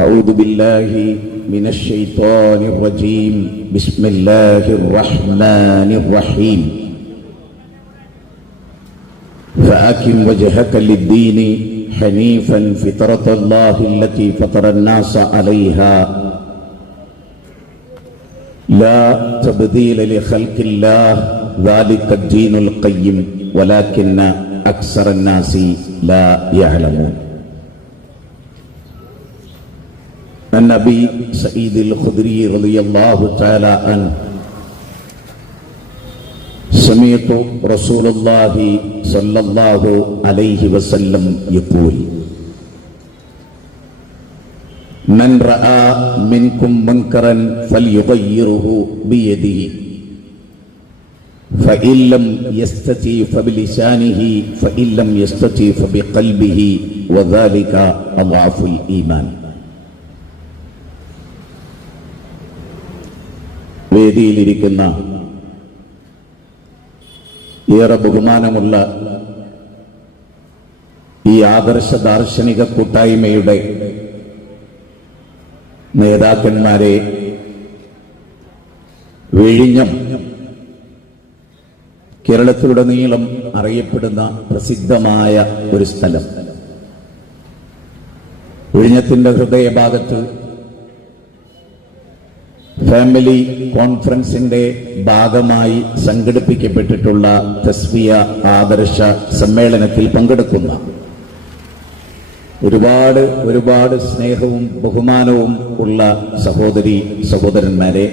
أعوذ بالله من الشيطان الرجيم بسم الله الرحمن الرحيم فأقم وجهك للدين حنيفا فطرة الله التي فطر الناس عليها لا تبديل لخلق الله ذلك الدين القيم ولكن أكثر الناس لا يعلمون. عن أبي سعيد الخدري رضي الله تعالى عنه سمعت رسول الله صلى الله عليه وسلم يقول من رأى منكم منكرا فليغيره بيده فإن لم يستطع فبلسانه فإن لم يستطع فبقلبه وذلك أضعف الإيمان. വേദിയിലിരിക്കുന്ന ഏറെ ബഹുമാനമുള്ള ഈ ആദർശ ദാർശനിക കൂട്ടായ്മയുടെ നേതാക്കന്മാരെ, വിഴിഞ്ഞം കേരളത്തിലുടനീളം അറിയപ്പെടുന്ന പ്രസിദ്ധമായ ഒരു സ്ഥലം. വിഴിഞ്ഞത്തിന്റെ ഹൃദയഭാഗത്ത് ഫാമിലി കോൺഫറൻസിന്റെ ഭാഗമായി സംഘടിപ്പിക്കപ്പെട്ടിട്ടുള്ള തസ്വിയ ആദർശ സമ്മേളനത്തിൽ പങ്കെടുക്കുന്ന ഒരുപാട് സ്നേഹവും ബഹുമാനവും ഉള്ള സഹോദരി സഹോദരന്മാരെ,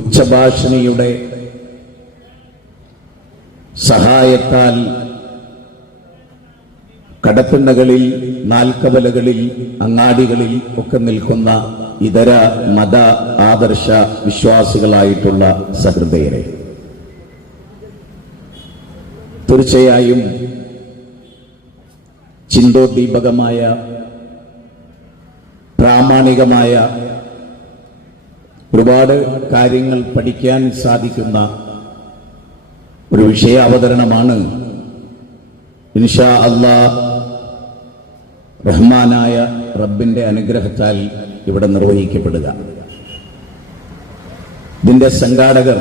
ഉച്ചഭാഷിണിയുടെ സഹായത്താൽ കടത്തിണ്ണകളിൽ, നാൽക്കവലകളിൽ, അങ്ങാടികളിൽ ഒക്കെ നിൽക്കുന്ന ഇതര മത ആദർശ വിശ്വാസികളായിട്ടുള്ള സഹൃദയരെ, തീർച്ചയായും ചിന്തോദ്ദീപകമായ പ്രാമാണികമായ ഒരുപാട് കാര്യങ്ങൾ പഠിക്കാൻ സാധിക്കുന്ന ഒരു വിഷയാവതരണമാണ് ഇൻഷാ അല്ലാഹ് റഹ്മാനായ റബ്ബിന്റെ അനുഗ്രഹത്താൽ ഇവിടെ നിർവഹിക്കപ്പെടുക. ഇതിന്റെ സംഘാടകർ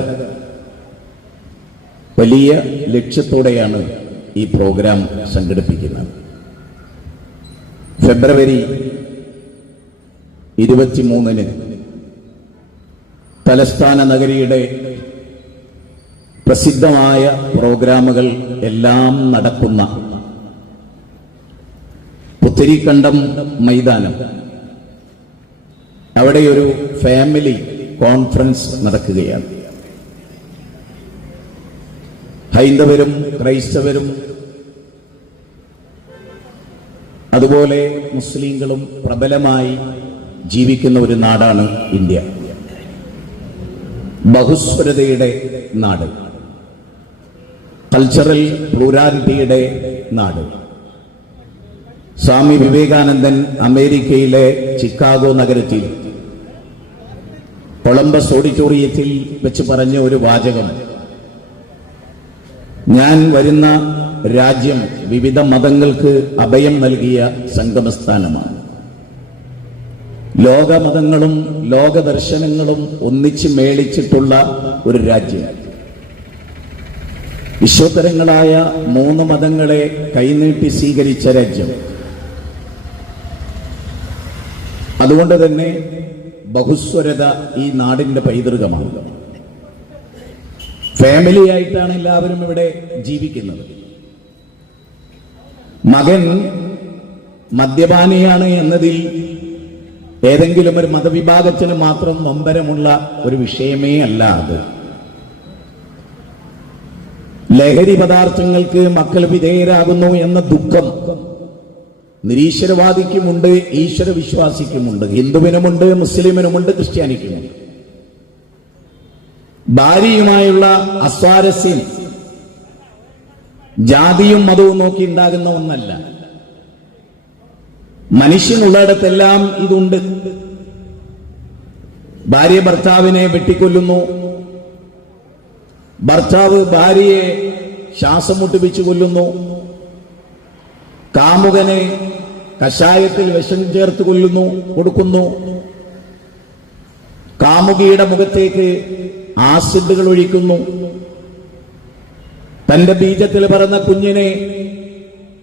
വലിയ ലക്ഷ്യത്തോടെയാണ് ഈ പ്രോഗ്രാം സംഘടിപ്പിക്കുന്നത്. ഫെബ്രുവരി 23 തലസ്ഥാന നഗരിയുടെ പ്രസിദ്ധമായ പ്രോഗ്രാമുകൾ എല്ലാം നടക്കുന്ന പുത്തരിക്കണ്ടം മൈതാനം, അവിടെ ഒരു ഫാമിലി കോൺഫറൻസ് നടക്കുകയാണ്. ഹൈന്ദവരും ക്രൈസ്തവരും അതുപോലെ മുസ്ലിങ്ങളും പ്രബലമായി ജീവിക്കുന്ന ഒരു നാടാണ് ഇന്ത്യ. ബഹുസ്വരതയുടെ നാട്, കൾച്ചറൽ പ്ലൂരാലിറ്റിയുടെ നാട്. സ്വാമി വിവേകാനന്ദൻ അമേരിക്കയിലെ ചിക്കാഗോ നഗരത്തിൽ കൊളംബസ് ഓഡിറ്റോറിയത്തിൽ വെച്ച് പറഞ്ഞ ഒരു വാചകം, ഞാൻ വരുന്ന രാജ്യം വിവിധ മതങ്ങൾക്ക് അഭയം നൽകിയ സംഗമസ്ഥാനമാണ്. ലോകമതങ്ങളും ലോകദർശനങ്ങളും ഒന്നിച്ച് മേളിച്ചിട്ടുള്ള ഒരു രാജ്യം. വിശ്വോത്തരങ്ങളായ 3 മതങ്ങളെ കൈനീട്ടി സ്വീകരിച്ച രാജ്യം. അതുകൊണ്ട് തന്നെ ബഹുസ്വരത ഈ നാടിന്റെ പൈതൃകമാണ്. ഫാമിലി ആയിട്ടാണ് എല്ലാവരും ഇവിടെ ജീവിക്കുന്നത്. മകൻ മദ്യപാനിയാണ് എന്നതിൽ ഏതെങ്കിലും ഒരു മതവിഭാഗത്തിന് മാത്രം നൊമ്പരമുള്ള ഒരു വിഷയമേ അല്ല അത്. ലഹരി പദാർത്ഥങ്ങൾക്ക് മക്കൾ വിധേയരാകുന്നു എന്ന ദുഃഖം നിരീശ്വരവാദിക്കുമുണ്ട്, ഈശ്വര വിശ്വാസിക്കുമുണ്ട്, ഹിന്ദുവിനുമുണ്ട്, മുസ്ലിമിനുമുണ്ട്, ക്രിസ്ത്യാനിക്കുമുണ്ട്. ഭാര്യയുമായുള്ള അസ്വാരസ്യം ജാതിയും മതവും നോക്കി ഉണ്ടാകുന്ന ഒന്നല്ല. മനുഷ്യനുള്ളിടത്തെല്ലാം ഇതുണ്ട്. ഭാര്യ ഭർത്താവിനെ വെട്ടിക്കൊല്ലുന്നു, ഭർത്താവ് ഭാര്യയെ ശ്വാസം മുട്ടിപ്പിച്ചു കൊല്ലുന്നു, കാമുകനെ കഷായത്തിൽ വിഷം ചേർത്ത് കൊടുക്കുന്നു. കാമുകിയുടെ മുഖത്തേക്ക് ആസിഡുകൾ ഒഴിക്കുന്നു. തന്റെ ബീജത്തിൽ പറഞ്ഞ കുഞ്ഞിനെ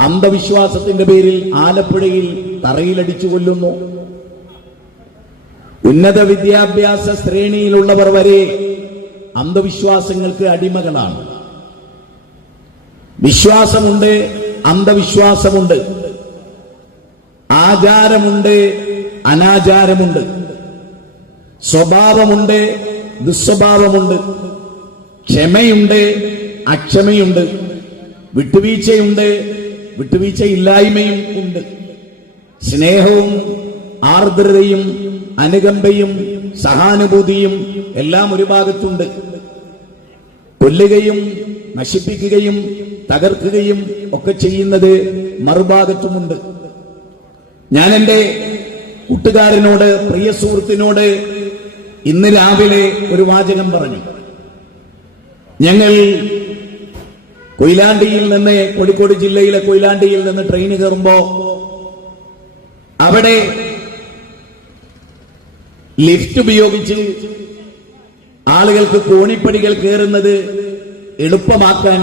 അന്ധവിശ്വാസത്തിന്റെ പേരിൽ ആലപ്പുഴയിൽ തറയിലടിച്ചു കൊല്ലുന്നു. ഉന്നത വിദ്യാഭ്യാസ ശ്രേണിയിലുള്ളവർ വരെ അന്ധവിശ്വാസങ്ങൾക്ക് അടിമകളാണ്. വിശ്വാസമുണ്ട്, അന്ധവിശ്വാസമുണ്ട്, ആചാരമുണ്ട്, അനാചാരമുണ്ട്, സ്വഭാവമുണ്ട്, ദുസ്വഭാവമുണ്ട്, ക്ഷമയുണ്ട്, അക്ഷമയുണ്ട്, വിട്ടുവീഴ്ചയുണ്ട്, വിട്ടുവീഴ്ചയില്ലായ്മയും ഉണ്ട്, സ്നേഹവും ആർദ്രതയും അനുകമ്പയും സഹാനുഭൂതിയും എല്ലാം ഒരു ഭാഗത്തുണ്ട്. കൊല്ലുകയും നശിപ്പിക്കുകയും തകർക്കുകയും ഒക്കെ ചെയ്യുന്നത് മറുഭാഗത്തുമുണ്ട്. ഞാൻ എൻ്റെ കൂട്ടുകാരനോട്, പ്രിയ സുഹൃത്തിനോട് ഇന്ന് രാവിലെ ഒരു വാചകം പറഞ്ഞു. ഞങ്ങൾ കൊയിലാണ്ടിയിൽ നിന്ന്, കോഴിക്കോട് ജില്ലയിലെ കൊയിലാണ്ടിയിൽ നിന്ന് ട്രെയിൻ കയറുമ്പോ അവിടെ ലിഫ്റ്റ് ഉപയോഗിച്ച് ആളുകൾക്ക് കോണിപ്പടികൾ കയറുന്നത് എളുപ്പമാക്കാൻ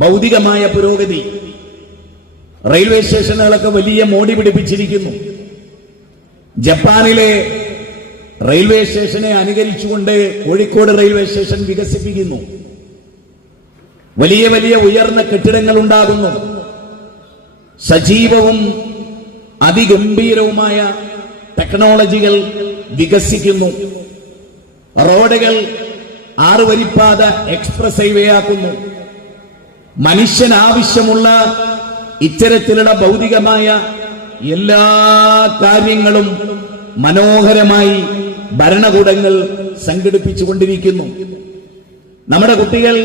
ഭൗതികമായ പുരോഗതി, റെയിൽവേ സ്റ്റേഷനുകളൊക്കെ വലിയ മോടി പിടിപ്പിച്ചിരിക്കുന്നു. ജപ്പാനിലെ റെയിൽവേ സ്റ്റേഷനെ അനുകരിച്ചുകൊണ്ട് കോഴിക്കോട് റെയിൽവേ സ്റ്റേഷൻ വികസിപ്പിക്കുന്നു. വലിയ വലിയ ഉയർന്ന കെട്ടിടങ്ങൾ ഉണ്ടാകുന്നു. സജീവവും അതിഗംഭീരവുമായ ടെക്നോളജികൾ വികസിക്കുന്നു. റോഡുകൾ 6 വരിപ്പാത എക്സ്പ്രസ് ഹൈവേ ആക്കുന്നു. മനുഷ്യൻ ആവശ്യമുള്ള ഇത്തരത്തിലുള്ള ഭൗതികമായ എല്ലാ കാര്യങ്ങളും മനോഹരമായി ഭരണകൂടങ്ങൾ സംഘടിപ്പിച്ചുകൊണ്ടിരിക്കുന്നു. നമ്മുടെ കുട്ടികൾ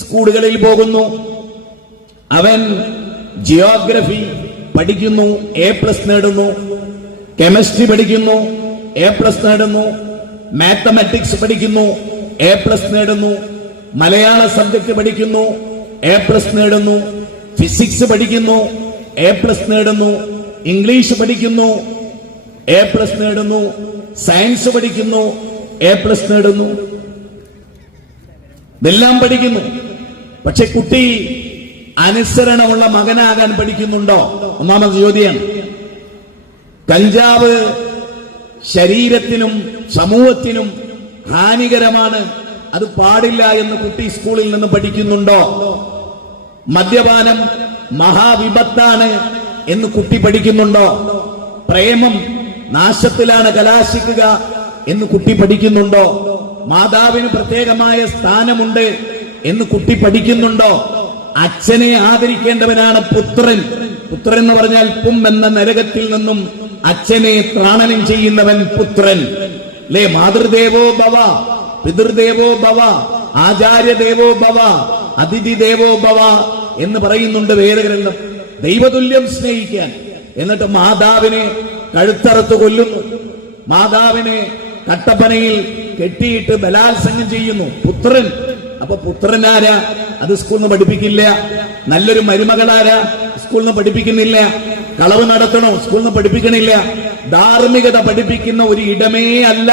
സ്കൂളുകളിൽ പോകുന്നു. അവൻ ജിയോഗ്രഫി പഠിക്കുന്നു, A+ നേടുന്നു. കെമിസ്ട്രി പഠിക്കുന്നു, A+ നേടുന്നു. മാത്തമാറ്റിക്സ് പഠിക്കുന്നു, A+ നേടുന്നു. മലയാള സബ്ജക്ട് പഠിക്കുന്നു, A+ നേടുന്നു. ഫിസിക്സ് പഠിക്കുന്നു, A+ നേടുന്നു. ഇംഗ്ലീഷ് പഠിക്കുന്നു, A+ നേടുന്നു. സയൻസ് പഠിക്കുന്നു, A+ നേടുന്നു. ഇതെല്ലാം പഠിക്കുന്നു. പക്ഷെ കുട്ടി അനുസരണമുള്ള മകനാകാൻ പഠിക്കുന്നുണ്ടോ? ഒന്നാമത്തെ ചോദ്യം. കഞ്ചാവ് ശരീരത്തിനും സമൂഹത്തിനും ഹാനികരമാണ്, അത് പാടില്ല എന്ന് കുട്ടി സ്കൂളിൽ നിന്ന് പഠിക്കുന്നുണ്ടോ? മദ്യപാനം മഹാവിപത്താണ് എന്ന് കുട്ടി പഠിക്കുന്നുണ്ടോ? പ്രേമം നാശത്തിലാണ് കലാശിക്കുക എന്ന് കുട്ടി പഠിക്കുന്നുണ്ടോ? മാതാവിന് പ്രത്യേകമായ സ്ഥാനമുണ്ട് എന്ന് കുട്ടി പഠിക്കുന്നുണ്ടോ? അച്ഛനെ ആദരിക്കേണ്ടവനാണ് പുത്രൻ. പുത്രൻ എന്ന് പറഞ്ഞാൽ പും എന്ന നരകത്തിൽ നിന്നും അച്ഛനെ ത്രാണനം ചെയ്യുന്നവൻ പുത്രൻ. അല്ലേ? മാതൃദേവോ ഭവ, പിതൃദേവോ ഭവ, ആചാര്യദേവോ ഭവ, അതിഥി ദേവോ ഭവ എന്ന് പറയുന്നുണ്ട് വേദഗ്രന്ഥം. ദൈവതുല്യം സ്നേഹിക്കാൻ. എന്നിട്ട് മാതാവിനെ കഴുത്തറുത്ത് കൊല്ലുന്നു. മാതാവിനെ കട്ടപ്പനയിൽ കെട്ടിയിട്ട് ബലാത്സംഗം ചെയ്യുന്നു. പുത്രൻ. അപ്പൊ പുത്രനാരാ? അത് സ്കൂളിൽ നിന്ന് പഠിപ്പിക്കില്ല. നല്ലൊരു മരുമകളാരാ? സ്കൂളിൽ നിന്ന് പഠിപ്പിക്കുന്നില്ല. കളവ് നടത്തണോ? സ്കൂളിൽ നിന്ന് പഠിപ്പിക്കണില്ല. ധാർമ്മികത പഠിപ്പിക്കുന്ന ഒരു ഇടമേ അല്ല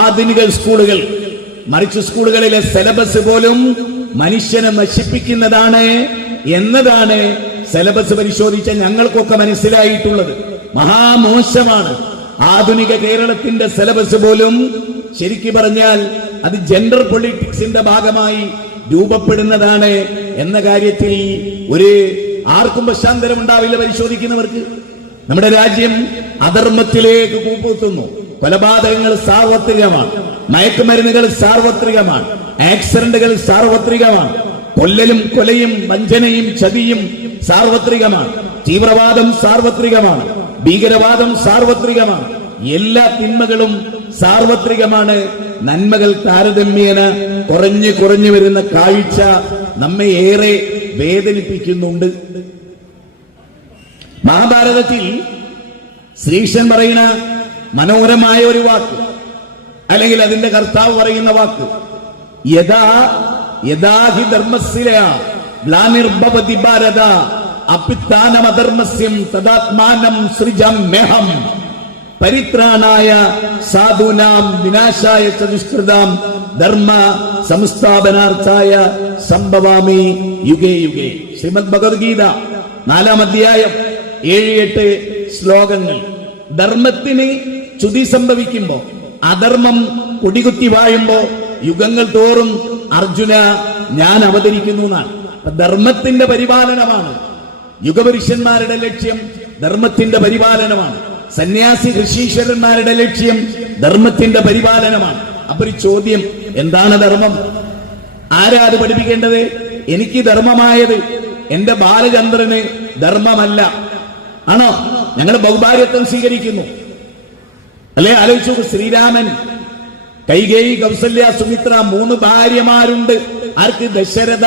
ആധുനിക സ്കൂളുകൾ. മറിച്ച് സ്കൂളുകളിലെ സിലബസ് പോലും മനുഷ്യനെ നശിപ്പിക്കുന്നതാണ് എന്നതാണ് സിലബസ് പരിശോധിച്ച ഞങ്ങൾക്കൊക്കെ മനസ്സിലായിട്ടുള്ളത്. മഹാമോശമാണ്. ആധുനിക കേരളത്തിന്റെ സിലബസ് പോലും ശരിക്കു പറഞ്ഞാൽ അത് ജെൻഡർ പൊളിറ്റിക്സിന്റെ ഭാഗമായി രൂപപ്പെടുന്നതാണ് എന്ന കാര്യത്തിൽ ആർക്കും പശ്ചാത്തലം ഉണ്ടാവില്ല പരിശോധിക്കുന്നവർക്ക്. നമ്മുടെ രാജ്യം അധർമ്മത്തിലേക്ക് കൂപ്പുത്തുന്നു. കൊലപാതകങ്ങൾ സാർവത്രികമാണ്, മയക്കുമരുന്നുകൾ സാർവത്രികമാണ്, ആക്സിഡന്റുകൾ സാർവത്രികമാണ്, കൊല്ലലും കൊലയും വഞ്ചനയും ചതിയും സാർവത്രികമാണ്, തീവ്രവാദം സാർവത്രികമാണ്, ഭീകരവാദം സാർവത്രികമാണ്. എല്ലാ തിന്മകളും സാർവത്രികമാണ്. നന്മകൾ താരതമ്യേന കുറഞ്ഞു വരുന്ന കാഴ്ച നമ്മെ ഏറെ വേദനിപ്പിക്കുന്നുണ്ട്. മഹാഭാരതത്തിൽ ശ്രീകൃഷ്ണൻ പറയുന്ന മനോഹരമായ ഒരു വാക്ക്, അല്ലെങ്കിൽ അതിന്റെ കർത്താവ് പറയുന്ന വാക്ക്, യഥാ യഥാഹി ധർമ്മസ്യ ഗ്ലാനിർഭവതി ഭാരത അപിത്താനമധർമ്മസ്യം തദാത്മാനം സൃജമ്യഹം പരിത്രാണായ സാധൂനാം വിനാശായ ച ദുഷ്കൃതാം ധർമ്മ സംസ്ഥാപനാർത്ഥായ സംഭവാമി യുഗേ യുഗേ. ശ്രീമദ് ഭഗവത്ഗീത 4-ാം അധ്യായം 7-8 ശ്ലോകങ്ങൾ. ധർമ്മത്തിന് ചുതി സംഭവിക്കുമ്പോ, അധർമ്മം കൊടികുത്തി വാഴുമ്പോ യുഗങ്ങൾ തോറും അർജുന ഞാൻ അവതരിക്കുന്നു എന്നാണ്. ധർമ്മത്തിന്റെ പരിപാലനമാണ് യുഗപുരുഷന്മാരുടെ ലക്ഷ്യം. ധർമ്മത്തിന്റെ പരിപാലനമാണ് സന്യാസി ഋഷീശ്വരന്മാരുടെ ലക്ഷ്യം. ധർമ്മത്തിന്റെ പരിപാലനമാണ്. അപ്പൊ ഒരു ചോദ്യം, എന്താണ് ധർമ്മം? ആരാ അത് പഠിപ്പിക്കേണ്ടത്? എനിക്ക് ധർമ്മമായത് എന്റെ ബാലചന്ദ്രന് ധർമ്മമല്ല ആണോ? ഞങ്ങൾ ബഹുഭാര്യത്വം സ്വീകരിക്കുന്നു അല്ലെ? ആലോചിച്ചു, ശ്രീരാമൻ, കൈകേയി, കൗസല്യ, സുമിത്ര 3 ഭാര്യമാരുണ്ട്. ആർക്ക്? ദശരഥ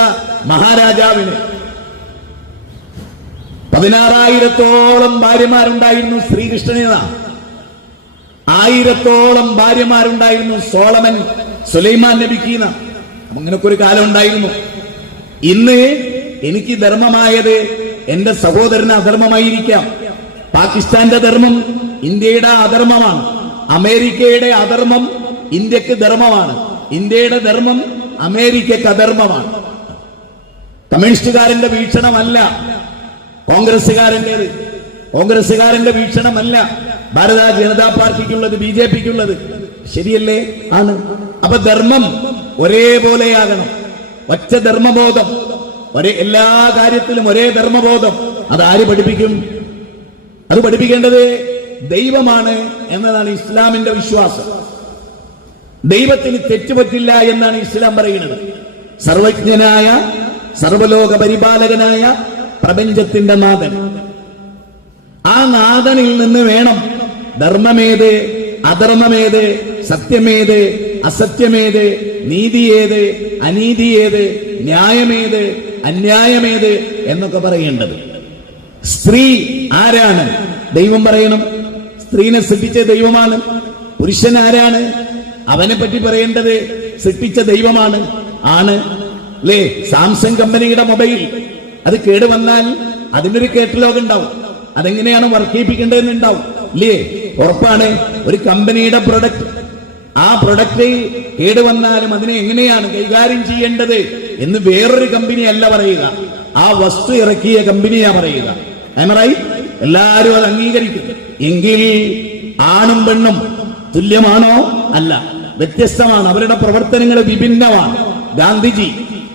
മഹാരാജാവിന്. 16,000-ഓളം ഭാര്യമാരുണ്ടായിരുന്നു ശ്രീകൃഷ്ണന്. 1000-ഓളം ഭാര്യമാരുണ്ടായിരുന്നു സോളമൻ, സുലൈമാൻ നബിക്ക്. അങ്ങനൊക്കെ ഒരു കാലം ഉണ്ടായിരുന്നു. ഇന്ന് എനിക്ക് ധർമ്മമായത് എന്റെ സഹോദരന് അധർമ്മമായിരിക്കാം. പാകിസ്ഥാന്റെ ധർമ്മം ഇന്ത്യയുടെ അധർമ്മമാണ്. അമേരിക്കയുടെ അധർമ്മം ഇന്ത്യക്ക് ധർമ്മമാണ്. ഇന്ത്യയുടെ ധർമ്മം അമേരിക്കക്ക് അധർമ്മമാണ്. കമ്മ്യൂണിസ്റ്റുകാരന്റെ വീക്ഷണമല്ല കോൺഗ്രസുകാരൻ്റെത്. കോൺഗ്രസുകാരന്റെ വീക്ഷണമല്ല ഭാരത ജനതാ പാർട്ടിക്കുള്ളത്, BJPക്കുള്ളത്. ശരിയല്ലേ? ആണ്. അപ്പൊ ധർമ്മം ഒരേപോലെയാകണം. ഒറ്റ ധർമ്മബോധം, എല്ലാ കാര്യത്തിലും ഒരേ ധർമ്മബോധം. അത് ആര് പഠിപ്പിക്കും? അത് പഠിപ്പിക്കേണ്ടത് ദൈവമാണ് എന്നതാണ് ഇസ്ലാമിന്റെ വിശ്വാസം. ദൈവത്തിന് തെറ്റുപറ്റില്ല എന്നാണ് ഇസ്ലാം പറയുന്നത്. സർവജ്ഞനായ, സർവലോക പരിപാലകനായ പ്രപഞ്ചത്തിന്റെ നാഥൻ. ആ നാഥനിൽ നിന്ന് വേണം ധർമ്മമേത്, അധർമ്മമേത്, സത്യമേത്, അസത്യമേത്, നീതിയേത്, അനീതിയേത്, ന്യായമേത്, അന്യായമേത് എന്നൊക്കെ പറയേണ്ടത്. സ്ത്രീ ആരാണ്? ദൈവം പറയണം. സ്ത്രീനെ സൃഷ്ടിച്ച ദൈവമാണ്. പുരുഷൻ ആരാണ്? അവനെ പറ്റി പറയേണ്ടത് സൃഷ്ടിച്ച ദൈവമാണ്. ആണ് അല്ലേ? സാംസങ് കമ്പനിയുടെ മൊബൈൽ അത് കേടുവന്നാൽ അതിനൊരു കേട്ടലോഗ് ഉണ്ടാവും. അതെങ്ങനെയാണ് വർക്ക് ചെയ്യിപ്പിക്കേണ്ടതെന്ന് ഉണ്ടാവും ഇല്ലേ? ഉറപ്പാണ്. ഒരു കമ്പനിയുടെ പ്രൊഡക്റ്റ്, ആ പ്രൊഡക്റ്റ് കേടുവന്നാലും അതിനെ എങ്ങനെയാണ് കൈകാര്യം ചെയ്യേണ്ടത് എന്ന് വേറൊരു കമ്പനി അല്ല പറയുക, ആ വസ്തു ഇറക്കിയ കമ്പനിയാ പറയുക. എല്ലാരും അത് അംഗീകരിക്കും. എങ്കിൽ ആണും പെണ്ണും തുല്യമാണോ? അല്ല, വ്യത്യസ്തമാണ്. അവരുടെ പ്രവർത്തനങ്ങൾ വിഭിന്നമാണ്. ഗാന്ധിജി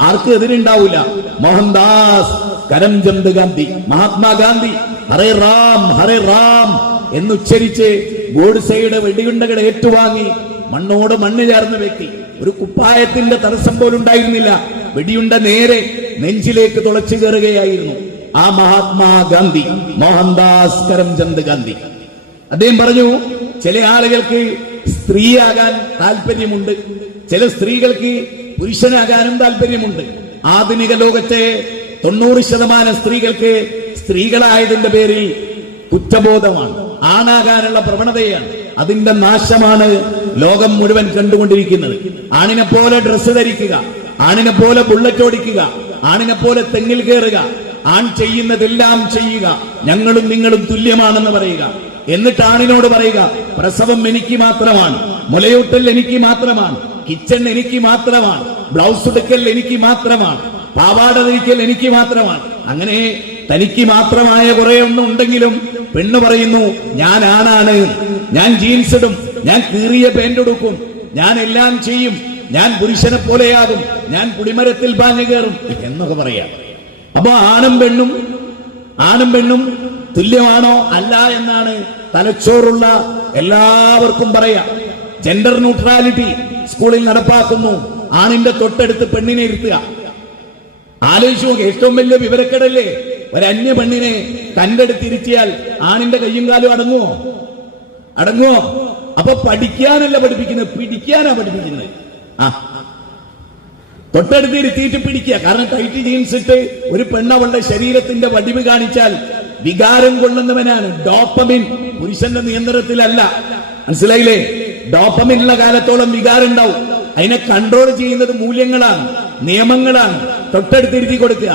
ആർക്കും എതിരുണ്ടാവില്ല. മോഹൻദാസ് കരംചന്ദ് ഗാന്ധി, മഹാത്മാഗാന്ധി ഹരേ റാം ഹരേ റാം എന്നുച്ചരിച്ച് ഗോഡ്സെയുടെ വെടിയുണ്ടകൾ ഏറ്റുവാങ്ങി മണ്ണോട് മണ്ണ് ചേർന്ന വ്യക്തി. ഒരു കുപ്പായത്തിന്റെ തടസ്സം പോലും ഉണ്ടായിരുന്നില്ല. വെടിയുണ്ട നേരെ നെഞ്ചിലേക്ക് തുളച്ചു കയറുകയായിരുന്നു. ആ മഹാത്മാഗാന്ധി, മോഹൻദാസ് കരംചന്ദ് ഗാന്ധി. അദ്ദേഹം പറഞ്ഞു, ചില ആളുകൾക്ക് സ്ത്രീയാകാൻ താല്പര്യമുണ്ട്, ചില സ്ത്രീകൾക്ക് പുരുഷനാകാനും താല്പര്യമുണ്ട്. ആധുനിക ലോകത്തെ 90% സ്ത്രീകൾക്ക് സ്ത്രീകളായതിന്റെ പേരിൽ കുറ്റബോധമാണ്, ആണാകാനുള്ള പ്രവണതയാണ്. അതിന്റെ നാശമാണ് ലോകം മുഴുവൻ കണ്ടുകൊണ്ടിരിക്കുന്നത്. ആണിനെ പോലെ ഡ്രസ്സ് ധരിക്കുക, ആണിനെ പോലെ ബുള്ളറ്റ് ഓടിക്കുക, ആണിനെ പോലെ തെങ്ങിൽ കയറുക, ആൺ ചെയ്യുന്നതെല്ലാം ചെയ്യുക, ഞങ്ങളും നിങ്ങളും തുല്യമാണെന്ന് പറയുക. എന്നിട്ട് ആണിനോട് പറയുക, പ്രസവം എനിക്ക് മാത്രമാണ്, മുലയൂട്ടൽ എനിക്ക് മാത്രമാണ്, കിച്ചൺ എനിക്ക് മാത്രമാണ്, ബ്ലൗസ് എടുക്കൽ എനിക്ക് മാത്രമാണ്, പാവാട ധരിക്കൽ എനിക്ക് മാത്രമാണ്. അങ്ങനെ തനിക്ക് മാത്രമായ കുറെ ഒന്നും ഉണ്ടെങ്കിലും പെണ്ണ് പറയുന്നു, ഞാൻ ആണാണ്, ഞാൻ ജീൻസ് ഇടും, ഞാൻ കീറിയ പാന്റ് എടുക്കും, ഞാൻ എല്ലാം ചെയ്യും, ഞാൻ പുരുഷനെ പോലെയാകും, ഞാൻ കുടിമരത്തിൽ പാഞ്ഞു കയറും എന്നൊക്കെ പറയാം. അപ്പൊ ആണും പെണ്ണും തുല്യമാണോ? അല്ല എന്നാണ് തലച്ചോറുള്ള എല്ലാവർക്കും പറയാം. ജെൻഡർ ന്യൂട്രാലിറ്റി സ്കൂളിൽ നടപ്പാക്കുന്നു. ആണിന്റെ തൊട്ടടുത്ത് പെണ്ണിനെ ഇരുത്തുക. ആലോചിച്ചു നോക്കുക, ഏറ്റവും വലിയ വിവരക്കേടല്ലേ? ഒരന്യ പെണ്ണിനെ തന്റെ അടുത്ത് ഇരുത്തിയാൽ ആണിന്റെ കയ്യും കാലും അടങ്ങുമോ? അപ്പൊ പഠിക്കാനല്ല പഠിപ്പിക്കുന്നത്, പിടിക്കാനാ പഠിപ്പിക്കുന്നത്. തൊട്ടടുത്ത് ഇരുത്തിയിട്ട് പിടിക്കുക. കാരണം ടൈറ്റ് ജീൻസ് ഇട്ട് ഒരു പെണ്ണവളുടെ ശരീരത്തിന്റെ വടിവ് കാണിച്ചാൽ വികാരം കൊള്ളുന്നവനാണ്. ഡോപ്പമിൻ പുരുഷന്റെ നിയന്ത്രണത്തിലല്ല. മനസ്സിലായില്ലേ? ഡോപ്പമിൻ ഉള്ള കാലത്തോളം വികാരം ഉണ്ടാവും. അതിനെ കൺട്രോൾ ചെയ്യുന്നത് മൂല്യങ്ങളാണ്, നിയമങ്ങളാണ്. തൊട്ടടുത്ത് ഇരുത്തി കൊടുക്കുക.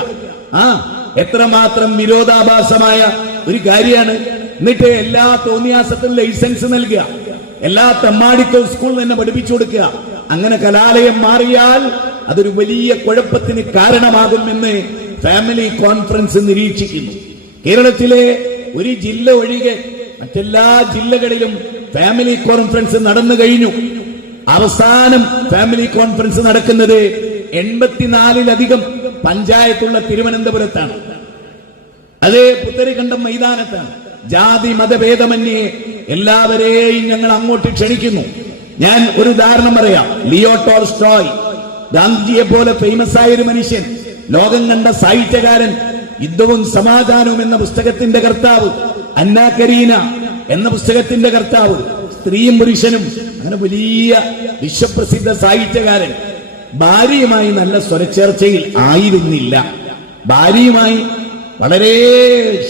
എത്രമാത്രം വിരോധാഭാസമായ ഒരു കാര്യമാണ്. എന്നിട്ട് എല്ലാ തോന്നിയാസത്തിനും ലൈസൻസ് നൽകുക, എല്ലാ തെമ്മാടിത്തവും സ്കൂളിൽ തന്നെ പഠിപ്പിച്ചു കൊടുക്കുക. അങ്ങനെ കലാലയം മാറിയാൽ അതൊരു വലിയ കുഴപ്പത്തിന് കാരണമാകുമെന്ന് ഫാമിലി കോൺഫറൻസ് നിരീക്ഷിക്കുന്നു. കേരളത്തിലെ ഒരു ജില്ല ഒഴികെ മറ്റെല്ലാ ജില്ലകളിലും ഫാമിലി കോൺഫറൻസ് നടന്നു കഴിഞ്ഞു. അവസാനം ഫാമിലി കോൺഫറൻസ് നടക്കുന്നത് 84-ലധികം പഞ്ചായത്തുള്ള തിരുവനന്തപുരത്താണ്. അതേ പുത്തരിക്കണ്ടം മൈതാനത്താണ്. ജാതി മതഭേദമന്യേ എല്ലാവരെയും ഞങ്ങൾ അങ്ങോട്ട് ക്ഷണിക്കുന്നു. ഞാൻ ഒരു ഉദാഹരണം പറയാം. ലിയോ ടോൾസ്റ്റോയ്, ഗാന്ധിജിയെ പോലെ ഫേമസ് ആയ ഒരു മനുഷ്യൻ, ലോകം കണ്ട സാഹിത്യകാരൻ, യുദ്ധവും സമാധാനവും എന്ന പുസ്തകത്തിന്റെ കർത്താവ്, അന്ന കരീന എന്ന പുസ്തകത്തിന്റെ കർത്താവ്, സ്ത്രീയും പുരുഷനും, അങ്ങനെ വലിയ വിശ്വപ്രസിദ്ധ സാഹിത്യകാരൻ, ഭാര്യയുമായി നല്ല സ്വരച്ചേർച്ചയിൽ ആയിരുന്നില്ല. ഭാര്യയുമായി വളരെ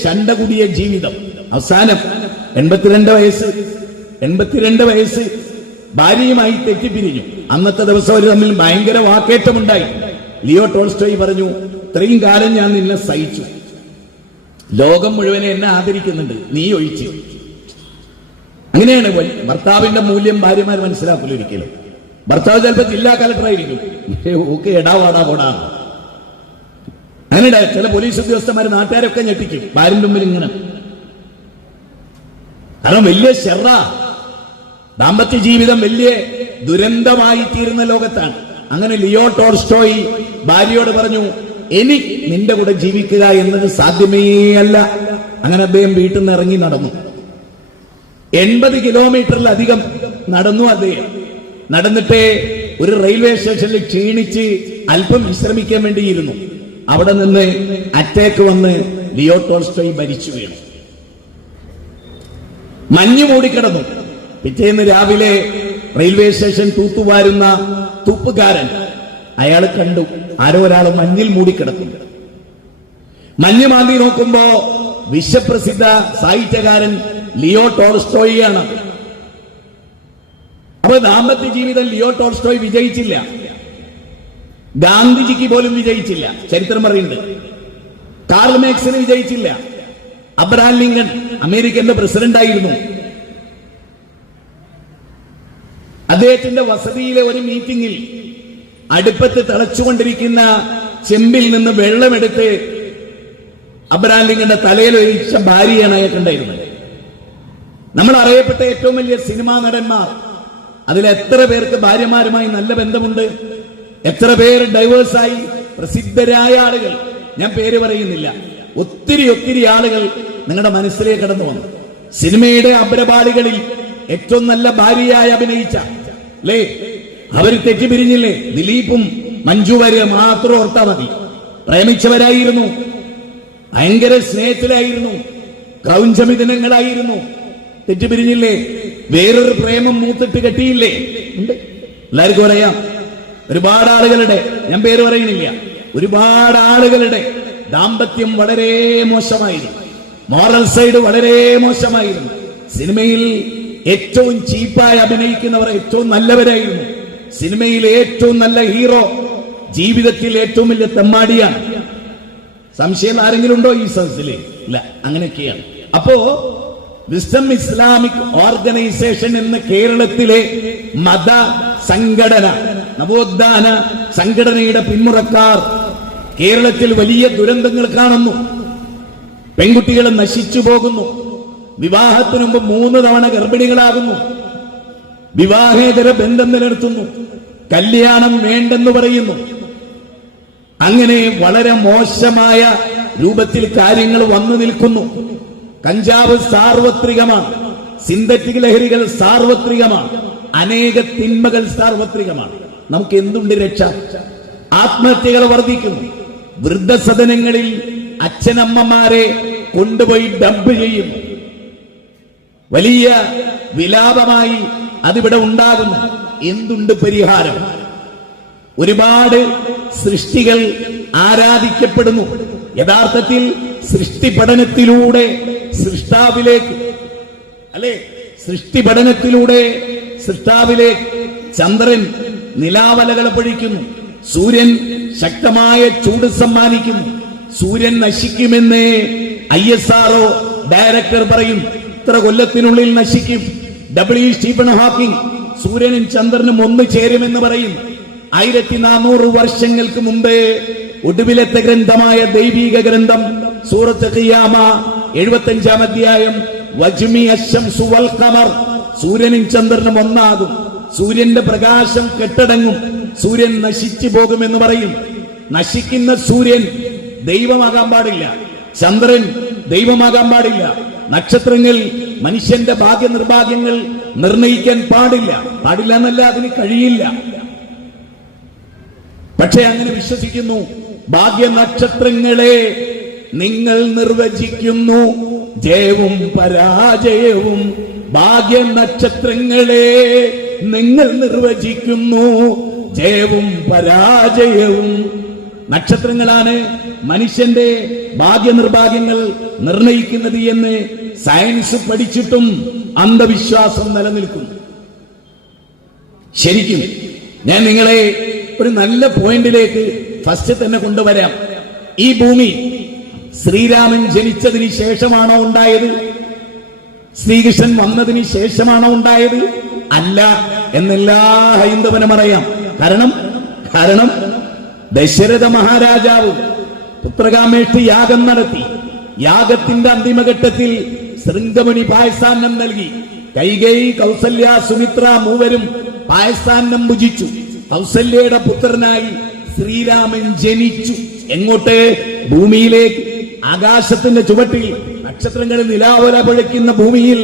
ശണ്ട കൂടിയ ജീവിതം. അവസാനം 82 വയസ്സ് ഭാര്യയുമായി തെറ്റിപ്പിരിഞ്ഞു. അന്നത്തെ ദിവസം അവർ തമ്മിൽ ഭയങ്കര വാക്കേറ്റമുണ്ടായി. ലിയോ ടോൾസ്റ്റോയ് പറഞ്ഞു, ഇത്രയും കാലം ഞാൻ നിന്നെ സഹിച്ചു, ലോകം മുഴുവനെ എന്നെ ആദരിക്കുന്നുണ്ട്, നീ ഒഴിച്ചു. അങ്ങനെയാണ് ഭർത്താവിന്റെ മൂല്യം ഭാര്യമാർ മനസ്സിലാക്കില്ല ഒരിക്കലും. ഭർത്താവ് ചിലപ്പോൾ ജില്ലാ കലക്ടറായിരിക്കും, ഓക്കെ എടാവാടാ പോടാ. അങ്ങനെ ചില പോലീസ് ഉദ്യോഗസ്ഥന്മാർ നാട്ടുകാരൊക്കെ ഞെട്ടിക്കും ഭാര്യന്റെ മുമ്പിൽ ഇങ്ങനെ. കാരണം വലിയ ഷെറ, ദാമ്പത്യ ജീവിതം വലിയ ദുരന്തമായി തീരുന്ന ലോകത്താണ്. അങ്ങനെ ലിയോ ടോൾസ്റ്റോയ് ഭാര്യയോട് പറഞ്ഞു, ഇനി നിന്റെ കൂടെ ജീവിക്കുക എന്നത് സാധ്യമേ അല്ല. അങ്ങനെ അദ്ദേഹം വീട്ടിൽ നിന്ന് ഇറങ്ങി നടന്നു. 80 കിലോമീറ്ററിലധികം നടന്നു അദ്ദേഹം. നടന്നിട്ട് ഒരു റെയിൽവേ സ്റ്റേഷനിൽ ക്ഷീണിച്ച് അല്പം വിശ്രമിക്കാൻ വേണ്ടിയിരുന്നു. അവിടെ നിന്ന് അറ്റാക്ക് വന്ന് ലിയോ ടോൾസ്റ്റോയ് മരിച്ചു വീണു. മഞ്ഞു മൂടിക്കിടന്നു. പിറ്റേന്ന് രാവിലെ റെയിൽവേ സ്റ്റേഷൻ തൂത്തുവാരുന്ന തൂപ്പുകാരൻ അയാൾ കണ്ടു, ആരോ ഒരാൾ മഞ്ഞിൽ മൂടിക്കിടക്കുന്നു. മഞ്ഞ് മാന്തി നോക്കുമ്പോ വിശ്വപ്രസിദ്ധ സാഹിത്യകാരൻ ലിയോ ടോൾസ്റ്റോയിയാണ്. അപ്പൊ ദാമ്പത്യ ജീവിതം ലിയോ ടോൾസ്റ്റോയ് വിജയിച്ചില്ല, ഗാന്ധിജിക്ക് പോലും വിജയിച്ചില്ല, ചരിത്രം പറയുന്നുണ്ട്. കാർൽ മാർക്സിന് വിജയിച്ചില്ല. അബ്രഹാം ലിങ്കൺ അമേരിക്കന്റെ പ്രസിഡന്റ് ആയിരുന്നു. അദ്ദേഹത്തിന്റെ വസതിയിലെ ഒരു മീറ്റിംഗിൽ അടുപ്പത്ത് തിളച്ചുകൊണ്ടിരിക്കുന്ന ചെമ്പിൽ നിന്ന് വെള്ളമെടുത്ത് അബ്രഹാം ലിങ്കന്റെ തലയിൽ ഒഴിച്ച ഭാര്യയാണ് അയാൾക്കുണ്ടായിരുന്നത്. നമ്മൾ അറിയപ്പെട്ട ഏറ്റവും വലിയ സിനിമാ നടന്മാർ, അതിൽ എത്ര പേർക്ക് ഭാര്യമാരുമായി നല്ല ബന്ധമുണ്ട്, എത്ര പേര് ഡൈവേഴ്സായി, പ്രസിദ്ധരായ ആളുകൾ, ഞാൻ പേര് പറയുന്നില്ല, ഒത്തിരി ആളുകൾ നിങ്ങളുടെ മനസ്സിലേക്ക് കടന്നു വന്നു. സിനിമയുടെ അഗ്രപാളികളിൽ ഏറ്റവും നല്ല ഭാര്യയായി അഭിനയിച്ച അല്ലേ, അവർ തെറ്റിപ്പിരിഞ്ഞില്ലേ? ദിലീപും മഞ്ജു വാര്യർ മാത്രം ഓർത്താ മതി. പ്രേമിച്ചവരായിരുന്നു, ഭയങ്കര സ്നേഹത്തിലായിരുന്നു, ക്രൗഞ്ചമിഥുനങ്ങളായിരുന്നു, തെറ്റിപ്പിരിഞ്ഞില്ലേ? വേറൊരു പ്രേമം മൂത്തിട്ട് കെട്ടിയില്ലേ? ഉണ്ട്, എല്ലാവർക്കും അറിയാം. ഒരുപാട് ആളുകളുടെ, ഞാൻ പേര് പറയുന്നില്ല, ഒരുപാട് ആളുകളുടെ ദാമ്പത്യം വളരെ മോശമായിരുന്നു, മോറൽ സൈഡ് വളരെ മോശമായിരുന്നു. സിനിമയിൽ ഏറ്റവും ചീപ്പായി അഭിനയിക്കുന്നവർ ഏറ്റവും നല്ലവരായിരുന്നു. സിനിമയിൽ ഏറ്റവും നല്ല ഹീറോ ജീവിതത്തിൽ ഏറ്റവും വലിയ തെമ്മാടിയാണ്. സംശയം ആരെങ്കിലും ഉണ്ടോ ഈ സദസ്സിൽ? ഇല്ല, അങ്ങനെയൊക്കെയാണ്. അപ്പോ വിസ്ഡം ഇസ്ലാമിക് ഓർഗനൈസേഷൻ എന്ന കേരളത്തിലെ മത സംഘടന, നവോത്ഥാന സംഘടനയുടെ പിന്മുറക്കാർ കേരളത്തിൽ വലിയ ദുരന്തങ്ങൾ കാണുന്നു. പെൺകുട്ടികൾ നശിച്ചു പോകുന്നു, വിവാഹത്തിനു മുമ്പ് 3 തവണ ഗർഭിണികളാകുന്നു, വിവാഹേതര ബന്ധം നിലനിർത്തുന്നു, കല്യാണം വേണ്ടെന്ന് പറയുന്നു. അങ്ങനെ വളരെ മോശമായ രൂപത്തിൽ കാര്യങ്ങൾ വന്നു നിൽക്കുന്നു. കഞ്ചാവ് സാർവത്രികമാണ്, സിന്തറ്റിക് ലഹരികൾ സാർവത്രികമാണ്, അനേക തിന്മകൾ സാർവത്രികമാണ്. നമുക്ക് എന്തുണ്ട് രക്ഷ? ആത്മഹത്യകൾ വർദ്ധിക്കുന്നു. വൃദ്ധസദനങ്ങളിൽ അച്ഛനമ്മമാരെ കൊണ്ടുപോയി ഡംപ് ചെയ്യുന്നു. വലിയ വിലാപമായി അതിവിടെ ഉണ്ടാകുന്നു. എന്തുണ്ട് പരിഹാരം? ഒരുപാട് സൃഷ്ടികൾ ആരാധിക്കപ്പെടുന്നു. യഥാർത്ഥത്തിൽ സൃഷ്ടി പഠനത്തിലൂടെ സൃഷ്ടാവിലേക്ക്, അല്ലെ, സൃഷ്ടി പഠനത്തിലൂടെ സൃഷ്ടാവിലേക്ക്. ചന്ദ്രൻ നിലാവലകളെ പൊഴിക്കുന്നു, സൂര്യൻ ശക്തമായ ചൂട് സമ്മാനിക്കുന്നു, സൂര്യൻ നശിക്കുമെന്ന് ISRO ഡയറക്ടർ പറയും. ഇത്ര കൊല്ലത്തിനുള്ളിൽ നശിക്കും. സ്റ്റീഫൻ ഹോക്കിംഗ് സൂര്യനും ചന്ദ്രനും ഒന്ന് ചേരുമെന്ന് പറയും. 1400 വർഷങ്ങൾക്ക് മുമ്പേ ഒടുവിലത്തെ ഗ്രന്ഥമായ ദൈവിക ഗ്രന്ഥം സൂറത്ത് ഖിയാമ 75-ാം അധ്യായം വജ്മി അശ്ശംസു വൽ ഖമർ, സൂര്യനും ചന്ദ്രനും ഒന്നാകും, സൂര്യന്റെ പ്രകാശം കെട്ടടങ്ങും, സൂര്യൻ നശിച്ചു പോകുമെന്ന് പറയും. നശിക്കുന്ന സൂര്യൻ ദൈവമാകാൻ പാടില്ല, ചന്ദ്രൻ ദൈവമാകാൻ പാടില്ല, നക്ഷത്രങ്ങൾ മനുഷ്യന്റെ ഭാഗ്യനിർഭാഗ്യങ്ങൾ നിർണയിക്കാൻ പാടില്ല. പാടില്ല എന്നല്ല, അതിന് കഴിയില്ല. പക്ഷെ അങ്ങനെ വിശ്വസിക്കുന്നു. ഭാഗ്യനക്ഷത്രങ്ങളെ നിങ്ങൾ നിർവചിക്കുന്നു ജയവും പരാജയവും. ഭാഗ്യനക്ഷത്രങ്ങളെ നിങ്ങൾ നിർവചിക്കുന്നു ജയവും പരാജയവും. നക്ഷത്രങ്ങളാണ് മനുഷ്യന്റെ ഭാഗ്യനിർഭാഗ്യങ്ങൾ നിർണയിക്കുന്നത് എന്ന് സയൻസ് പഠിച്ചിട്ടും അന്ധവിശ്വാസം നിലനിൽക്കുന്നു. ശരിക്കും ഞാൻ നിങ്ങളെ ഒരു നല്ല പോയിന്റിലേക്ക് ഫസ്റ്റ് തന്നെ കൊണ്ടുവരാം. ഈ ഭൂമി ശ്രീരാമൻ ജനിച്ചതിന് ശേഷമാണോ ഉണ്ടായത്? ശ്രീകൃഷ്ണൻ വന്നതിന് ശേഷമാണോ ഉണ്ടായത്? അല്ല എന്നെല്ലാ ഹൈന്ദവനും അറിയാം. കാരണം ദശരഥ മഹാരാജാവ് പുത്രകാമേഷ്ടി യാഗം നടത്തി. യാഗത്തിന്റെ അന്തിമഘട്ടത്തിൽ ശൃംഗമുനി പായസാന്നം നൽകി. കൈകേയി, കൗസല്യ, സുമിത്ര മൂവരും പായസാന്നം ഭുജിച്ചു. കൗസല്യയുടെ പുത്രനായി ശ്രീരാമൻ ജനിച്ചു. എങ്ങോട്ട്? ഭൂമിയിലേക്ക്. ആകാശത്തിന്റെ ചുവട്ടിൽ നക്ഷത്രങ്ങളിൽ നിലാവല പൊഴിക്കുന്ന ഭൂമിയിൽ,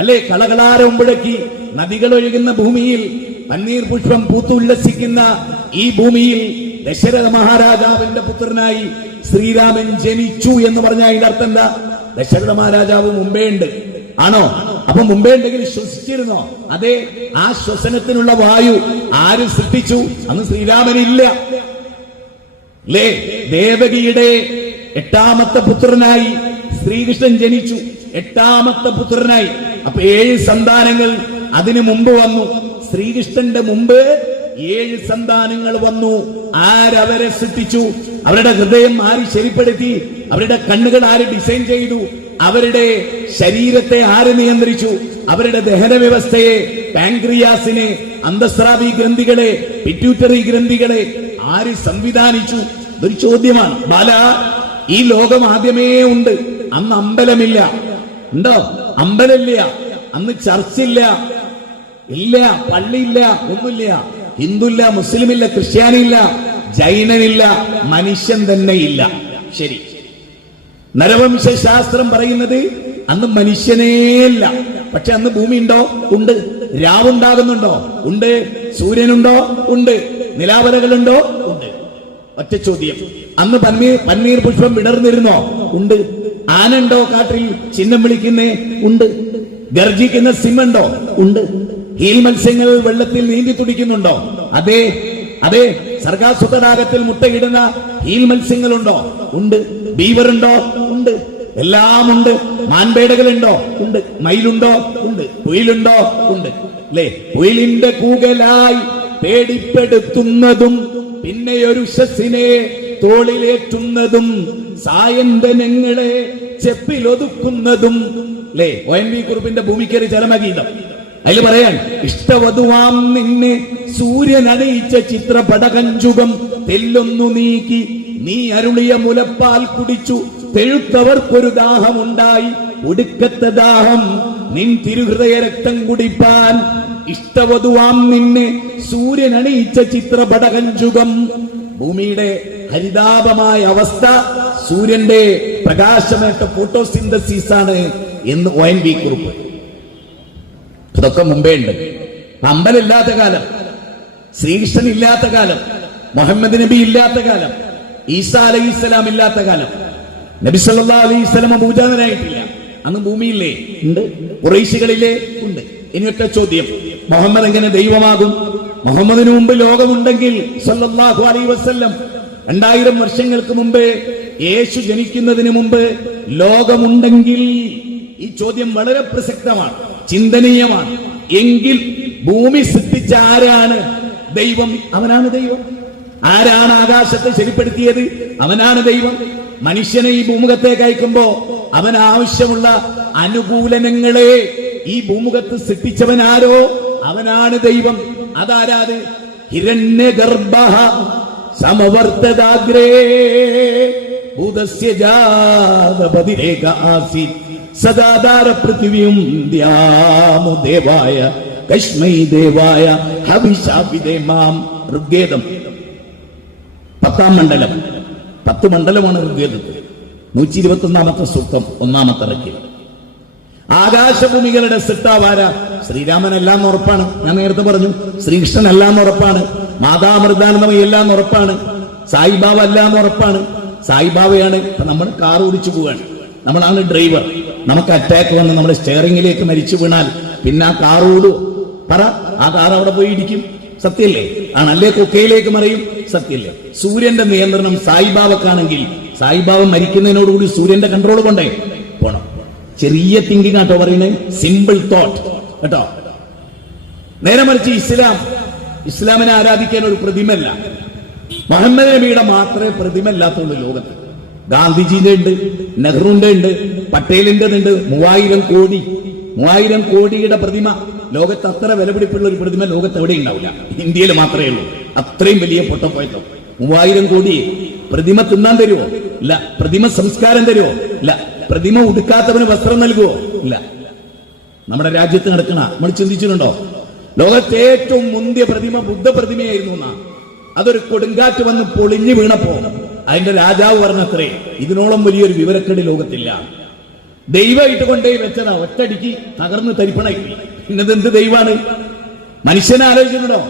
അല്ലെ, കളകളാരം പൊഴക്കി നദികൾ ഒഴുകുന്ന ഭൂമിയിൽ, പന്നീർ പുഷ്പം പൂത്തുല്ലസിക്കുന്ന ഈ ഭൂമിയിൽ ദശരഥ മഹാരാജാവിന്റെ പുത്രനായി ശ്രീരാമൻ ജനിച്ചു എന്ന് പറഞ്ഞാൽ അതിന്റെ അർത്ഥം എന്താ? ദശരഥ മഹാരാജാവ് മുമ്പേ ഉണ്ട്. ആണോ? അപ്പൊ മുമ്പേ ഉണ്ടെങ്കിൽ ശ്വസിച്ചിരുന്നോ? അതെ. ആ ശ്വസനത്തിനുള്ള വായു ആര് സൃഷ്ടിച്ചു? അന്ന് ശ്രീരാമനില്ല. അല്ലേ? ദേവകിയുടെ 8ാമത്തെ പുത്രനായി ശ്രീകൃഷ്ണൻ ജനിച്ചു. 8ാമത്തെ പുത്രനായി. അപ്പൊ 7 സന്താനങ്ങൾ അതിനു മുമ്പ് വന്നു. ശ്രീകൃഷ്ണന്റെ മുമ്പ് 7 സന്താനങ്ങൾ വന്നു. ആരവരെ സൃഷ്ടിച്ചു? അവരുടെ ഹൃദയം ആര് ശരിപ്പെടുത്തി? അവരുടെ കണ്ണുകൾ ആര് ഡിസൈൻ ചെയ്തു? അവരുടെ ശരീരത്തെ ആര് നിയന്ത്രിച്ചു? അവരുടെ ദഹന വ്യവസ്ഥയെ, പാൻക്രിയാസിനെ, അന്തസ്രാവി ഗ്രന്ഥികളെ, പിറ്റ്യൂട്ടറി ഗ്രന്ഥികളെ ആര് സംവിധാനിച്ചു? ഇതൊരു ചോദ്യമാണ്. ബാല, ഈ ലോകം ആദ്യമേ ഉണ്ട്. അന്ന് അമ്പലമില്ല. ഉണ്ടോ? അമ്പലമില്ല. അന്ന് ചർച്ചില്ല, ഇല്ല, പള്ളിയില്ല, ഒന്നുമില്ല. ഹിന്ദുല്ല, മുസ്ലിമില്ല, ക്രിസ്ത്യാനിയില്ല, ജൈനനില്ല, മനുഷ്യൻ തന്നെ ഇല്ല. ശരി. നരവംശ ശാസ്ത്രം പറയുന്നത് അന്ന് മനുഷ്യനേയില്ല. പക്ഷെ അന്ന് ഭൂമി ഉണ്ടോ? ഉണ്ട്. രാവുണ്ടാകുന്നുണ്ടോ? ഉണ്ട്. സൂര്യനുണ്ടോ? ഉണ്ട്. നിലാവലകളുണ്ടോ? ഉണ്ട്. ഒറ്റ ചോദ്യം, അന്ന് പന്നീർ പുഷ്പം വിടർന്നിരുന്നോ? ഉണ്ട്. ആനണ്ടോ കാട്ടിൽ ചിഹ്നം വിളിക്കുന്നേ? ഉണ്ട്. ഗർജിക്കുന്ന സിംഹണ്ടോ? ഉണ്ട്. ഹീൽ മത്സ്യങ്ങൾ വെള്ളത്തിൽ നീന്തി തുടിക്കുന്നുണ്ടോ? അതെ. അതെ. സർഗാസു തടാകത്തിൽ മുട്ടയിടുന്ന ഹീൽ മത്സ്യങ്ങളുണ്ടോ? ഉണ്ട്. ബീവറുണ്ടോ? ഉണ്ട്. എല്ലാം ഉണ്ട്. മാൻപേടകളുണ്ടോ? ഉണ്ട്. മയിലുണ്ടോ? ഉണ്ട്. കുയിലുണ്ടോ? ഉണ്ട്. അല്ലേ? കുയിലിന്റെ കൂകലായി പേടിപ്പെടുത്തുന്നതും പിന്നെ ഒരു ശസ്സിനെ തോളിലേറ്റുന്നതും സായന്തനങ്ങളെ ചെപ്പിലൊതുക്കുന്നതും. അല്ലേ? ONV കുറുപ്പിന്റെ ഭൂമിക്കറി ചരമഗീതം. അതിൽ പറയാൻ, ഇഷ്ടവധുവാം നിന്നെ സൂര്യൻ അണിയിച്ച ചിത്രപടകഞ്ചുകം തെല്ലൊന്നു നീക്കി നീ അരുളിയ മുലപ്പാൽ കുടിച്ചു തെഴുത്തവർക്കൊരു ദാഹമുണ്ടായി. ഒടുക്കത്തെ ദാഹം നിൻ തിരുഹൃദയ രക്തം കുടിപ്പാൻ. ഇഷ്ടവധുവാം നിന്നെ സൂര്യൻ അണിയിച്ച ചിത്രപടകഞ്ചുകം. ഭൂമിയുടെ ഹരിതാപമായ അവസ്ഥ സൂര്യന്റെ പ്രകാശമേറ്റ ഫോട്ടോസിന്തസിസ് ആണ് എന്ന് ONV കുറിപ്പ്. അതൊക്കെ മുമ്പേ ഉണ്ട്. അമ്പലമില്ലാത്ത കാലം, ശ്രീകൃഷ്ണൻ ഇല്ലാത്ത കാലം, മുഹമ്മദ് നബി ഇല്ലാത്ത കാലം, ഈസാ അലൈഹിസ്സലാം ഇല്ലാത്ത കാലം, നബി സല്ലല്ലാഹു അലൈഹി വസല്ലം പൂജാതനായിട്ടില്ല. അന്ന് ഭൂമിയില്ലേ? ഉണ്ട്. ഖുറൈശികളിലെ? ഉണ്ട്. ഇനി ഒറ്റ ചോദ്യം, മുഹമ്മദ് എങ്ങനെ ദൈവമാകും? മുഹമ്മദിന് മുമ്പ് ലോകമുണ്ടെങ്കിൽ സല്ലല്ലാഹു അലൈഹി വസല്ലം 2000 വർഷങ്ങൾക്ക് മുമ്പ്, യേശു ജനിക്കുന്നതിന് മുമ്പ് ലോകമുണ്ടെങ്കിൽ, ഈ ചോദ്യം വളരെ പ്രസക്തമാണ്, ചിന്തനീയമാണ്. എങ്കിൽ ഭൂമി സൃഷ്ടിച്ച ആരാണ് ദൈവം? അവനാണ് ദൈവം. ആരാണ് ആകാശത്തെ ശരിപ്പെടുത്തിയത്? അവനാണ് ദൈവം. മനുഷ്യനെ ഈ ഭൂമുഖത്തേക്ക് അയക്കുമ്പോ അവൻ ആവശ്യമുള്ള അനുകൂലനങ്ങളെ ഈ ഭൂമുഖത്ത് സൃഷ്ടിച്ചവനാരോ അവനാണ് ദൈവം. അതാരാത്? ഹിരണ്യഗർഭഃ സമവർത്തദാഗ്രേ ഭൂതസ്യ ജാതപതിരേക ആസീത് സദാധാര പൃഥിവ്യം ദ്യാമു ദേവായ കശ്മൈ ദേവായ ഹവിഷാപിദേമാം. ഋഗ്വേദം 10-ാം മണ്ഡലം, 10 മണ്ഡലമാണ് ഋഗ്വേദത്തിൽ. 121-ാമത്തെ സൂക്തം 1-ാമത്തെ റക്കിൽ. ആകാശഭൂമികളുടെ സൃഷ്ടാവാര? ശ്രീരാമൻ എല്ലാം ഉറപ്പാണ്. ഞാൻ നേരത്തെ പറഞ്ഞു. ശ്രീകൃഷ്ണൻ എല്ലാം ഉറപ്പാണ്. മാതാമൃതാനന്ദമയി എല്ലാം ഉറപ്പാണ്. സായിബാബ എല്ലാം ഉറപ്പാണ്. സായിബാബയാണ്. ഇപ്പൊ നമ്മൾ കാർ ഓടിച്ചു പോവാണ്, നമ്മളാണ് ഡ്രൈവർ. നമുക്ക് അറ്റാക്ക് വന്ന് നമ്മുടെ സ്റ്റെയറിംഗിലേക്ക് മരിച്ചു വീണാൽ പിന്നെ ആ കാർ ഓടും? പറ. ആ കാർ അവിടെ പോയി ഇടിക്കും. സത്യല്ലേ? ആണല്ലേ? കൊക്കയിലേക്ക് മറിയും. സത്യല്ലേ? സൂര്യന്റെ നിയന്ത്രണം സായിബാബക്കാണെങ്കിൽ സായിബാബ മരിക്കുന്നതിനോടുകൂടി സൂര്യന്റെ കൺട്രോൾ കൊണ്ടേ പോണം. ചെറിയ തിങ്കിങ് ആട്ടോ പറയുന്നത്, സിമ്പിൾ തോട്ട് കേട്ടോ. നേരെ മറിച്ച് ഇസ്ലാമിനെ ആരാധിക്കാൻ ഒരു പ്രതിമല്ല. മുഹമ്മദ് നബിയുടെ മാത്രമേ പ്രതിമ ഇല്ലാത്തുള്ളൂ ലോകത്ത്. ഗാന്ധിജിന്റെ ഉണ്ട്, നെഹ്റുവിന്റെ ഉണ്ട്, പട്ടേലിന്റെ ഉണ്ട്. 3000 കോടിയുടെ പ്രതിമ. ലോകത്ത് അത്ര വിലപിടിപ്പുള്ള ഒരു പ്രതിമ ലോകത്ത് എവിടെ ഉണ്ടാവില്ല. ഇന്ത്യയിൽ മാത്രമേ ഉള്ളൂ. അത്രയും വലിയ പൊട്ടപ്പോയത്തോ. 3000 കോടി പ്രതിമ തിന്നാൻ തരുമോ? ഇല്ല. പ്രതിമ സംസ്കാരം തരുമോ? ഇല്ല. പ്രതിമ ഉടുക്കാത്തവന് വസ്ത്രം നൽകുവോ? ഇല്ല. നമ്മുടെ രാജ്യത്ത് നടക്കണ നമ്മൾ ചിന്തിച്ചിട്ടുണ്ടോ? ലോകത്തെ ഏറ്റവും മുന്തിയ പ്രതിമ ബുദ്ധ പ്രതിമയായിരുന്നു എന്നാ. അതൊരു കൊടുങ്കാറ്റ് വന്ന് പൊളിഞ്ഞു വീണപ്പോ അതിന്റെ രാജാവ് പറഞ്ഞത്രേ, ഇതിനോളം വലിയൊരു വിവരക്കേട് ലോകത്തില്ല. ദൈവമായിട്ട് കൊണ്ടുപോയി വെച്ചതാ, ഒറ്റടിക്ക് തകർന്ന് തരിപ്പണായി. ഇന്നതെന്ത് ദൈവാണ്? മനുഷ്യനെ ആലോചിച്ചിട്ടുണ്ടോ?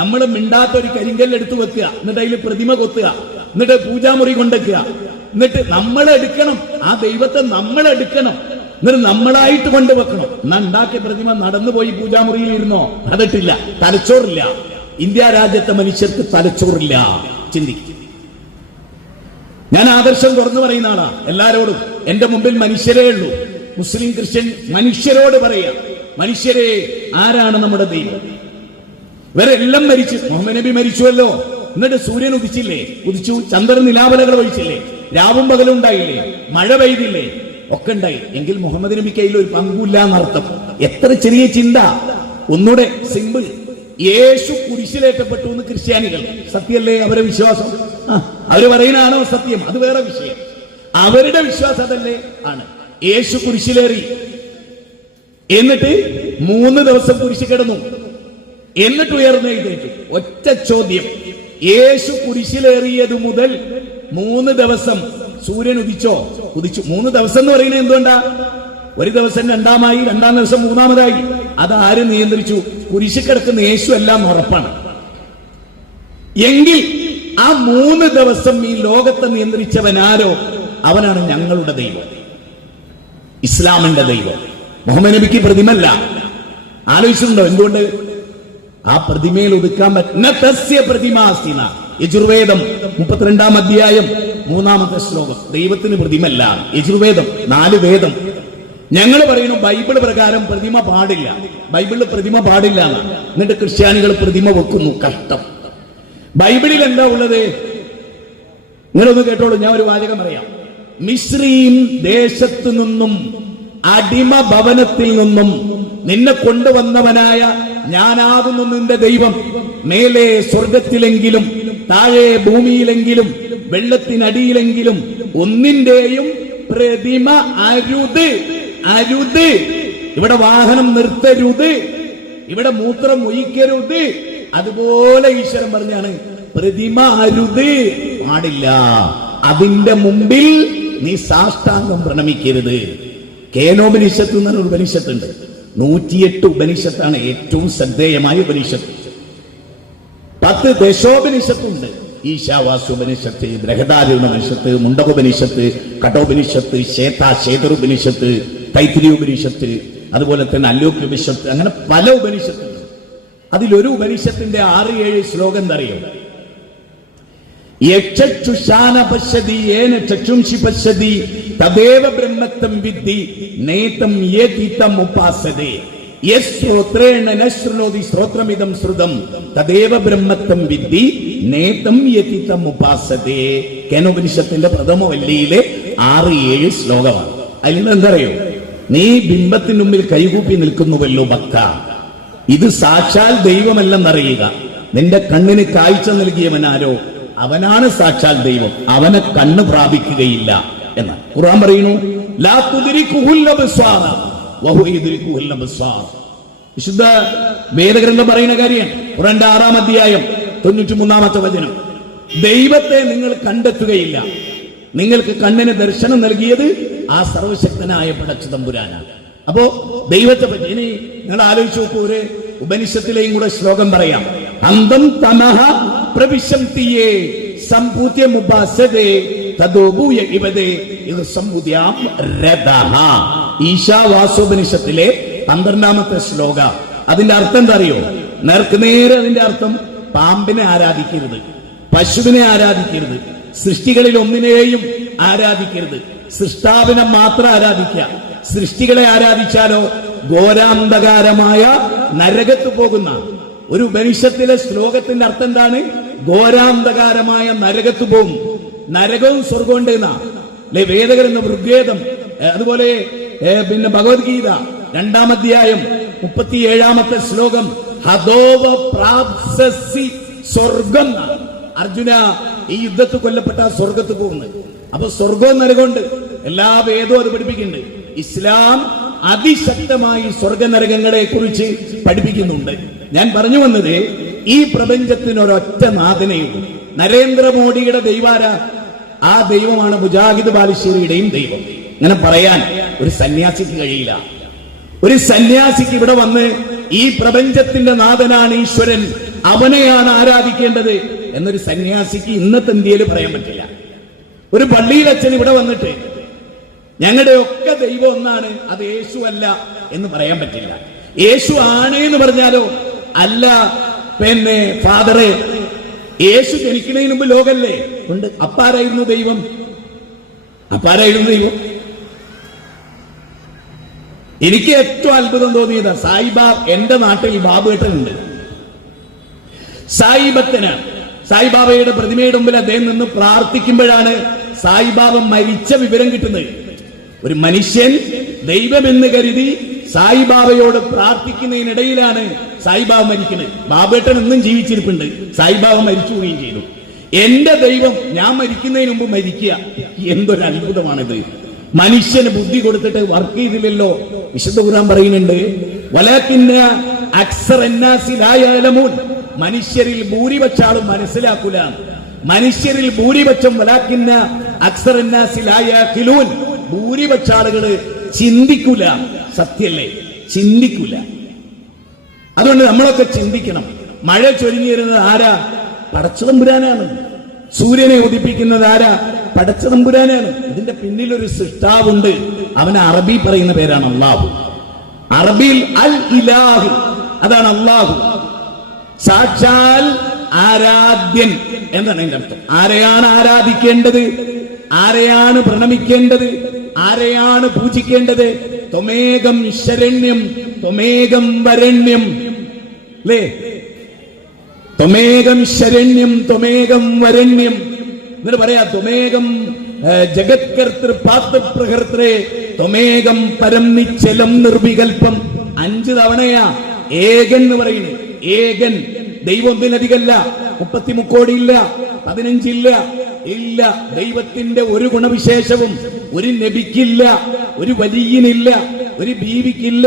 നമ്മൾ മിണ്ടാത്ത ഒരു കരിങ്കല്ലെടുത്ത് വെക്കുക, എന്നിട്ട് അതിൽ പ്രതിമ കൊത്തുക, എന്നിട്ട് പൂജാമുറി കൊണ്ടുവെക്കുക, എന്നിട്ട് നമ്മളെടുക്കണം ആ ദൈവത്തെ, നമ്മളെടുക്കണം, എന്നിട്ട് നമ്മളായിട്ട് കൊണ്ടുവെക്കണം. എന്നാ ഉണ്ടാക്കിയ പ്രതിമ നടന്നുപോയി പൂജാമുറിയിൽ ഇരുന്നോ? അതിട്ടില്ല. തലച്ചോറില്ല. ഇന്ത്യ രാജ്യത്തെ മനുഷ്യർക്ക് തലച്ചോറില്ല. ചിന്തിക്കും. ഞാൻ ആദർശം തുറന്നു പറയുന്ന ആളാ എല്ലാരോടും. എന്റെ മുമ്പിൽ മനുഷ്യരേ ഉള്ളൂ. മുസ്ലിം, ക്രിസ്ത്യൻ മനുഷ്യരോട് പറയാം, മനുഷ്യരെ, ആരാണ് നമ്മുടെ ദൈവം? ഇവരെല്ലാം മരിച്ചു. മുഹമ്മദ് നബി മരിച്ചുവല്ലോ. എന്നിട്ട് സൂര്യൻ ഉദിച്ചില്ലേ? ഉദിച്ചു. ചന്ദ്രൻ നിലാവലകൾ ഒഴിച്ചില്ലേ? രാവും പകലും ഉണ്ടായില്ലേ? മഴ പെയ്തില്ലേ? ഒക്കെ ഉണ്ടായി. എങ്കിൽ മുഹമ്മദ് നബിക്ക് അതിൽ ഒരു പങ്കുമില്ല എന്നർത്ഥം. എത്ര ചെറിയ ചിന്ത. ഒന്നുകൂടെ സിമ്പിൾ. യേശു കുരിശിലേറ്റപ്പെട്ടു എന്ന് ക്രിസ്ത്യാനികൾ. സത്യമല്ലേ അവരുടെ വിശ്വാസം? അവര് പറയുന്നതാണോ സത്യം? അത് വേറെ വിഷയം. അവരുടെ വിശ്വാസം അതല്ലേ? ആണ്. യേശു കുരിശിലേറി, എന്നിട്ട് 3 ദിവസം കുരിശി കിടന്നു, എന്നിട്ട് ഉയർന്നെഴുന്നേറ്റു. ഒറ്റ ചോദ്യം, യേശു കുരിശിലേറിയത് മുതൽ 3 ദിവസം സൂര്യൻ ഉദിച്ചോ? ഉദിച്ചു. 3 ദിവസം എന്ന് പറയുന്നത് എന്തുകൊണ്ടാ? ഒരു ദിവസം രണ്ടാമായി, 2-ാം ദിവസം 3-ാമതായി. അത് ആര് നിയന്ത്രിച്ചു? കുരിശി കിടക്കുന്ന യേശു എല്ലാം ഉറപ്പാണ്. എങ്കിൽ ആ 3 ദിവസം ഈ ലോകത്തെ നിയന്ത്രിച്ചവനാരോ അവനാണ് ഞങ്ങളുടെ ദൈവം, ഇസ്ലാമിന്റെ ദൈവം. മുഹമ്മദ് നബിക്ക് പ്രതിമല്ല. ആലോചിച്ചിട്ടുണ്ടോ എന്തുകൊണ്ട്? ആ പ്രതിമയിൽ ഒതുക്കാൻ പറ്റുന്ന പ്രതിമാസ്തിന. യജുർവേദം 32-ാം അധ്യായം 3-ാമത്തെ ശ്ലോകം. ദൈവത്തിന് പ്രതിമല്ല. യജുർവേദം 4 വേദം. ഞങ്ങൾ പറയുന്നു ബൈബിൾ പ്രകാരം പ്രതിമ പാടില്ല. ബൈബിളിൽ പ്രതിമ പാടില്ല എന്ന്. എന്നിട്ട് ക്രിസ്ത്യാനികൾ പ്രതിമ വെക്കുന്നു. കഷ്ടം. ബൈബിളിൽ എന്താ ഉള്ളത്? നിങ്ങളൊന്ന് കേട്ടോളൂ. ഞാൻ ഒരു വാചകം പറയാം. മിസ്രീം ദേശത്തു നിന്നും, അടിമ ഭവനത്തിൽ നിന്നും നിന്നെ കൊണ്ടുവന്നവനായ ഞാനാകുന്നു നിന്റെ ദൈവം. മേലെ സ്വർഗത്തിലെങ്കിലും താഴെ ഭൂമിയിലെങ്കിലും വെള്ളത്തിനടിയിലെങ്കിലും ഒന്നിന്റെയും പ്രതിമ അരുത്. അരുത്. ഇവിടെ വാഹനം നിർത്തരുത്, ഇവിടെ മൂത്രം ഒഴിക്കരുത്. അതുപോലെ ഈശ്വരൻ പറഞ്ഞാണ് പ്രതിമ അരുത്, പാടില്ല. അതിന്റെ മുമ്പിൽ നീ സാഷ്ടാംഗം പ്രണമിക്കരുത്. കേനോപനിഷത്ത് എന്നൊരു ഉപനിഷത്തുണ്ട്. 108 ഉപനിഷത്താണ് ഏറ്റവും ശ്രദ്ധേയമായ ഉപനിഷത്ത്. 10 ദശോപനിഷത്തുണ്ട്. ഈശാവാസ്യോപനിഷത്ത്, ബൃഹദാരണ്യോപനിഷത്ത്, മുണ്ടകോപനിഷത്ത്, കഠോപനിഷത്ത്, ശേതറുപനിഷത്ത്, തൈത്തിരീയോപനിഷത്ത്, അതുപോലെ തന്നെ അല്ലോക്യോപനിഷത്ത്, അങ്ങനെ പല ഉപനിഷത്തുണ്ട്. അതിലൊരു ഉപനിഷത്തിന്റെ 6-7 ശ്ലോകം എന്തറിയും? യക്ഷുഷാന പശ്യതി യേന ചക്ഷുംഷി പശ്യതി തദേവ ബ്രഹ്മത്വം വിദ്ധി നേതം യേതിതം ഉപാസതേ. യശ്രോത്രേണ നശ്രുണോതി ശ്രോത്രമിദം ശ്രുതം തദേവ ബ്രഹ്മത്വം വിദ്ധി നേതം യതിതം ഉപാസതേ. കേനോപനിഷത്തിന്റെ പ്രഥമ വല്ലിയിലെ 6-7 ശ്ലോകമാണ്. അതിൽ നിന്ന് എന്താ അറിയോ? നീ ബിംബത്തിന് മുമ്പിൽ കൈകൂപ്പി നിൽക്കുന്നുവല്ലോ ഭക്ത, ഇത് സാക്ഷാൽ ദൈവമല്ലെന്നറിയുക. നിന്റെ കണ്ണിന് കാഴ്ച നൽകിയവനാരോ അവനാണ് സാക്ഷാൽ ദൈവം, അവനെ കണ്ണ് പ്രാപിക്കുകയില്ല എന്ന് ഖുർആൻ പറയുന്നു. ലാ തുദ്രികുഹുൽ അബ്സാർ വഹു യുദ്രികുഹുൽ അബ്സാർ. വിശുദ്ധ വേദഗ്രന്ഥം പറയുന്ന കാര്യമാണ്. ഖുർആന്റെ 6-ാം അധ്യായം 93-ാമത്തെ വചനം. ദൈവത്തെ നിങ്ങൾ കണ്ടെത്തുകയില്ല, നിങ്ങൾക്ക് കണ്ണിന് ദർശനം നൽകിയത് ആ സർവശക്തനായ പടച്ചതമ്പുരാനാണ്. അപ്പോ ദൈവത്തെ പറ്റി ഇനി നിങ്ങൾ ആലോചിച്ച് നോക്കൂ. ഒരു ഉപനിഷത്തിലെയും കൂടെ ശ്ലോകം പറയാം. അന്തം തമഹ പ്രവിശംതിയേ സംഭൂത്യമുപാസതേ തദോഭൂയ ഇവദേ ഇത് സംഭൂത്യാം രഥഃ. ഈശാവാസോപനിഷത്തിലെ 12-ാമത്തെ ശ്ലോക. അതിന്റെ അർത്ഥം എന്താ അറിയോ? നേർക്കുനേരെ അതിന്റെ അർത്ഥം പാമ്പിനെ ആരാധിക്കരുത്, പശുവിനെ ആരാധിക്കരുത്, സൃഷ്ടികളിൽ ഒന്നിനെയും ആരാധിക്കരുത്, സൃഷ്ടാവിനെ മാത്രം ആരാധിക്കുക. സൃഷ്ടികളെ ആരാധിച്ചാലോ ഘോരാന്ധകാരമായ നരകത്ത് പോകുന്ന ഒരു ഉപനിഷത്തിലെ ശ്ലോകത്തിന്റെ അർത്ഥം എന്താണ്? ഘോരാന്ധകാരമായ നരകത്ത് പോകും. നരകവും സ്വർഗവും ഉണ്ട് എന്നാ അല്ലെ വേദഗ്രന്ഥം ഋഗ്വേദം. അതുപോലെ പിന്നെ ഭഗവത്ഗീത 2-ാം അധ്യായം 37-ാമത്തെ ശ്ലോകം. ഹദോവ പ്രാപ്സസി സ്വർഗം. അർജുന, ഈ യുദ്ധത്തിൽ കൊല്ലപ്പെട്ട സ്വർഗത്ത് പോകുന്നത്. അപ്പൊ സ്വർഗവും നരകമുണ്ട്. എല്ലാ വേദവും അത് പഠിപ്പിക്കുന്നുണ്ട്. ഇസ്ലാം അതിശക്തമായി സ്വർഗ നരകങ്ങളെ കുറിച്ച് പഠിപ്പിക്കുന്നുണ്ട്. ഞാൻ പറഞ്ഞു വന്നത്, ഈ പ്രപഞ്ചത്തിന് ഒരൊറ്റ നാഥനെയുള്ളൂ. നരേന്ദ്രമോദിയുടെ ദൈവാര, ആ ദൈവമാണ് മുജാഹിദ് ബാലുശ്ശേരിയുടെയും ദൈവം. ഇങ്ങനെ പറയാൻ ഒരു സന്യാസിക്ക് കഴിയില്ല. ഒരു സന്യാസിക്ക് ഇവിടെ വന്ന് ഈ പ്രപഞ്ചത്തിന്റെ നാഥനാണ് ഈശ്വരൻ, അവനെയാണ് ആരാധിക്കേണ്ടത് എന്നൊരു സന്യാസിക്ക് ഇന്നത്തെ ഇന്ത്യയിൽ പറയാൻ പറ്റില്ല. ഒരു പള്ളിയിൽ അച്ഛൻ ഇവിടെ വന്നിട്ട് ഞങ്ങളുടെ ഒക്കെ ദൈവം ഒന്നാണ്, അത് യേശു അല്ല എന്ന് പറയാൻ പറ്റില്ല. യേശു ആണ് എന്ന് പറഞ്ഞാലോ അല്ല. പിന്നെ ഫാദറെ, യേശു ജനിക്കുന്നതിന് മുമ്പ് ലോകല്ലേ ഉണ്ട്. അപ്പാരായിരുന്നു ദൈവം? അപ്പാരായിരുന്നു ദൈവം? എനിക്ക് ഏറ്റവും അത്ഭുതം തോന്നിയത് സായിബാബ. എന്റെ നാട്ടിൽ ബാബുവേട്ടനുണ്ട്. സായിബാബയുടെ പ്രതിമയുടെ മുമ്പിൽ അദ്ദേഹം നിന്ന് പ്രാർത്ഥിക്കുമ്പോഴാണ് സായിബാബ മരിച്ച വിവരം കിട്ടുന്നത്. ഒരു മനുഷ്യൻ ദൈവമെന്ന് കരുതി സായിബാബയോട് പ്രാർത്ഥിക്കുന്നതിനിടയിലാണ് സായിബാബ മരിക്കുന്നത്. ബാബേട്ടൻ ഇന്നും ജീവിച്ചിരിപ്പുണ്ട്, സായിബാബ മരിച്ചു പോവുകയും ചെയ്തു. എന്റെ ദൈവം ഞാൻ മരിക്കുന്നതിന് മുമ്പ് മരിക്കുക. എന്തൊരു അത്ഭുതമാണിത്! മനുഷ്യന് ബുദ്ധി കൊടുത്തിട്ട് വർക്ക് ചെയ്തില്ലല്ലോ. വിശുദ്ധ ഖുർആൻ പറയുന്നുണ്ട്, വലാകിന്ന അക്സറന്നാസി ലാ യഅലമൂൻ. മനുഷ്യരിൽ ഭൂരിപക്ഷ ആളും മനസ്സിലാക്കൂല. മനുഷ്യരിൽ ഭൂരിപക്ഷം വലാകിന്ന അക്സറന്നാസി ലാ യഅഖിലൂൻ. ഭൂരിപക്ഷ ആളുകള് ചിന്തിക്കൂല. സത്യല്ലേ? ചിന്തിക്കൂല. അതുകൊണ്ട് നമ്മളൊക്കെ ചിന്തിക്കണം. മഴ ചൊരിഞ്ഞു വരുന്നത് ആരാ? പടച്ചതമ്പുരാനാണ്. സൂര്യനെ ഉദിപ്പിക്കുന്നത് ആരാ? പടച്ചതമ്പുരാനാണ്. ഇതിന്റെ പിന്നിൽ ഒരു സൃഷ്ടാവുണ്ട്. അവന് അറബി പറയുന്ന പേരാണ് അള്ളാഹു. അറബിയിൽ അൽ ഇലാഹ്, അതാണ് അള്ളാഹു. സാക്ഷാൽ ആരാധ്യൻ എന്നാണ് അതിന്റെ അർത്ഥം. ആരെയാണ് ആരാധിക്കേണ്ടത്? ആരെയാണ് പ്രണമിക്കേണ്ടത്? ആരെയാണ് പൂജിക്കേണ്ടത്? ത്വമേകം ശരണ്യം ത്വമേകം വരണ്യം. അല്ലേ? ത്വമേകം ശരണ്യം ത്വമേകം വരണ്യം എന്നിട്ട് പറയാ, ത്വമേകം ജഗത്കർത്തൃ പാത്രപ്രകർത്തേ ത്വമേകം പരം നിശ്ചലം നിർവികൽപ്പം. 5 തവണയാ ഏകൻ എന്ന് പറയുന്നത്. ഏകൻ. ദൈവം ഒന്നിലധികമല്ല. 33 കോടി ഇല്ല, 15 ഇല്ല. ഇല്ല. ദൈവത്തിന്റെ ഒരു ഗുണവിശേഷവും ഒരു നബിക്കില്ല, ഒരു വലിയനില്ല, ഒരു ബീവിക്കില്ല,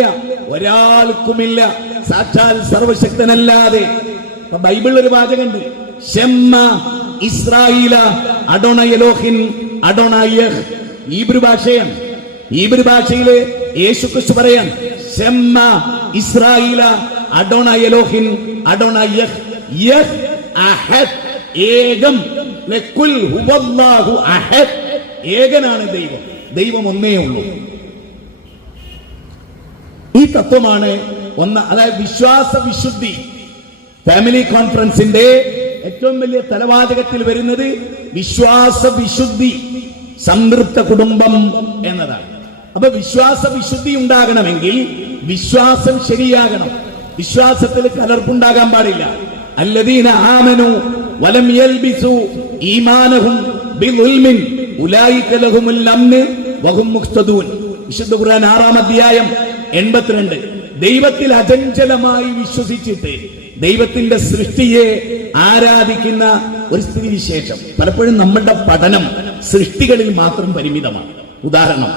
ഒരാൾക്കുമില്ല. സാക്ഷാൽ സർവശക്തനല്ലാതെ. ബൈബിളിൽ ഒരു വാചകമുണ്ട്, ഷെമ്മ ഇസ്രായേല അഡോണ എലോഹിൻ അഡോണ യഹ്. ഹീബ്രു ഭാഷയാണ്. ഹീബ്രു ഭാഷയില് യേശു ക്രിസ്തു പറയാൻ ഷെമ്മ ഇസ്രായേല അഡോണ എലോഹിൻ അഡോണ യഹ്. യഹ് അഹദ്, ഏകം. ലകുൽ ഹുവല്ലാഹു അഹദ്. ഏകനാണ് ദൈവം. ദൈവം ഒന്നേ ഉള്ളൂ. ഈ തത്വമാണ് ഒന്ന്. അതായത് വിശ്വാസ വിശുദ്ധി. ഫാമിലി കോൺഫറൻസിന്റെ ഏറ്റവും വലിയ തലവാചകത്തിൽ വരുന്നത് വിശ്വാസ വിശുദ്ധി, സംതൃപ്ത കുടുംബം എന്നതാണ്. അപ്പൊ വിശ്വാസ വിശുദ്ധി ഉണ്ടാകണമെങ്കിൽ വിശ്വാസം ശരിയാകണം, വിശ്വാസത്തിൽ കലർപ്പുണ്ടാകാൻ പാടില്ല. അല്ലദീന ആമനു വലം യൽബിസു ഈമാനഹും ബിളുൽമിൻ ഉലൈക ലഹുമുൽ അംന് വഹും മുഹ്തദൂൻ. വിശുദ്ധ ഖുർആൻ 6-ാം അധ്യായം 82. ദൈവത്തിൽ അചഞ്ചലമായി വിശ്വസിച്ചിട്ട് ദൈവത്തിന്റെ സൃഷ്ടിയെ ആരാധിക്കുന്ന ഒരു സ്ഥിതിവിശേഷം. പലപ്പോഴും നമ്മുടെ പഠനം സൃഷ്ടികളിൽ മാത്രം പരിമിതമാണ്. ഉദാഹരണം,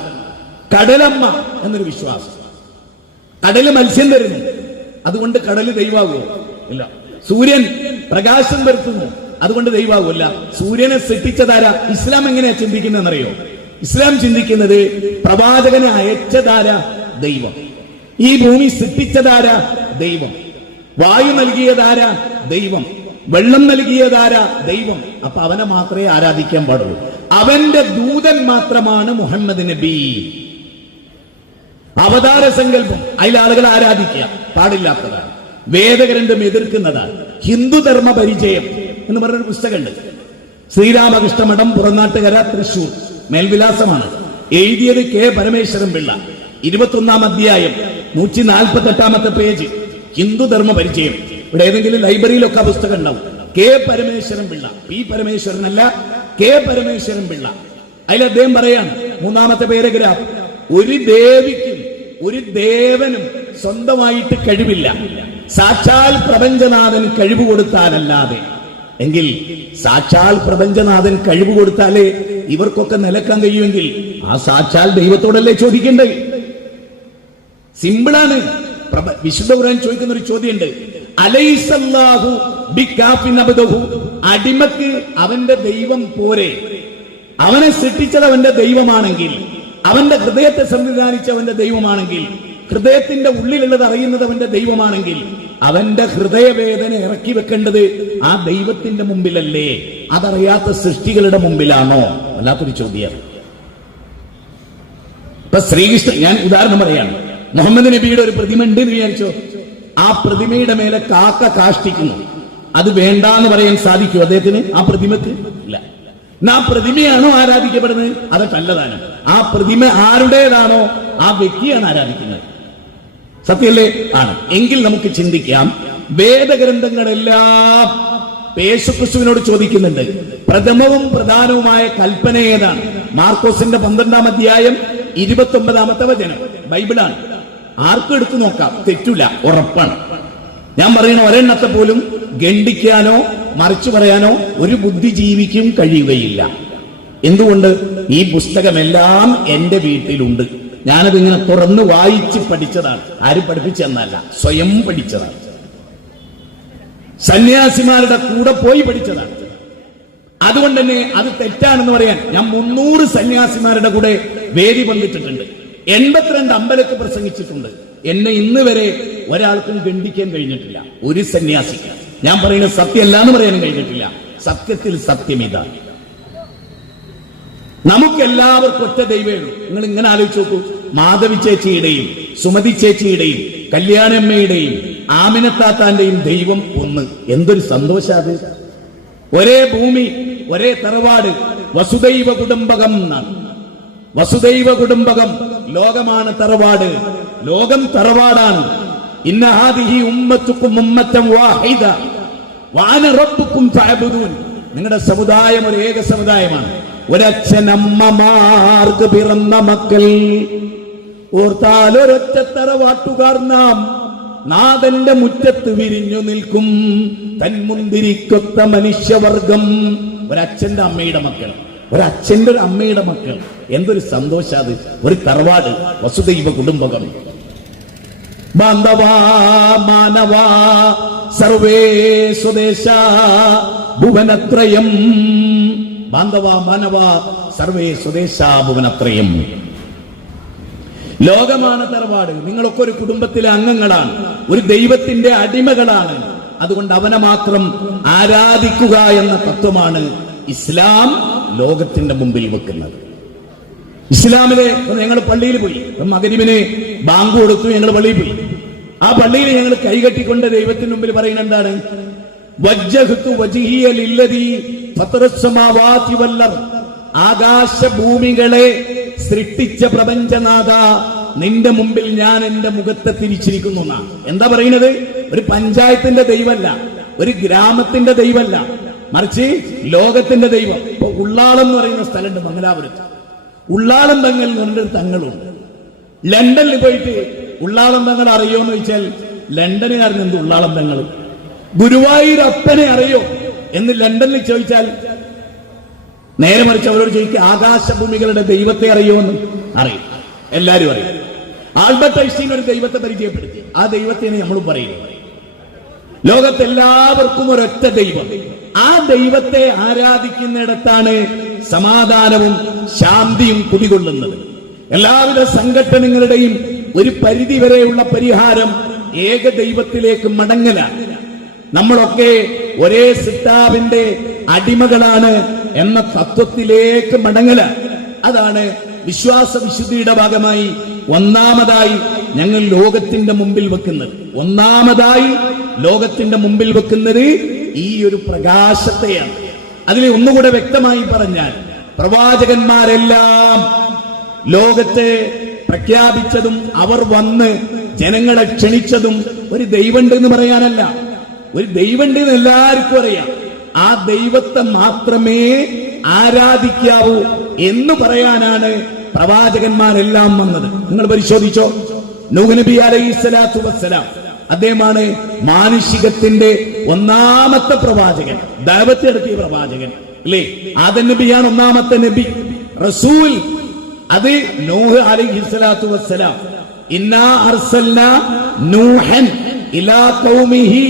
കടലമ്മ എന്നൊരു വിശ്വാസം. കടല് മത്സ്യം തരുന്നു, അതുകൊണ്ട് കടല് ദൈവമാകുമോ? ഇല്ല. സൂര്യൻ പ്രകാശം വരുത്തുന്നു, അതുകൊണ്ട് ദൈവമാകുമല്ല. സൂര്യനെ സൃഷ്ടിച്ചതാര? ഇസ്ലാം എങ്ങനെയാ ചിന്തിക്കുന്നതെന്നറിയോ? ഇസ്ലാം ചിന്തിക്കുന്നത് പ്രവാചകനെ അയച്ചതാര? ദൈവം. ഈ ഭൂമി സൃഷ്ടിച്ചതാര? ദൈവം. വായു നൽകിയതാര? ദൈവം. വെള്ളം നൽകിയതാര? ദൈവം. അപ്പൊ അവനെ മാത്രമേ ആരാധിക്കാൻ പാടുള്ളൂ. അവന്റെ ദൂതൻ മാത്രമാണ് മുഹമ്മദ് നബി. അവതാര സങ്കല്പം അതിൽ ആളുകൾ ആരാധിക്കുക പാടില്ലാത്തതാണ്. വേദഗ്രന്ഥം എതിർക്കുന്നതാണ്. ഹിന്ദുധർമ്മ പരിചയം എന്ന് പറഞ്ഞൊരു പുസ്തകമുണ്ട്. ശ്രീരാമകൃഷ്ണ മഠം, പുറനാട്ടുകര, തൃശൂർ. മേൽവിലാസമാണ്. എഴുതിയത് കെ പരമേശ്വരൻ പിള്ള. 21-ാം അധ്യായം 148-ാമത്തെ പേജ്. ഹിന്ദുധർമ്മ പരിചയം. ഇവിടെ ഏതെങ്കിലും ലൈബ്രറിയിലൊക്കെ ആ പുസ്തകം ഉണ്ടാവും. കെ പരമേശ്വരൻ പിള്ള, പി പരമേശ്വരനല്ല, കെ പരമേശ്വരൻ പിള്ള. അതിൽ അദ്ദേഹം പറയാണ്, 3-ാമത്തെ പാരഗ്രാഫ്, ഒരു ദേവിക്കും ഒരു ദേവനും സ്വന്തമായിട്ട് കഴിവില്ല, സാക്ഷാൽ പ്രപഞ്ചനാഥൻ കഴിവ് കൊടുത്താലല്ലാതെ. എങ്കിൽ സാക്ഷാൽ പ്രപഞ്ചനാഥൻ കഴിവ് കൊടുത്താലേ ഇവർക്കൊക്കെ നിലക്കാൻ കഴിയുമെങ്കിൽ ആ സാക്ഷാൽ ദൈവത്തോടല്ലേ ചോദിക്കേണ്ടത്? സിമ്പിളാണ്. വിശുദ്ധ ഖുർആൻ ചോദിക്കുന്ന ഒരു ചോദ്യമുണ്ട്, അലൈസല്ലാഹു ബികാഫിൻ അബ്ദഹു. അടിമക്ക് അവന്റെ ദൈവം പോരെ? അവനെ സൃഷ്ടിച്ചത് അവന്റെ ദൈവമാണെങ്കിൽ, അവന്റെ ഹൃദയത്തെ സംവിധാനിച്ച അവന്റെ ദൈവമാണെങ്കിൽ, ഹൃദയത്തിന്റെ ഉള്ളിലുള്ളത് അറിയുന്നത് അവന്റെ ദൈവമാണെങ്കിൽ, അവന്റെ ഹൃദയവേദന ഇറക്കി വെക്കേണ്ടത് ആ ദൈവത്തിന്റെ മുമ്പിലല്ലേ? അതറിയാത്ത സൃഷ്ടികളുടെ മുമ്പിലാണോ? വല്ലാത്തൊരു ചോദ്യം. ഇപ്പൊ ശ്രീകൃഷ്ണൻ, ഞാൻ ഉദാഹരണം പറയാണ്, മുഹമ്മദ് നബിയുടെ ഒരു പ്രതിമ ഉണ്ട് എന്ന് വിചാരിച്ചോ. ആ പ്രതിമയുടെ മേലെ കാക്ക കാഷ്ടിക്കുന്നു. അത് വേണ്ടാന്ന് പറയാൻ സാധിക്കൂ അദ്ദേഹത്തിന്? ആ പ്രതിമക്ക് ഇല്ല. ആ പ്രതിമയാണോ ആരാധിക്കപ്പെടുന്നത്? അതൊക്കെ അല്ലതാണ്. ആ പ്രതിമ ആരുടേതാണോ ആ വ്യക്തിയാണ് ആരാധിക്കുന്നത്. സത്യല്ലേ? ആണ്. എങ്കിൽ നമുക്ക് ചിന്തിക്കാം, വേദഗ്രന്ഥങ്ങളെല്ലാം യേശുക്രിസ്തുവിനോട് ചോദിക്കുന്നുണ്ട്, പ്രഥമവും പ്രധാനവുമായ കൽപ്പന ഏതാണ്? മാർക്കോസിന്റെ 12-ാം അധ്യായം 29-ാമത്തെ വചനം. ബൈബിളാണ്. ആർക്കും എടുത്തു നോക്കാം, തെറ്റില്ല, ഉറപ്പാണ്. ഞാൻ പറയുന്ന ഒരെണ്ണത്തെ പോലും ഗണ്ഡിക്കാനോ മറിച്ചു പറയാനോ ഒരു ബുദ്ധിജീവിക്കും കഴിയുകയില്ല. എന്തുകൊണ്ട്? ഈ പുസ്തകമെല്ലാം എന്റെ വീട്ടിലുണ്ട്. ഞാനതിങ്ങനെ തുറന്ന് വായിച്ച് പഠിച്ചതാണ്. ആരും പഠിപ്പിച്ചെന്നല്ല, സ്വയം പഠിച്ചതാണ്. സന്യാസിമാരുടെ കൂടെ പോയി പഠിച്ചതാണ്. അതുകൊണ്ട് തന്നെ അത് തെറ്റാണെന്ന് പറയാൻ ഞാൻ 300 സന്യാസിമാരുടെ കൂടെ വേദി പങ്കിട്ടിട്ടുണ്ട്. 82 അമ്പലത്തിൽ പ്രസംഗിച്ചിട്ടുണ്ട്. എന്നെ ഇന്ന് വരെ ഒരാൾക്കും ഗണ്ഡിക്കാൻ കഴിഞ്ഞിട്ടില്ല, ഒരു സന്യാസിക്ക്. ഞാൻ പറയുന്നത് സത്യമല്ല എന്ന് പറയാനും കഴിഞ്ഞിട്ടില്ല. സത്യത്തിൽ സത്യം ഇതാണ്. നമുക്കെല്ലാവർക്കും ഒറ്റ ദൈവമേ ഉള്ളൂ. നിങ്ങൾ ഇങ്ങനെ ആലോചിച്ച് നോക്കൂ, മാധവി ചേച്ചിയുടെയും സുമതി ചേച്ചിയുടെയും കല്യാണമ്മയുടെയും ആമിനത്താത്താന്റെയും ദൈവം ഒന്ന്. എന്തൊരു സന്തോഷാത്! ഒരേ ഭൂമി, ഒരേ തറവാട്, വസുദൈവ കുടുംബകം എന്നാണ്. വസുദൈവ കുടുംബകം. ലോകമാണ് തറവാട്, ലോകം തറവാടാണ്. ഇന്ന ഹാദിഹി ഉമ്മത്തുക്കും ഉമ്മത്തൻ വാഹിദ വഅന റബ്ബുക്കും ഫഅബ്ദൂൻ. നിങ്ങളുടെ സമുദായം ഒരു ഏക സമുദായമാണ്. ഒരച്ഛനമ്മമാർക്ക് പിറന്ന മക്കൾ, ഓർത്താൽ ഒരൊറ്റ തറവാട്ടുകാർ നാം. നാഥന്റെ മുറ്റത്ത് വിരിഞ്ഞു നിൽക്കും തന്മുന്തിരിക്കൊത്ത മനുഷ്യവർഗം. ഒരച്ഛന്റെ അമ്മയുടെ മക്കൾ, ഒരച്ഛന്റെ ഒരു അമ്മയുടെ മക്കൾ. എന്തൊരു സന്തോഷാത്! ഒരു തറവാട്, വസുദൈവ കുടുംബകം. ബാന്ധവാ മാനവാ സർവേ സ്വദേശ ഭുവനത്രയം. ബാന്ധവാ മാനവാ സർവേ സ്വദേശ ഭുവനത്രയം. ലോകമാണ് തറവാട്. നിങ്ങളൊക്കെ ഒരു കുടുംബത്തിലെ അംഗങ്ങളാണ്, ഒരു ദൈവത്തിന്റെ അടിമകളാണ്. അതുകൊണ്ട് അവനെ മാത്രം ആരാധിക്കുക എന്ന തത്വമാണ് ഇസ്ലാം ലോകത്തിന്റെ മുമ്പിൽ വെക്കുന്നത്. ഇസ്ലാമിലെ ഞങ്ങൾ പള്ളിയിൽ പോയി, മഗ്‌രിബിന് ബാങ്ക് കൊടുത്തു, ഞങ്ങൾ പള്ളിയിൽ പോയി. ആ പള്ളിയിൽ ഞങ്ങൾ കൈകെട്ടിക്കൊണ്ട് ദൈവത്തിന് മുമ്പിൽ പറയുന്നത് എന്താണ്? വജ്ജഹ്തു വജ്ഹിയ ലില്ലദീ ഫത്തറസ്സമാവാതി വൽ അർദ്. ആകാശ ഭൂമികളെ സൃഷ്ടിച്ച പ്രപഞ്ചനാഥ, നിന്റെ മുമ്പിൽ ഞാൻ എന്റെ മുഖത്തെ തിരിച്ചിരിക്കുന്നു എന്നാ. എന്താ പറയുന്നത്? ഒരു പഞ്ചായത്തിന്റെ ദൈവമല്ല, ഒരു ഗ്രാമത്തിന്റെ ദൈവമല്ല, മറിച്ച് ലോകത്തിന്റെ ദൈവം. ഇപ്പൊ ഉള്ളാളം എന്ന് പറയുന്ന സ്ഥലമുണ്ട് മംഗലാപുരത്ത്. ഉള്ളാളം തങ്ങൾ എന്ന് പറഞ്ഞൊരു തങ്ങളുണ്ട്. ലണ്ടനിൽ പോയിട്ട് ഉള്ളാളം തങ്ങൾ അറിയോന്ന് ചോദിച്ചാൽ ലണ്ടനുകാരൻ എന്ത് ഉള്ളാളം തങ്ങൾ? ഗുരുവായൂരപ്പനെ അറിയോ എന്ന് ലണ്ടനിൽ ചോദിച്ചാൽ നേരെ മറിച്ച് അവരോട് ചോദിക്കുക ആകാശഭൂമികളുടെ ദൈവത്തെ അറിയോന്ന് അറിയും. എല്ലാരും അറിയും. ആൽബർട്ട് ഐൻസ്റ്റീൻ ഒരു ദൈവത്തെ പരിചയപ്പെടുത്തി. ആ ദൈവത്തിനെ നമ്മൾ പറയുന്നത്. ലോകത്തെല്ലാവർക്കും ഒരൊറ്റ ദൈവം. ആ ദൈവത്തെ ആരാധിക്കുന്നിടത്താണ് സമാധാനവും ശാന്തിയും കുടികൊള്ളുന്നത്. എല്ലാവിധ സംഘടനകളുടെയും ഒരു പരിധി വരെയുള്ള പരിഹാരം ഏക ദൈവത്തിലേക്ക് മടങ്ങലാണ്. നമ്മളൊക്കെ ഒരേ സിട്ടാവിന്റെ അടിമകളാണ് എന്ന തത്വത്തിലേക്ക് മടങ്ങലാണ്. അതാണ് വിശ്വാസ വിശുദ്ധിയുടെ ഭാഗമായി ഒന്നാമതായി ഞങ്ങൾ ലോകത്തിന്റെ മുമ്പിൽ വെക്കുന്നത്. ഒന്നാമതായി ലോകത്തിന്റെ മുമ്പിൽ വെക്കുന്നത് ഈ ഒരു പ്രകാശത്തെയാണ്. അതിൽ ഒന്നുകൂടെ വ്യക്തമായി പറഞ്ഞാൽ പ്രവാചകന്മാരെല്ലാം ലോകത്തെ പ്രഖ്യാപിച്ചതും അവർ വന്ന് ജനങ്ങളെ ക്ഷണിച്ചതും ഒരു ദൈവമുണ്ട് എന്ന് പറയാനല്ല. ഒരു ദൈവമുണ്ട് എന്ന് എല്ലാവർക്കും അറിയാം. ആ ദൈവത്തെ മാത്രമേ ആരാധിക്കാവൂ എന്ന് പറയാനാണ് പ്രവാചകന്മാരെല്ലാം വന്നത്. നിങ്ങൾ പരിശോധിച്ചോ, നൂഹ് നബി അലൈഹിസ്സലാത്തു വസ്സലാം അദ്ദേഹമാണ് മാനുഷികത്തിന്റെ ഒന്നാമത്തെ പ്രവാചകൻ, ദഅവത്ത് നടത്തിയ പ്രവാചകൻ അല്ലേ? ആദം നബിയാണ് ഒന്നാമത്തെ നബി, റസൂൽ. അത് നൂഹ് അലൈഹിസ്സലാത്തു വസ്സലാം. ഇന്നാ അർസൽനാ നൂഹൻ ഇലാ ഖൗമിഹി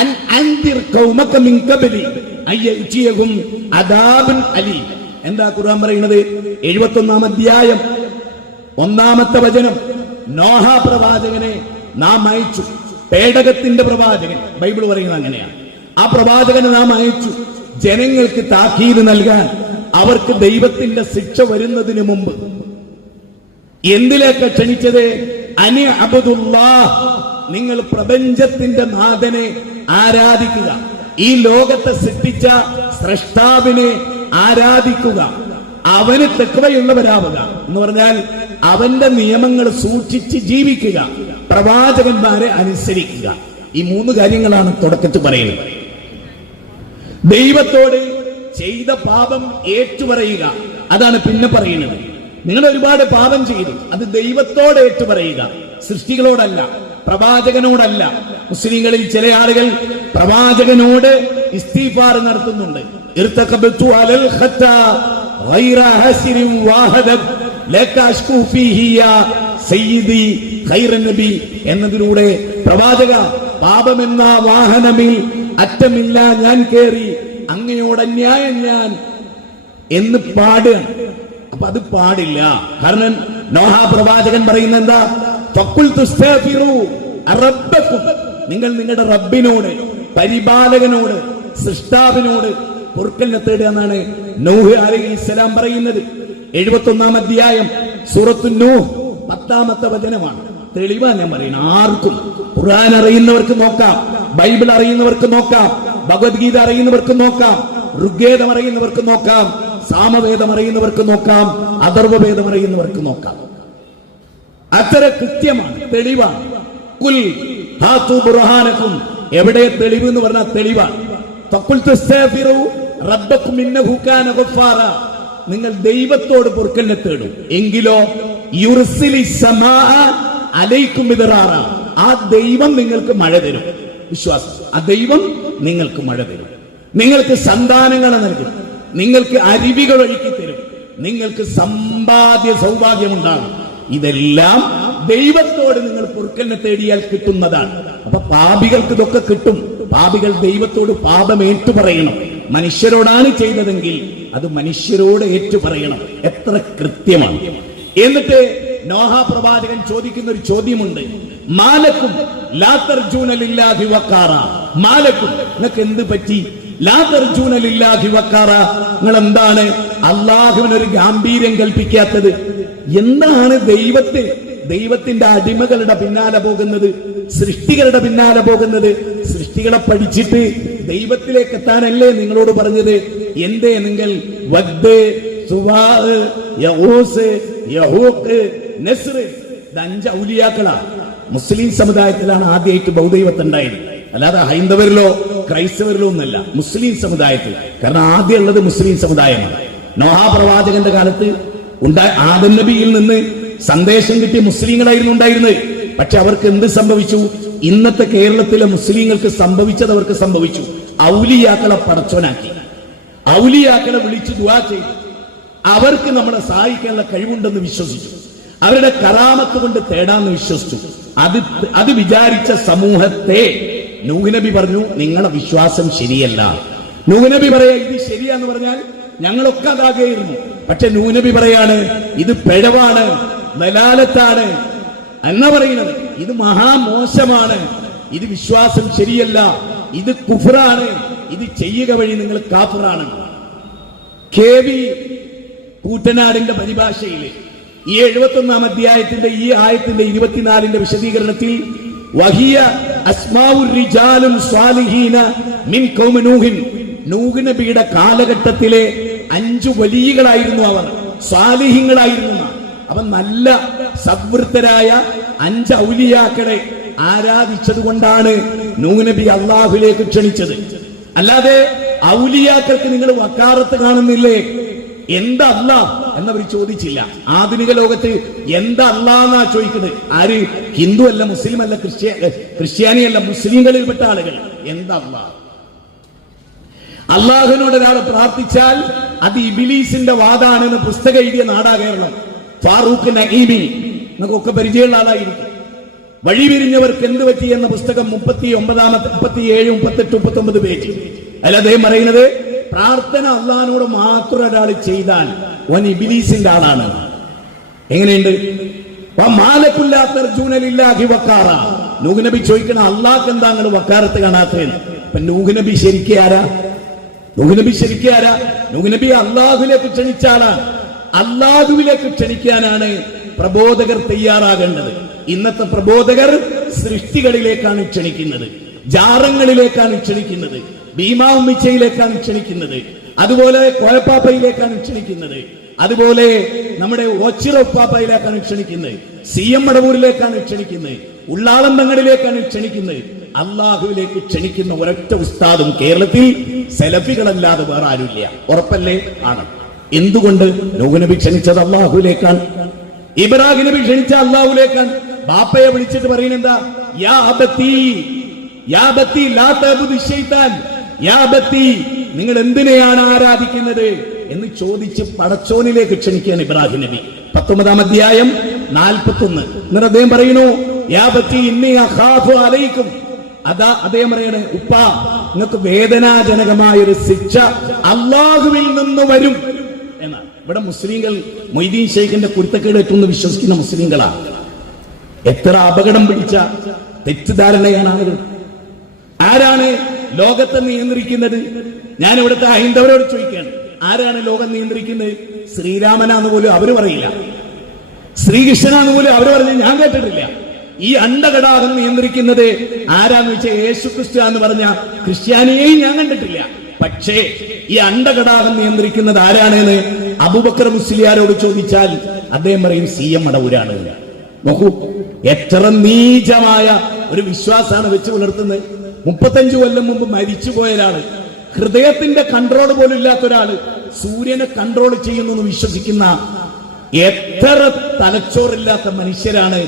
അൻ അൻദിർ ഖൗമക മിൻ ഖബ്ലി അയ്യതിയഹും അദാബുൻ അലീം. എന്താ ഖുർആൻ പറയുന്നത്? 71-ാം അധ്യായം 1-ാമത്തെ വചനം. നോഹ പ്രവാചകനെ നാം അയച്ചു, പേടകത്തിന്റെ പ്രവാചകൻ. ബൈബിൾ പറയുന്നത് അങ്ങനെയാണ്. ആ പ്രവാചകനെ നാം അയച്ചു ജനങ്ങൾക്ക് താക്കീത് നൽകാൻ, അവർക്ക് ദൈവത്തിന്റെ ശിക്ഷ വരുന്നതിന് മുമ്പ്. എന്തിലേക്ക് ക്ഷണിച്ചത്? അനി അബ്ദുല്ലാഹ്, നിങ്ങൾ പ്രപഞ്ചത്തിന്റെ നാഥനെ ആരാധിക്കുക, ഈ ലോകത്തെ സൃഷ്ടിച്ച സ്രഷ്ടാവിനെ ആരാധിക്കുക, അവന് തഖ്വയുള്ളവരാവുക എന്ന് പറഞ്ഞാൽ അവന്റെ നിയമങ്ങൾ സൂക്ഷിച്ച് ജീവിക്കുക, പ്രവാചകന്മാരെ അനുസരിക്കുക. ഈ 3 കാര്യങ്ങളാണ് തുടക്കത്തിൽ പറയുന്നത്. ദൈവത്തോട് ചെയ്ത പാപം ഏറ്റുപറയുക, അതാണ് പിന്നെ പറയുന്നത്. നിങ്ങൾ ഒരുപാട് പാപം ചെയ്തു, അത് ദൈവത്തോട് ഏറ്റുപറയുക, സൃഷ്ടികളോടല്ല, പ്രവാചകനോടല്ല. മുസ്ലിങ്ങളിൽ ചില ആളുകൾ പ്രവാചകനോട് ഇസ്തിഗ്ഫാർ നടത്തുന്നുണ്ട്. ഇർതഖബതു അലൽ ഖത്താ ഗൈറ ഹസിരിൻ വാഹദ ലക അഷ്കു ഫീഹി യാ സയ്യിദി ഖൈറൻ നബി എന്നതിലൂടെ പ്രവാചക, പാപമെന്ന വാഹനമിൽ അറ്റമില്ല ഞാൻ കേറി, അങ്ങയോട് അന്യായം ഞാൻ എന്ന് പാടുക. അപ്പൊ അത് പാടില്ല. കാരണം നോഹ പ്രവാചകൻ പറയുന്ന എന്താ? നിങ്ങൾ നിങ്ങളുടെ റബ്ബിനോട്, പരിപാലകനോട്, സൃഷ്ടാവിനോട് പൊറുക്കലിനെ തേടുക എന്നാണ് നൂഹ് അലൈഹിസ്സലാം പറയുന്നത്. 71-ാം അധ്യായം സൂറത്തു നൂഹ് 10-ാമത്തെ വചനമാണ്. തെളിവാ ഞാൻ പറയുന്നത്. ആർക്കും ഖുർആൻ അറിയുന്നവർക്ക് നോക്കാം, ബൈബിൾ അറിയുന്നവർക്ക് നോക്കാം, ഭഗവത്ഗീത അറിയുന്നവർക്ക് നോക്കാം, ഋഗ്വേദം അറിയുന്നവർക്ക് നോക്കാം, സാമവേദം അറിയുന്നവർക്ക് നോക്കാം, അഥർവവേദം അറിയുന്നവർക്ക് നോക്കാം. അത്ര കൃത്യമാണ്, തെളിവാണ്. കുൽ ഹാതു ബുർഹാനകും, എവിടെ തെളിവ് എന്ന് പറഞ്ഞാൽ തെളിവാണ്. ഫഖുൽ തസ്തഗ്ഫിറു റബ്ബകും ഇന്നഹു കാന ഗഫാറ, നിങ്ങൾ ദൈവത്തോട് പൊറുക്കലിനെ തേടും, എങ്കിലോ യുർസിലിസ് സമാഅ അലൈക്കും മിദ്റാറ, ആ ദൈവം നിങ്ങൾക്ക് മഴ തരും. വിശ്വാസം, ആ ദൈവം നിങ്ങൾക്ക് മഴ തരും, നിങ്ങൾക്ക് സന്താനങ്ങളെ നൽകും, നിങ്ങൾക്ക് അരുവികൾ ഒഴുക്കി തരും, നിങ്ങൾക്ക് സമ്പാദ്യ സൗഭാഗ്യമുണ്ടാകും. ഇതെല്ലാം ദൈവത്തോട് നിങ്ങൾ പൊറുക്കലിനെ തേടിയാൽ കിട്ടുന്നതാണ്. അപ്പൊ പാപികൾക്ക് ഇതൊക്കെ കിട്ടും. പാപികൾ ദൈവത്തോട് പാപം ഏറ്റുപറയണം. മനുഷ്യരോടാണ് ചെയ്തതെങ്കിൽ അത് മനുഷ്യരോട് ഏറ്റുപറയണം. എത്ര കൃത്യമാണ്. എന്നിട്ട് നോഹ പ്രവാചകൻ ചോദിക്കുന്ന ഒരു ചോദ്യമുണ്ട്. മാലക്കും ലാ തർജൂന ലില്ലാഹി വഖാറ, മാലക്കും നിങ്ങൾക്ക് എന്ത് പറ്റി? ലാ തർജൂന ലില്ലാഹി വഖാറ, നിങ്ങൾ എന്താണ് അള്ളാഹുവിന് ഒരു ഗാംഭീര്യം കൽപ്പിക്കാത്തത്? എന്താണ് ദൈവത്തിന്റെ അടിമകളുടെ പിന്നാലെ പോകുന്നത്, സൃഷ്ടികളുടെ പിന്നാലെ പോകുന്നത്? സൃഷ്ടികളെ പഠിച്ചിട്ട് ദൈവത്തിലേക്ക് എത്താനല്ലേ നിങ്ങളോട് പറഞ്ഞത്? എന്തേ നിങ്ങൾ വദ്, സുവാ, യഊസ്, യഹൂഖ്, നസ്ർ ഇത് 5 ഔലിയാക്കളാണ്. മുസ്ലിം സമുദായത്തിലാണ് ആദ്യമായിട്ട് ബഹുദൈവത്തെ ഉണ്ടായത്, അല്ലാതെ ഹൈന്ദവരിലോ ക്രൈസ്തവരിലോ ഒന്നല്ല, മുസ്ലിം സമുദായത്തിൽ. കാരണം ആദ്യം ഉള്ളത് മുസ്ലിം സമുദായമാണ്. നോഹ പ്രവാചകന്റെ കാലത്ത് ആദം നബിയിൽ നിന്ന് സന്ദേശം കിട്ടിയ മുസ്ലിങ്ങളായിരുന്നു ഉണ്ടായിരുന്നത്. പക്ഷെ അവർക്ക് എന്ത് സംഭവിച്ചു? ഇന്നത്തെ കേരളത്തിലെ മുസ്ലിങ്ങൾക്ക് സംഭവിച്ചത് അവർക്ക് സംഭവിച്ചു. ഔലിയാക്കളെ പടച്ചോനാക്കി, ഔലിയാക്കളെ വിളിച്ചു ദുആ ചെയ്തു. അവർക്ക് നമ്മളെ സഹായിക്കാനുള്ള കഴിവുണ്ടെന്ന് വിശ്വസിച്ചു, അവരുടെ കറാമത്ത് കൊണ്ട് തേടാന്ന് വിശ്വസിച്ചു. അത് വിചാരിച്ച സമൂഹത്തെ നൂഹ് നബി പറഞ്ഞു, നിങ്ങളുടെ വിശ്വാസം ശരിയല്ല. നൂഹ് നബി പറയാ ഇത് ശരിയാന്ന് പറഞ്ഞാൽ ഞങ്ങളൊക്കെ അതാകെയായിരുന്നു. പക്ഷെ നൂഹ് നബി പറയാണ് ഇത് പിഴവാണ്, ദലാലത്താണ് എന്നാ പറയുന്നത്. ഇത് മഹാമോശമാണ്, ഇത് വിശ്വാസം ശരിയല്ല, ഇത് കുഫ്റാണ്, ഇത് ചെയ്യുക വഴി നിങ്ങൾ കാഫിറാണ്. KV കൂറ്റനാടിന്റെ പരിഭാഷയില് ഈ 71-ാം അധ്യായത്തിന്റെ ഈ ആയത്തിന്റെ 24-ന്റെ വിശദീകരണത്തിൽ വഹിയ അസ്മാഉർ റിജാലുൻ സ്വാലിഹീന മിൻ ഖൗമി നൂഹിൻ, നൂഹ് നബിയുടെ കാലഘട്ടത്തിലെ 5 വലിയകളായിരുന്നു അവർ, സ്വാലിഹീങ്ങളായിരുന്നു. അവൻ നല്ല സദ്വൃത്തരായ 5 ഔലിയാക്കളെ ആരാധിച്ചത് കൊണ്ടാണ് നൂഹ് നബി അള്ളാഹുലേക്ക് ക്ഷണിച്ചത്. അല്ലാതെ ഔലിയാക്കൾക്ക് നിങ്ങൾ വക്കാറത്ത് കാണുന്നില്ലേ, എന്താ അല്ലാ എന്നവർ ചോദിച്ചില്ല. ആധുനിക ലോകത്ത് എന്താ അല്ലാന്നാ ചോദിക്കുന്നത്. ആര്? ഹിന്ദു അല്ല, മുസ്ലിം അല്ല, ക്രിസ്ത്യാനിയല്ല, മുസ്ലിങ്ങളിൽപ്പെട്ട ആളുകൾ. എന്താ അല്ലാ? അള്ളാഹുവിനോട് ഒരാൾ പ്രാർത്ഥിച്ചാൽ അത് ഇബിലീസിന്റെ വാദാണെന്ന് പുസ്തകം എഴുതിയ നാടാ കേരളം. ഫാറൂഖ് നഈമി നമുക്കൊക്കെ പരിചയമുള്ള ആളായിരിക്കും. വഴിവിരിഞ്ഞവർക്ക് എന്ത് പറ്റി എന്ന പുസ്തകം 37, 38, 39 പേജ്. അതിൽ അദ്ദേഹം പറയുന്നത് പ്രാർത്ഥന അള്ളാഹിനോട് മാത്രം ഒരാൾ ചെയ്താൽ അവൻ ഇബ്ലീസിന്റെ ആളാണ്. എങ്ങനെയുണ്ട്? നൂഹ് നബി ചോദിക്കണം, അള്ളാഹ് എന്താ നിങ്ങൾ വക്കാറത്ത് കാണാത്തത്? അപ്പൊ നൂഹ് നബി ശരിക്കും ആരാ? നൂഹ് നബി ശരിക്കും ആരാ? നൂഹ് നബി അള്ളാഹുവിലേക്ക് ക്ഷണിച്ച ആളാണ്. അള്ളാഹുവിലേക്ക് ക്ഷണിക്കാനാണ് പ്രബോധകർ തയ്യാറാകേണ്ടത്. ഇന്നത്തെ പ്രബോധകർ സൃഷ്ടികളിലേക്കാണ് ക്ഷണിക്കുന്നത്, ജാറങ്ങളിലേക്കാണ് ക്ഷണിക്കുന്നത്, ഭീമാമിച്ചയിലേക്കാണ് ക്ഷണിക്കുന്നത്, അതുപോലെ കോയപ്പാപ്പയിലേക്കാണ് ക്ഷണിക്കുന്നത്, അതുപോലെ നമ്മുടെ ഓച്ചിറപ്പാപ്പയിലേക്കാണ് ക്ഷണിക്കുന്നത്, CM മടവൂരിലേക്കാണ് ക്ഷണിക്കുന്നത്, ഉള്ളാളന്തങ്ങളിലേക്കാണ് ക്ഷണിക്കുന്നത്. അള്ളാഹുവിലേക്ക് ക്ഷണിക്കുന്ന ഒരൊറ്റ ഉസ്താദും കേരളത്തിൽ സലഫികളല്ലാതെ വേറെ ആരുമില്ല. ഉറപ്പല്ലേ? ആണ്. എന്തുകൊണ്ട്? നൂഹ് നബി ക്ഷണിച്ചത് അള്ളാഹുവിലേക്കാണ്, ഇബ്രാഹിം നബി ക്ഷണിച്ച അള്ളാഹുവിലേക്കാണ്. ബാപ്പയെ വിളിച്ചിട്ട് പറയുന്നെന്താ? യാ അബത്തി, യാ അബത്തി ലാ തഅബുദു ശൈത്താൻ, യാ അബത്തി നിങ്ങൾ എന്തിനെയാണ് ആരാധിക്കുന്നത് എന്ന് ചോദിച്ച് പടച്ചോനിലേക്ക് ക്ഷണിക്കുകയാണ് ഇബ്രാഹിം നബി. 19-ാം അധ്യായം 41. എന്നിട്ട് അദ്ദേഹം പറയുന്നു, യാ അബത്തി ഇന്നി അഖാഫു അലൈക്കും. അതാ അദ്ദേഹം പറയണേ, ഉപ്പ നിങ്ങൾക്ക് വേദനാജനകമായ ഒരു ശിക്ഷ അള്ളാഹുവിൽ നിന്ന് വരും എന്നാണ്. ഇവിടെ മുസ്ലിങ്ങൾ മൊയ്തീൻ ഷെയ്ഖിന്റെ കുരുത്തക്കേട് ഏറ്റവും വിശ്വസിക്കുന്ന മുസ്ലിങ്ങളാണ്. എത്ര അപകടം പിടിച്ച തെറ്റിദ്ധാരണയാണ് ആളുകൾ. ആരാണ് ലോകത്തെ നിയന്ത്രിക്കുന്നത്? ഞാൻ ഇവിടുത്തെ ഹൈന്ദവരോട് ചോദിക്കുകയാണ്, ആരാണ് ലോകം നിയന്ത്രിക്കുന്നത്? ശ്രീരാമനാന്ന് പോലും അവര് പറയില്ല, ശ്രീകൃഷ്ണനാന്ന് പോലും അവര് പറഞ്ഞ് ഞാൻ കേട്ടിട്ടില്ല. ഈ അണ്ടകടാഹം നിയന്ത്രിക്കുന്നത് ആരാന്ന് വെച്ചാൽ യേശു ക്രിസ്തു എന്ന് പറഞ്ഞ ക്രിസ്ത്യാനിയെയും ഞാൻ കണ്ടിട്ടില്ല. പക്ഷേ ഈ അണ്ടകടാഹം നിയന്ത്രിക്കുന്നത് ആരാണെന്ന് അബൂബക്കർ മുസ്ലിയാരോട് ചോദിച്ചാൽ അദ്ദേഹം പറയും CM മടവൂരാണ്. നോക്കൂ, എത്ര നീചമായ ഒരു വിശ്വാസമാണ് വെച്ച് പുലർത്തുന്നത്. 35 കൊല്ലം മുമ്പ് മരിച്ചുപോയ ഒരാള്, ഹൃദയത്തിന്റെ കൺട്രോൾ പോലും ഇല്ലാത്ത ഒരാള് സൂര്യനെ കൺട്രോൾ ചെയ്യുന്നു എന്ന് വിശ്വസിക്കുന്ന എത്ര തലച്ചോറില്ലാത്ത മനുഷ്യരാണ്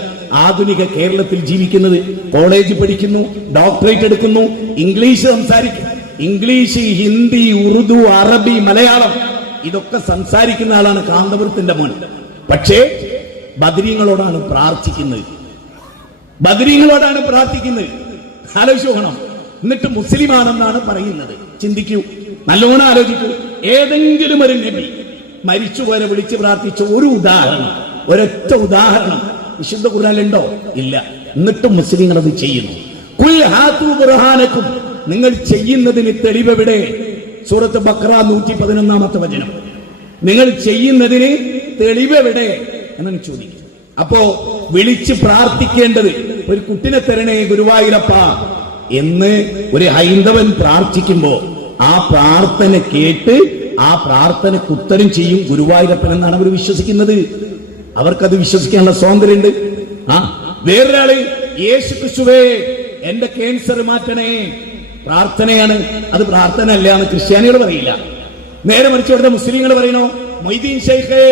ആധുനിക കേരളത്തിൽ ജീവിക്കുന്നത്. കോളേജ് പഠിക്കുന്നു, ഡോക്ടറേറ്റ് എടുക്കുന്നു, ഇംഗ്ലീഷ് സംസാരിക്കും, ഇംഗ്ലീഷ്, ഹിന്ദി, ഉറുദു, അറബി, മലയാളം ഇതൊക്കെ സംസാരിക്കുന്ന ആളാണ് കാന്തപുരത്തിന്റെ മോൻ. പക്ഷേ ബദരീങ്ങളോടാണ് പ്രാർത്ഥിക്കുന്നത്, ബദരീങ്ങളോടാണ് പ്രാർത്ഥിക്കുന്നത്. ആലോചിച്ച് നോക്കണം. എന്നിട്ട് മുസ്ലിമാണെന്നാണ് പറയുന്നത്. ചിന്തിക്കൂ, നല്ലോണം ആലോചിക്കൂ. ഏതെങ്കിലും ഒരു നബി മരിച്ചുപോലെ വിളിച്ച് പ്രാർത്ഥിച്ച ഒരു ഉദാഹരണം, ഒരൊറ്റ ഉദാഹരണം വിശുദ്ധ ഖുർആനിലുണ്ടോ? ഇല്ല. എന്നിട്ടും മുസ്ലിങ്ങൾ അത് ചെയ്യുന്നു. ഖുൽ ഹാതു ബുർഹാനക്കും, നിങ്ങൾ ചെയ്യുന്നതിന് തെളിവെവിടെ? സൂറത്ത് ബഖറ 111-ാമത്തെ വചനം. നിങ്ങൾ ചെയ്യുന്നതിന് തെളിവെവിടെ എന്നാണ് ചോദിക്കുന്നത്. അപ്പോ വിളിച്ച് പ്രാർത്ഥിക്കേണ്ടത് ഒരു കുട്ടിനെ തരണേ ഗുരുവായൂരപ്പ എന്ന് ഒരു ഹൈന്ദവൻ പ്രാർത്ഥിക്കുമ്പോ ആ പ്രാർത്ഥന കേട്ട് ആ പ്രാർത്ഥനയ്ക്ക് ഉത്തരം ചെയ്യും ഗുരുവായൂരപ്പൻ എന്നാണ് അവർ വിശ്വസിക്കുന്നത്. അവർക്കത് വിശ്വസിക്കാനുള്ള സ്വാതന്ത്ര്യമുണ്ട്. വേറൊരാള് യേശു ക്രിസ്തുവേ എന്റെ ക്യാൻസർ മാറ്റണേ, പ്രാർത്ഥനയാണ്. അത് പ്രാർത്ഥന അല്ല എന്ന് ക്രിസ്ത്യാനികൾ പറയില്ല. നേരെ മറിച്ച് ഇവിടുത്തെ മുസ്ലിങ്ങൾ പറയുന്നു മൊയ്തീൻ ശൈഖേ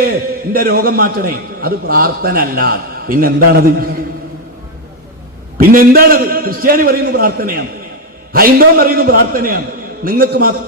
എന്റെ രോഗം മാറ്റണേ, അത് പ്രാർത്ഥന അല്ല. പിന്നെന്താണത്? ക്രിസ്ത്യാനി പറയുന്നത് പ്രാർത്ഥനയാണ്, ഹൈന്ദവൻ പറയുന്നത് പ്രാർത്ഥനയാണ്. നിങ്ങൾക്ക് മാത്രം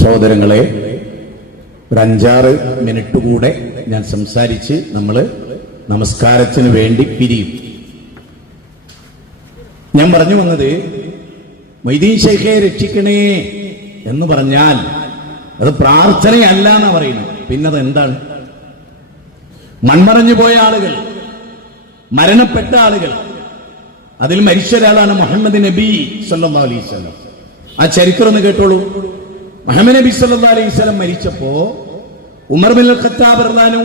സഹോദരങ്ങളെ, ഒരു 5-6 മിനിറ്റ് കൂടെ ഞാൻ സംസാരിച്ച് നമ്മൾ നമസ്കാരത്തിന് വേണ്ടി പിരിയും. ഞാൻ പറഞ്ഞു വന്നത് മൊയ്തീൻ ശൈഖെ രക്ഷിക്കണേ എന്ന് പറഞ്ഞാൽ അത് പ്രാർത്ഥനയല്ല എന്നാ പറയുന്നത്. പിന്നത് എന്താണ്? മൺമറഞ്ഞു പോയ ആളുകൾ, മരണപ്പെട്ട ആളുകൾ, അതിൽ മരിച്ച ഒരാളാണ് മുഹമ്മദ് നബി സല്ലല്ലാഹു അലൈഹി വസല്ലം. ആ ചരിത്രം ഒന്ന് കേട്ടോളൂ. മുഹമ്മദ് നബി സല്ലല്ലാഹു അലൈഹി വസല്ലം മരിച്ചപ്പോ ഉമർ ബിൻ ഖത്താബ് റളിയല്ലാഹു അൻഹു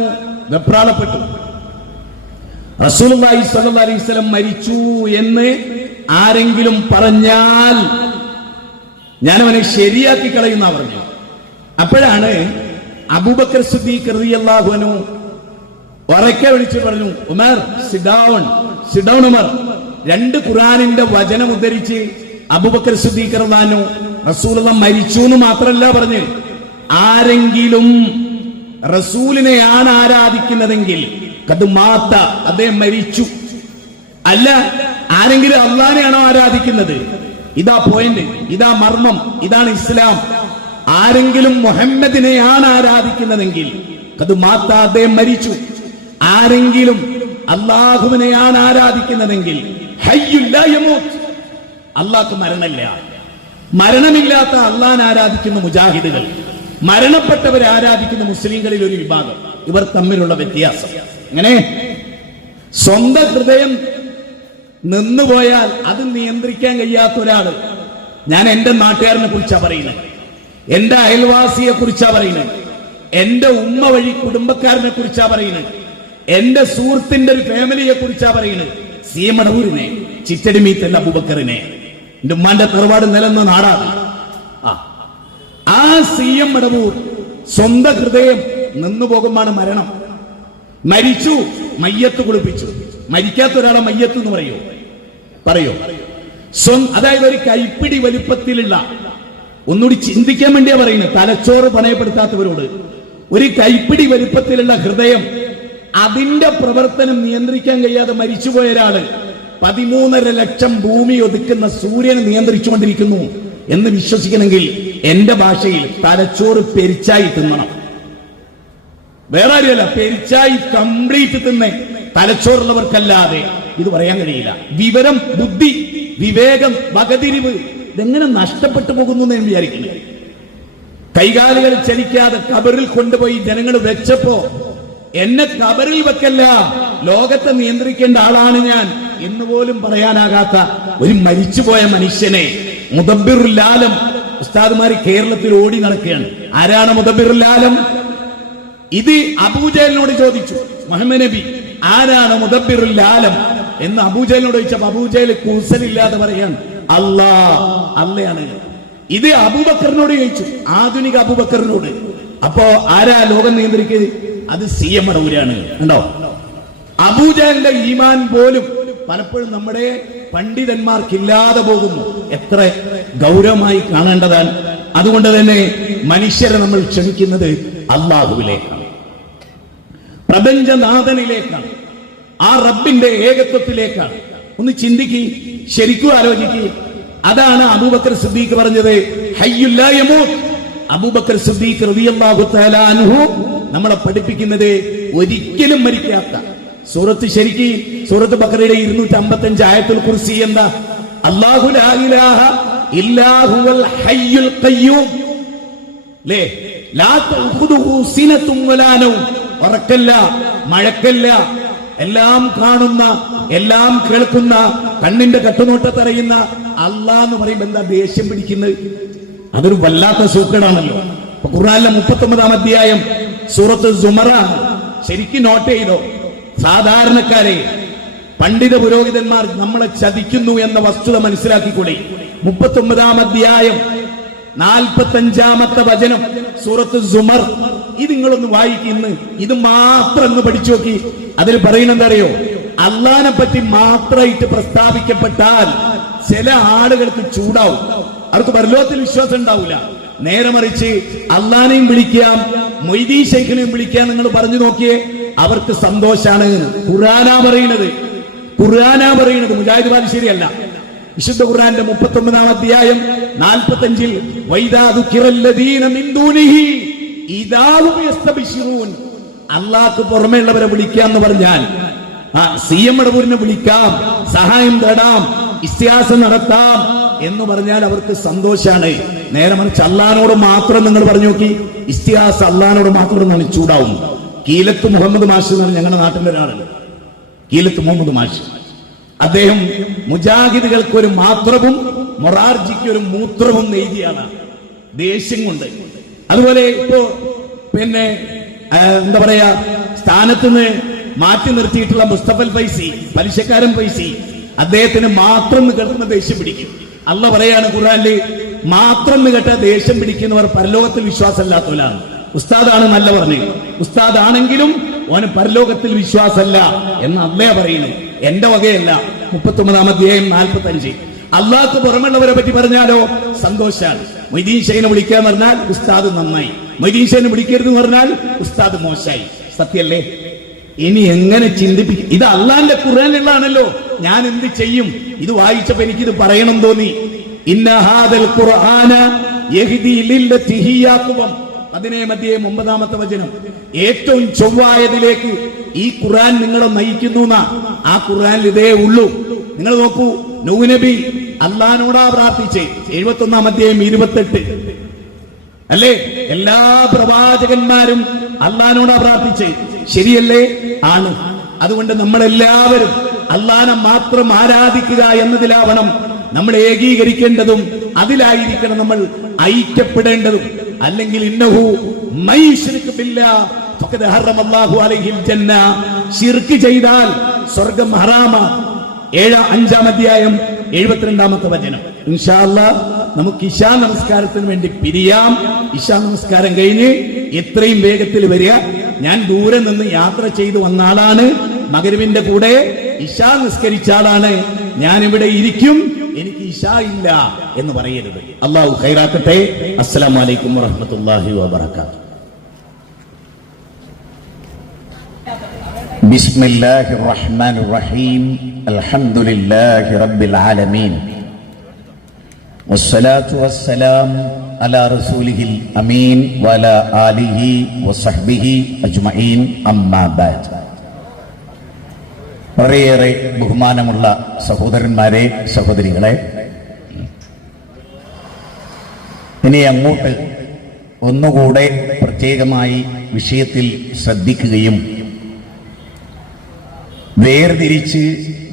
വെപ്രാളപ്പെട്ടു. റസൂലുള്ളാഹി സ്വല്ലല്ലാഹു അലൈഹി വസല്ലം മരിച്ചു എന്ന് ആരെങ്കിലും പറഞ്ഞാൽ ഞാൻ അവനെ ശരിയാക്കി കളയുന്ന പറഞ്ഞു. അപ്പോഴാണ് അബൂബക്കർ സിദ്ദീഖ് റളിയല്ലാഹു അൻഹു ഉറക്കെ വിളിച്ചു പറഞ്ഞു, ഉമർ സിറ്റ് ഡൗൺ ഉമർ. 2 ഖുർആനിന്റെ വചനം ഉദ്ധരിച്ച് അബൂബക്കർ സിദ്ദീഖ് റളിയല്ലാഹു അൻഹു റസൂലുള്ളാഹി മരിച്ചു എന്ന് മാത്രമല്ല പറഞ്ഞ്, ആരെങ്കിലും റസൂലിനെയാണ് ആരാധിക്കുന്നതെങ്കിൽ കത് മാത്ത, അദ്ദേഹം മരിച്ചു. അല്ല, ആരെങ്കിലും അള്ളാനെയാണോ ആരാധിക്കുന്നത്? ഇതാ പോയിന്റ്, ഇതാ മർമ്മം, ഇതാണ് ഇസ്ലാം. ആരെങ്കിലും മുഹമ്മദിനെയാണ് ആരാധിക്കുന്നതെങ്കിൽ കത് മാത്ത, അദ്ദേഹം മരിച്ചു. ആരെങ്കിലും അള്ളാഹുവിനെയാണ് ആരാധിക്കുന്നതെങ്കിൽ ഹയ്യുൽ ലാ യമൂത്ത്, അള്ളാഹ്ക്ക് മരണമില്ല. മരണമില്ലാത്ത അള്ളാഹനെ ആരാധിക്കുന്ന മുജാഹിദുകൾ, മരണപ്പെട്ടവരെ ആരാധിക്കുന്ന മുസ്ലിങ്ങളിൽ ഒരു വിഭാഗം, ഇവർ തമ്മിലുള്ള വ്യത്യാസം. അങ്ങനെ സ്വന്തം ഹൃദയം നിന്നുപോയാൽ അത് നിയന്ത്രിക്കാൻ കഴിയാത്ത ഒരാള്, ഞാൻ എന്റെ നാട്ടുകാരനെ കുറിച്ചാ പറയുന്നത്, എന്റെ അയൽവാസിയെ കുറിച്ചാ പറയുന്നത്, എന്റെ ഉമ്മ വഴി കുടുംബക്കാരനെ കുറിച്ചാ പറയുന്നത്, എന്റെ സുഹൃത്തിന്റെ ഒരു ഫാമിലിയെ കുറിച്ചാ പറയുന്നത്. സി എം മടവൂരിനെ, ചിറ്റടി മീത്തല്ല അബൂബക്കറിനെ, എന്റെ ഉമ്മാന്റെ തറവാട് നിലന്ന നാടാണ്. ആ സി എം മടവൂർ സ്വന്തം ഹൃദയം നിന്നു പോകുമ്പോഴാണ് മരണം. മരിച്ചു, മയ്യത്ത് കുളിപ്പിച്ചു. മരിക്കാത്ത ഒരാളെ മയ്യത്ത് എന്ന് പറയോ? അതായത് ഒരു കൈപ്പിടി വലുപ്പത്തിലുള്ള, ഒന്നുകൂടി ചിന്തിക്കാൻ വേണ്ടിയാ പറയുന്നത്, തലച്ചോറ് പണയപ്പെടുത്താത്തവരോട്, ഒരു കൈപ്പിടി വലുപ്പത്തിലുള്ള ഹൃദയം, അതിന്റെ പ്രവർത്തനം നിയന്ത്രിക്കാൻ കഴിയാതെ മരിച്ചുപോയ ഒരാള് 13.5 ലക്ഷം ഭൂമി ഒതുക്കുന്ന സൂര്യനെ നിയന്ത്രിച്ചുകൊണ്ടിരിക്കുന്നു എന്ന് വിശ്വസിക്കണമെങ്കിൽ എന്റെ ഭാഷയിൽ തലച്ചോറ് പെരിച്ചായി തിന്നണം. വേറെ ആരുമല്ല, പെരിച്ചായി കംപ്ലീറ്റ് തിന്നെ തലച്ചോറുള്ളവർക്കല്ലാതെ ഇത് പറയാൻ കഴിയില്ല. വിവരം, ബുദ്ധി, വിവേകം, വകതിരിവ് ഇതെങ്ങനെ നഷ്ടപ്പെട്ടു പോകുന്നു എന്ന് വിചാരിക്കുന്നത്. കൈകാലുകൾ ചലിക്കാതെ കബറിൽ കൊണ്ടുപോയി ജനങ്ങൾ വെച്ചപ്പോ എന്നെ കബറിൽ വെക്കല്ല, ലോകത്തെ നിയന്ത്രിക്കേണ്ട ആളാണ് ഞാൻ എന്ന് പോലും പറയാനാകാത്ത ഒരു മരിച്ചുപോയ മനുഷ്യനെ മുദബ്ബിറുൽ ആലം ഉസ്താദുമാര് കേരളത്തിൽ ഓടി നടക്കുകയാണ്. ആരാണ് മുദബ്ബിറുൽ ആലം? ഇത് അബൂജഹലിനോട് ചോദിച്ചു മുഹമ്മദ് നബി, ആരാണ് മുദബ്ബിറുൽ ആലം എന്ന് അബൂജഹലിനോട് ചോദിച്ചപ്പോ അബൂജഹൽ കൂസലില്ലാതെ പറയാണ് അള്ളയാണ്. ഇത് അബൂബക്കറിനോട് ചോദിച്ചു, ആധുനിക അബൂബക്കറിനോട്. അപ്പോ ആരാ ലോകം നിയന്ത്രിക്കുന്നത്? അത് സി എം മടവൂരാണ്. ഉണ്ടോ? അബൂജഹലിന്റെ ഈമാൻ പോലും പലപ്പോഴും നമ്മുടെ പണ്ഡിതന്മാർക്കില്ലാതെ പോകുന്നു. എത്ര ഗൗരവമായി കാണേണ്ടതാണ്. അതുകൊണ്ട് തന്നെ മനുഷ്യരെ നമ്മൾ ക്ഷണിക്കുന്നത് അല്ലാഹുവിലേക്കാണ്, പ്രപഞ്ചനാഥനിലേക്കാണ്, ആ റബ്ബിന്റെ ഏകത്വത്തിലേക്കാണ്. ഒന്ന് ചിന്തിക്ക്, ശരിക്കും ആലോചിക്ക്. അതാണ് അബൂബക്കർ സിദ്ദീഖ് പറഞ്ഞത്, ഹയ്യുൽ ലാ യമൂത്ത്. അബൂബക്കർ സിദ്ദീഖ് റളിയല്ലാഹു തആല അൻഹു നമ്മളെ പഠിപ്പിക്കുന്നത് ഒരിക്കലും മരിക്കാത്ത, സൂറത്ത് ശരിക്ക് സൂറത്ത് ബഖറയുടെ 255 ആയത്തുൽ കുർസി എന്താ? അല്ലാഹു ലാ ഇലാഹ ഇല്ലാ ഹുവൽ ഹയ്യുൽ ഖയ്യൂം ലേ ലാ തഖുദുഹു സിനത്തും വലാ നൗം. ഉറക്കല്ല, മഴക്കല്ല, എല്ലാം കാണുന്ന, എല്ലാം കേൾക്കുന്ന, കണ്ണിന്റെ കട്ടുനോട്ടത്തറിയുന്ന അല്ലാഹ് എന്ന് പറയുമ്പോൾ എന്താ ദേഷ്യം പിടിക്കുന്നത്? അതൊരു വല്ലാത്ത സൂക്കേടാണല്ലോ. ഖുർആനിലെ 39-ാം അധ്യായം സൂറത്ത് സുമറ ശരിക്കും നോട്ട് ചെയ്തോ. സാധാരണക്കാരെ പണ്ഡിത പുരോഹിതന്മാർ നമ്മളെ ചതിക്കുന്നു എന്ന വസ്തുത മനസ്സിലാക്കിക്കൂടെ? 39-ാം അധ്യായം 45-ാമത്തെ വചനം സൂറത്ത് സുമർ. ഇത് നിങ്ങളൊന്ന് വായിക്കുന്നു, ഇത് മാത്രം ഒന്ന് പഠിച്ചു നോക്കി. അതിൽ പറയുന്നത് എന്താ അറിയോ? അള്ളാനെ പറ്റി മാത്രമായിട്ട് പ്രസ്താവിക്കപ്പെട്ടാൽ ചില ആളുകൾക്ക് ചൂടാവും, അവർക്ക് പരലോകത്തിൽ വിശ്വാസം ഉണ്ടാവില്ല. നേരെ മറിച്ച് അള്ളാനെയും വിളിക്കാം, മൊയ്തീൻ ശൈഖിനെയും വിളിക്കാം, നിങ്ങൾ പറഞ്ഞു നോക്കിയേ, അവർക്ക് സന്തോഷാണ്. ഖുർആനാ പറയുന്നത്, മുജാഹിദ് ബാലുശ്ശേരിയല്ല. വിശുദ്ധ ഖുർആന്റെ 39-ാം അധ്യായം 45-ൽ വൈദാ ദുഖിറല്ലദീന മിൻ ദൂനിഹി ഇദാ ഹും യസ്തബിശിറൂൻ. അല്ലാഹുക്ക് പുറമേയുള്ളവരെ വിളിക്കാന്ന് പറഞ്ഞാൽ CM മടവൂരിനെ വിളിക്കാം, സഹായം തേടാം, ഇസ്തിഹാസം നടത്താം എന്ന് പറഞ്ഞാൽ അവർക്ക് സന്തോഷാണ്. നേരെ മറിച്ച് അള്ളാഹിനോട് മാത്രം നിങ്ങൾ പറഞ്ഞു നോക്കി, ഇസ്തിഹാസം അള്ളാഹിനോട് മാത്രം എന്നാണ് ചൂടാവും. കീലത്ത് മുഹമ്മദ് മാഷ് എന്ന് പറഞ്ഞ ഞങ്ങളുടെ നാട്ടിലെ ഒരാളുണ്ട്, കീലത്ത് മുഹമ്മദ് മാഷ്. അദ്ദേഹം മുജാഹിദുകൾക്ക് ഒരു മാത്രവും മൊറാർജിക്ക് ഒരു മൂത്രവും എഴുതിയാണ്, ദേഷ്യം കൊണ്ട്. അതുപോലെ ഇപ്പോ പിന്നെ എന്താ പറയാ, സ്ഥാനത്തുനിന്ന് മാറ്റി നിർത്തിയിട്ടുള്ള മുസ്തഫൽ ഫൈസി, പലിശക്കാരൻ ഫൈസി, അദ്ദേഹത്തിന് മാത്രം കേൾക്കുന്ന ദേഷ്യം പിടിക്കും. അള്ള പറയാണ് ഖുർആനില്, മാത്രം കേട്ട ദേഷ്യം പിടിക്കുന്നവർ പരലോകത്തിൽ വിശ്വാസമില്ലാത്തവരാണ്. ഉസ്താദാണ് നല്ല പറഞ്ഞു, ഉസ്താദാണെങ്കിലും ഓന് പരലോകത്തിൽ വിശ്വാസമല്ല എന്ന് അള്ളേ പറയുന്നു, എന്റെ വകയല്ല. 39-ാം അധ്യായം 45. അള്ളാഹ്ക്ക് പുറമെയുള്ളവരെ പറ്റി പറഞ്ഞാലോ സന്തോഷാണ്. മൊയ്തീൻ ഷൈഖിനെ വിളിക്കാന്ന് പറഞ്ഞാൽ ഉസ്താദ് നന്നായി, മൊയ്തീൻ ഷൈഖിനെ വിളിക്കരുതെന്ന് പറഞ്ഞാൽ ഉസ്താദ് മോശമായി. സത്യല്ലേ? ഇനി എങ്ങനെ ചിന്തിപ്പിക്കും? ഇത് അള്ളാന്റെ ഖുർആനിലുള്ളതാണല്ലോ. ഞാൻ എന്ത് ചെയ്യും? ഇത് വായിച്ചപ്പോ എനിക്കിത് പറയണം തോന്നി. ഇന്ന ഹാദൽ ഖുർആന യഹ്ദി ലില്ലതി ഹിയ അഖ്വം. 17-ാം അധ്യായം 9-ാമത്തെ വചനം. ഏറ്റവും ചൊവ്വായതിലേക്ക് ഈ ഖുർആൻ നിങ്ങളെ നയിക്കുന്നു. ആ ഖുർആനിൽ ഇതേ ഉള്ളൂ. നിങ്ങൾ നോക്കൂ, നൂഹ് നബി അള്ളാഹിനോടാ പ്രാർത്ഥിച്ചേ, 71-ാം അധ്യായം 28 അല്ലേ? എല്ലാ പ്രവാചകന്മാരും അള്ളാഹിനോടാ പ്രാർത്ഥിച്ചേ, ശരിയല്ലേ? ആണ്. അതുകൊണ്ട് നമ്മളെല്ലാവരും അള്ളാഹിനെ മാത്രം ആരാധിക്കുക എന്നതിലാവണം നമ്മൾ ഏകീകരിക്കേണ്ടതും, അതിലായിരിക്കണം നമ്മൾ ഐക്യപ്പെടേണ്ടതും. അല്ലെങ്കിൽ ഇന്നഹു മൈശ്രിക് ബില്ലാഹ് ഫഖദ് ഹറമല്ലാഹു അലൈഹിൽ ജന്ന. ശിർക്ക് ചെയ്താൽ സ്വർഗ്ഗം ഹറാമാ. 5-ാം അധ്യായം 72-ാമത്തെ വചനം. ഇൻഷാ അല്ലാഹ് നമുക്ക് ഇശാ നമസ്കാരത്തിന് വേണ്ടി പിരിയാം. ഇശാ നമസ്കാരം കഴിഞ്ഞ് എത്രയും വേഗത്തിൽ വരിക. ഞാൻ ദൂരെ നിന്ന് യാത്ര ചെയ്തു വന്ന ആളാണ്, മഗ്‌രിബിന്റെ കൂടെ ഇശാ നിസ്കരിച്ച ആളാണ്. ഞാൻ ഇവിടെ ഇരിക്കും, എനിക്ക് ഇശാ ഇല്ല എന്ന് പറയരുത്. അല്ലാഹു ഖൈറാക്കട്ടെ. അസ്സലാമു അലൈക്കും വറഹ്മത്തുള്ളാഹി വബറകാതുഹു. ബിസ്മില്ലാഹിർ റഹ്മാനിർ റഹീം. അൽഹംദുലില്ലാഹി റബ്ബിൽ ആലമീൻ. വസ്സലാത്തു വസ്സലാം അലാ റസൂലിഹിൽ അമീൻ വഅലാ ആലിഹി വസഹ്ബിഹി അജ്മഈൻ. അമ്മാ ബഅദ്. വളരെയേറെ ബഹുമാനമുള്ള സഹോദരന്മാരെ, സഹോദരികളെ, ഇനി അങ്ങോട്ട് ഒന്നുകൂടെ പ്രത്യേകമായി വിഷയത്തിൽ ശ്രദ്ധിക്കുകയും വേർതിരിച്ച്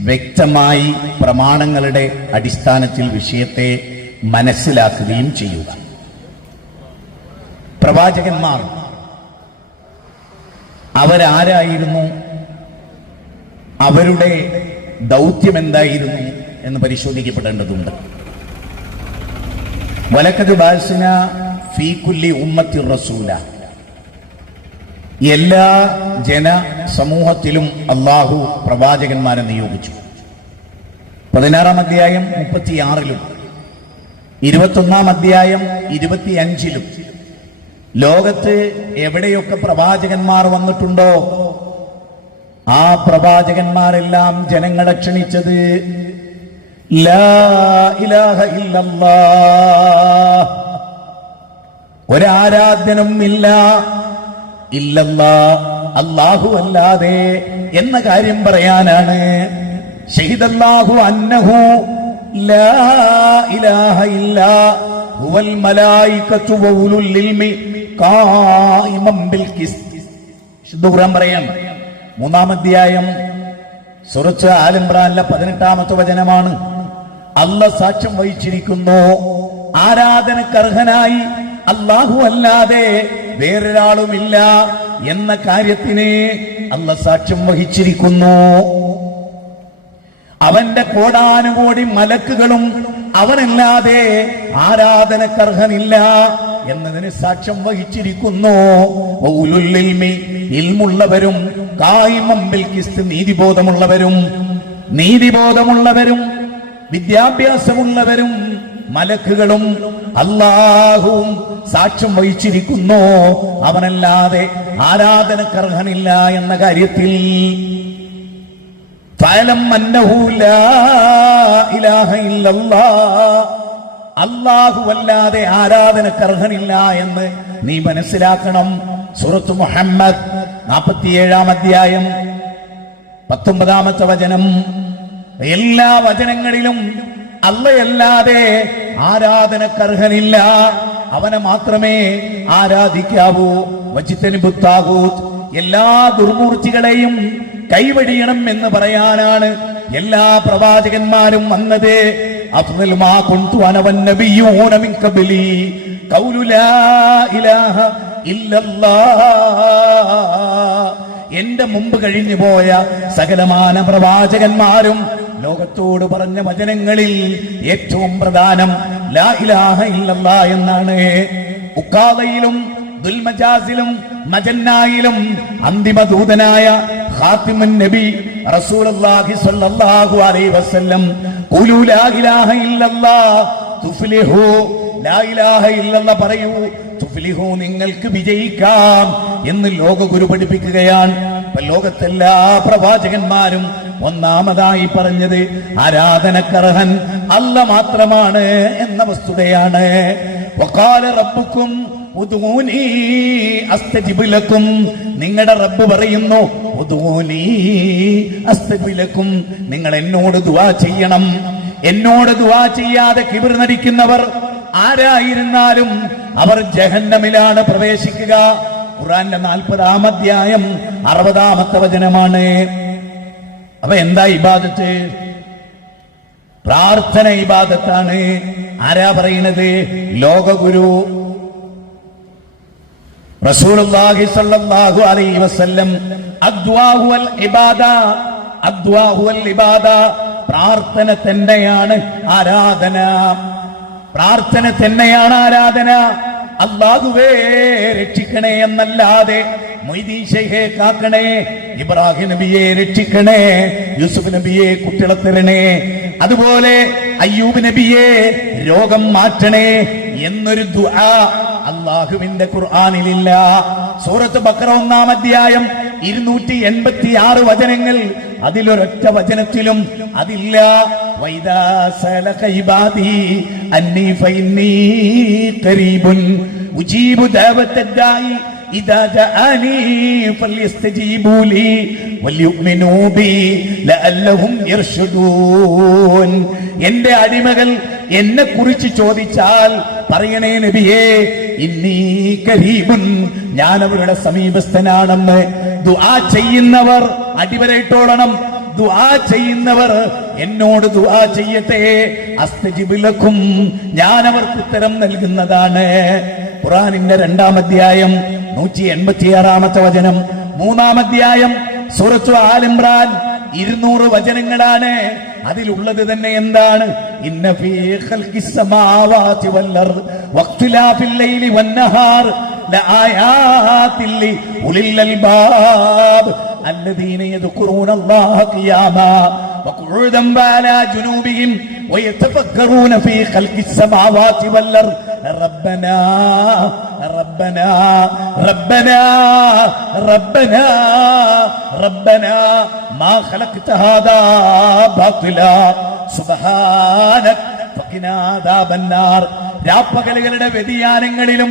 വ്യക്തമായി പ്രമാണങ്ങളുടെ അടിസ്ഥാനത്തിൽ വിഷയത്തെ മനസ്സിലാക്കുകയും ചെയ്യുക. പ്രവാചകന്മാർ അവരാരായിരുന്നു, അവരുടെ ദൗത്യം എന്തായിരുന്നു എന്ന് പരിശോധിക്കപ്പെടേണ്ടതുണ്ട്. വലഖദ് ബഅസ്നാ ഫീ കുല്ലി ഉമ്മത്തി റസൂല. എല്ലാ ജനസമൂഹത്തിലും അള്ളാഹു പ്രവാചകന്മാരെ നിയോഗിച്ചു. 16-ാം അധ്യായം 36-ലും 21-ാം അധ്യായം 25-ലും ലോകത്ത് എവിടെയൊക്കെ പ്രവാചകന്മാർ വന്നിട്ടുണ്ടോ ആ പ്രവാചകന്മാരെല്ലാം ജനങ്ങളെ ക്ഷണിച്ചത് ലാ ഇലാഹ ഇല്ലല്ലാഹ്, ഒരാരാധ്യനും ഇല്ല ഇല്ലല്ലാഹ് അല്ലാഹു അല്ലാതെ എന്ന കാര്യം പറയാനാണ്. ഷഹിദല്ലാഹു അന്നഹു ലാ ഇലാഹ ഇല്ലാ ഹുവൽ മലായികത്തു വഉലുൽ ഇൽമി ഖായിമൻ ബിൽ ഖിസ്ത്. ശുദ്ധ ഖുർആൻ പറയാം. 3-ാം അധ്യായം സൂറത്ത് ആൽ ഇംറാനിലെ 18-ാമത്തെ വചനമാണ്. അല്ലാഹ് സാക്ഷ്യം വഹിച്ചിരിക്കുന്നു, ആരാധനക്കർഹനായി അല്ലാഹു അല്ലാതെ വേറൊരാളുമില്ല എന്ന കാര്യത്തിന് അല്ലാഹ് സാക്ഷ്യം വഹിച്ചിരിക്കുന്നു. അവന്റെ കോടാനുകോടി മലക്കുകളും അവനല്ലാതെ ആരാധനക്കർഹനില്ല എന്നതിന് സാക്ഷ്യം വഹിച്ചിരിക്കുന്നു. ഉലുൽ ഇൽമി, ഇൽമുള്ളവരും ഖായിമൻ ബിൽ ഖിസ്ത്, നീതിബോധമുള്ളവരും വിദ്യാഭ്യാസമുള്ളവരും മലക്കുകളും അല്ലാഹുവും സാക്ഷ്യം വഹിച്ചിരിക്കുന്നു, അവനല്ലാതെ ആരാധനക്കർഹനില്ല എന്ന കാര്യത്തിൽ. ഫഅലം അന്നഹു ലാ ഇലാഹ ഇല്ലല്ലാഹ്, അല്ലാഹു അല്ലാതെ ആരാധനക്കർഹനില്ല എന്ന് നീ മനസ്സിലാക്കണം. സൂറത്ത് മുഹമ്മദ് 47-ാം അധ്യായം 19-ാമത്തെ വചനം. എല്ലാ വചനങ്ങളിലും അല്ലാഹയല്ലാതെ ആരാധനക്കർഹനില്ല, അവനെ മാത്രമേ ആരാധിക്കാവൂ. വജിത്തനിബു താഗൂത്ത്, എല്ലാ ദുർമൂർത്തികളെയും കൈവടിയണം എന്ന് പറയാനാണ് എല്ലാ പ്രവാചകന്മാരും വന്നത്. അഫ്ളൽ മാ കുൻതു അന വന്നബിയ്യൂന മിൻ ഖബ്ലി ഖൗലു ലാ ഇലാഹ ഇല്ലല്ലാഹ്. എന്റെ മുമ്പ് കഴിഞ്ഞു പോയ സകലമാന പ്രവാചകന്മാരും ലോകത്തോട് പറഞ്ഞ വചനങ്ങളിൽ ഏറ്റവും പ്രധാനം ലാ ഇലാഹ ഇല്ലല്ലാഹ് എന്നാണ്. ഉഖാദയിലും ദുൽമജാസിലും മജന്നായിലും അന്തിമ ദൂതനായ ഖാതിമുൻ നബി റസൂലുള്ളാഹി സ്വല്ലല്ലാഹു അലൈഹി വസല്ലം ഖുലു ലാ ഇലാഹ ഇല്ലല്ലാഹ് തുഫ്ലിഹു, ലാ ഇലാഹ ഇല്ലല്ലാഹ് പറയൂ, തുഫ്ലിഹു, നിങ്ങൾക്ക് വിജയിക്കാം എന്ന് ലോകഗുരു പഠിപ്പിക്കുകയാണ്. ലോകത്തെല്ലാ പ്രവാചകന്മാരും ഒന്നാമതായി പറഞ്ഞത് ആരാധനക്കർഹൻ അല്ലാഹ് മാത്രമാണ് എന്ന വസ്തുതയാണ്. വഖാല റബ്ബുക്കും ഉദ്ഊനി അസ്തജിബ് ലക്കും, നിങ്ങളുടെ റബ്ബ് പറയുന്നു ഉദ്ഊനി അസ്തജിബ് ലക്കും, നിങ്ങൾ എന്നോട് ദുആ ചെയ്യണം. എന്നോട് ദുആ ചെയ്യാതെ കിബിർ നടിക്കുന്നവർ ആരായിരുന്നാലും അവർ ജഹന്നമിലാണ് പ്രവേശിക്കുക. ഖുർആന്റെ 40-ാം അധ്യായം 60-ാമത്തെ വചനമാണ്. അപ്പൊ എന്താ ഇബാദത്ത്? പ്രാർത്ഥന ഇബാദത്താണ്. ആരാ പറയുന്നത്? ലോകഗുരു റസൂലുള്ളാഹി സ്വല്ലല്ലാഹു അലൈഹി വസല്ലം. അദ്വാഹു വൽ ഇബാദ, അദ്വാഹു വൽ ഇബാദ, പ്രാർത്ഥന തന്നെയാണ് ആരാധന. പ്രാർത്ഥന തന്നെയാണ് ആരാധന. അല്ലാഹുവേ രക്ഷിക്കണേ എന്നല്ലാതെ മൊയ്തീൻ ശൈഖേ കാക്കണേ, ഇബ്രാഹിം നബിയെ രക്ഷിക്കണേ, യൂസുഫ് നബിയെ കുട്ടികളെ തരണേ, അതുപോലെ അയ്യൂബ് നബിയെ രോഗം മാറ്റണേ എന്നൊരു ദുആ അല്ലാഹുവിന്റെ ഖുർആനിലില്ല. സൂറത്ത് ബഖറ 1-ാം അധ്യായം 286 വചനങ്ങൾ, അതിലൊരൊറ്റ വചനത്തിലും അതില്ല. വൈദാ സലക ഇബാദി അന്നി ഫഇന്നി ഖരീബുൻ ഉജീബു ദഅവത്തദ്ദാഇ ഇദാ ജാഅനി ഫല്യസ്തജീബൂ ലി വൽയുഅ്മിനൂ ബി ലഅല്ലഹും യർഷുദൂൻ. എന്റെ അടിമകൾ എന്നെ കുറിച്ച് ചോദിച്ചാൽ പറയണേ നബിയേ, ഇന്നി ഖരീബുൻ, ഞാൻ അവരുടെ സമീപസ്ഥനാണെന്ന്. ദുആ ചെയ്യുന്നവർ അടിവരയിട്ടോളണം. ദുആ ചെയ്യുന്നവർ എന്നോട് ദുആ ചെയ്യട്ടെ, അസ്തജിബ് ലക്കും, ഞാൻ അവർക്ക് ഉത്തരം നൽകുന്നതാണ്. ഖുർആനിന്റെ 2-ാം അധ്യായം 186-ാമത്തെ വചനം. 3-ാം അധ്യായം സൂറത്ത് ആൽ ഇംറാൻ 200 വചനങ്ങളാണ്. അതിലുള്ളത് തന്നെ എന്താണ്? ഇന്ന ഫീ ഖൽഖിസ് സമാവാതി വൽ അർദ് വഖ്തിലാഫിൽ ലൈലി വന്നഹാർ ലആയാതിൽ ലിഉലിൽ അൽബാബ് الذين يذكرون الله قياما وقعودا وعلى جنوبهم ويتفكرون في خلق السماوات والأرض ربنا ربنا ربنا ربنا ربنا ما خلقت هذا باطلا سبحانك فقنا عذاب النار. രാപ്പകലുകളുടെ വ്യതിയാനങ്ങളിലും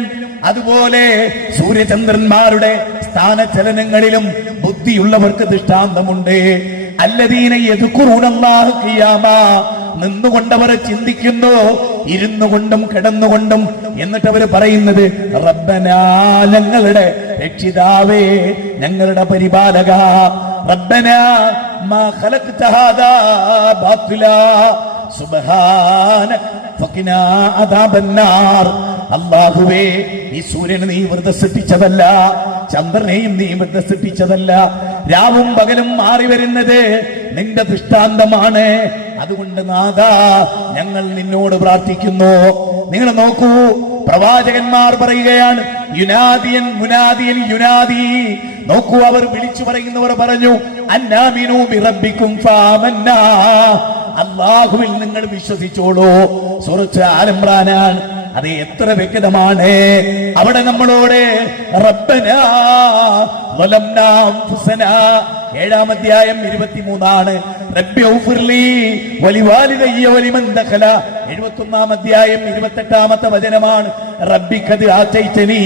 അതുപോലെ സൂര്യചന്ദ്രന്മാരുടെ സ്ഥാനചലനങ്ങളിലും ബുദ്ധിയുള്ളവർക്ക് ദൃഷ്ടാന്തമുണ്ട്. അല്ലദീന യദ്കുറൂനല്ലാഹ ഖിയാമാ, നിന്നുകൊണ്ടവരെ ചിന്തിക്കുന്നു, ഇരുന്നു കൊണ്ടും കിടന്നുകൊണ്ടും. എന്നിട്ട് അവര് പറയുന്നത് റബ്ബനാ, ഞങ്ങളുടെ രക്ഷിതാവേ, ഞങ്ങളുടെ പരിപാലക, റബ്ബനാ മാ ഖലഖ്ത ഹാദാ ബാത്തിലാ സുബ്ഹാനക ഫഖിനാ അദാബന്നാർ. അല്ലാഹുവേ, ഈ സൂര്യനെ നീ വെറുതെ സൃഷ്ടിച്ചതല്ല, ചന്ദ്രനെയും നീ വെറുതെ സൃഷ്ടിച്ചതല്ല, രാവും പകലും മാറി വരുന്നത് നിന്റെ ദൃഷ്ടാന്തമാണ്. അതുകൊണ്ട് നാഥാ, ഞങ്ങൾ നിന്നോട് പ്രാർത്ഥിക്കുന്നു. നിങ്ങൾ നോക്കൂ, പ്രവാചകന്മാർ പറയുകയാണ് യുനാദിയൻ മുനാദിയൻ യുനാദി. നോക്കൂ, അവർ വിളിച്ചു പറയുന്നവർ പറഞ്ഞു അന്നാമിനു ബിറബ്ബിക്കും ഫാമന്നാ, അല്ലാഹുവിൽ നിങ്ങൾ വിശ്വസിച്ചോളൂ. സൂറത്ത് ആൽ ഇംറാനാണ്. അത് എത്ര വ്യക്തമാണ്. അവിടെ നമ്മളോട് റബ്ബനാ വലംനാ അൻഫുസനാ, 7-ാം അധ്യായം 23 റബ്ബി ഔഫിർലി വലിവാലിദയ്യ വലിമൻ ദഖല, 71-ാം അധ്യായം 28-ാമത്തെ വചനമാണ്. റബ്ബി ഖദ് ആതൈതനി,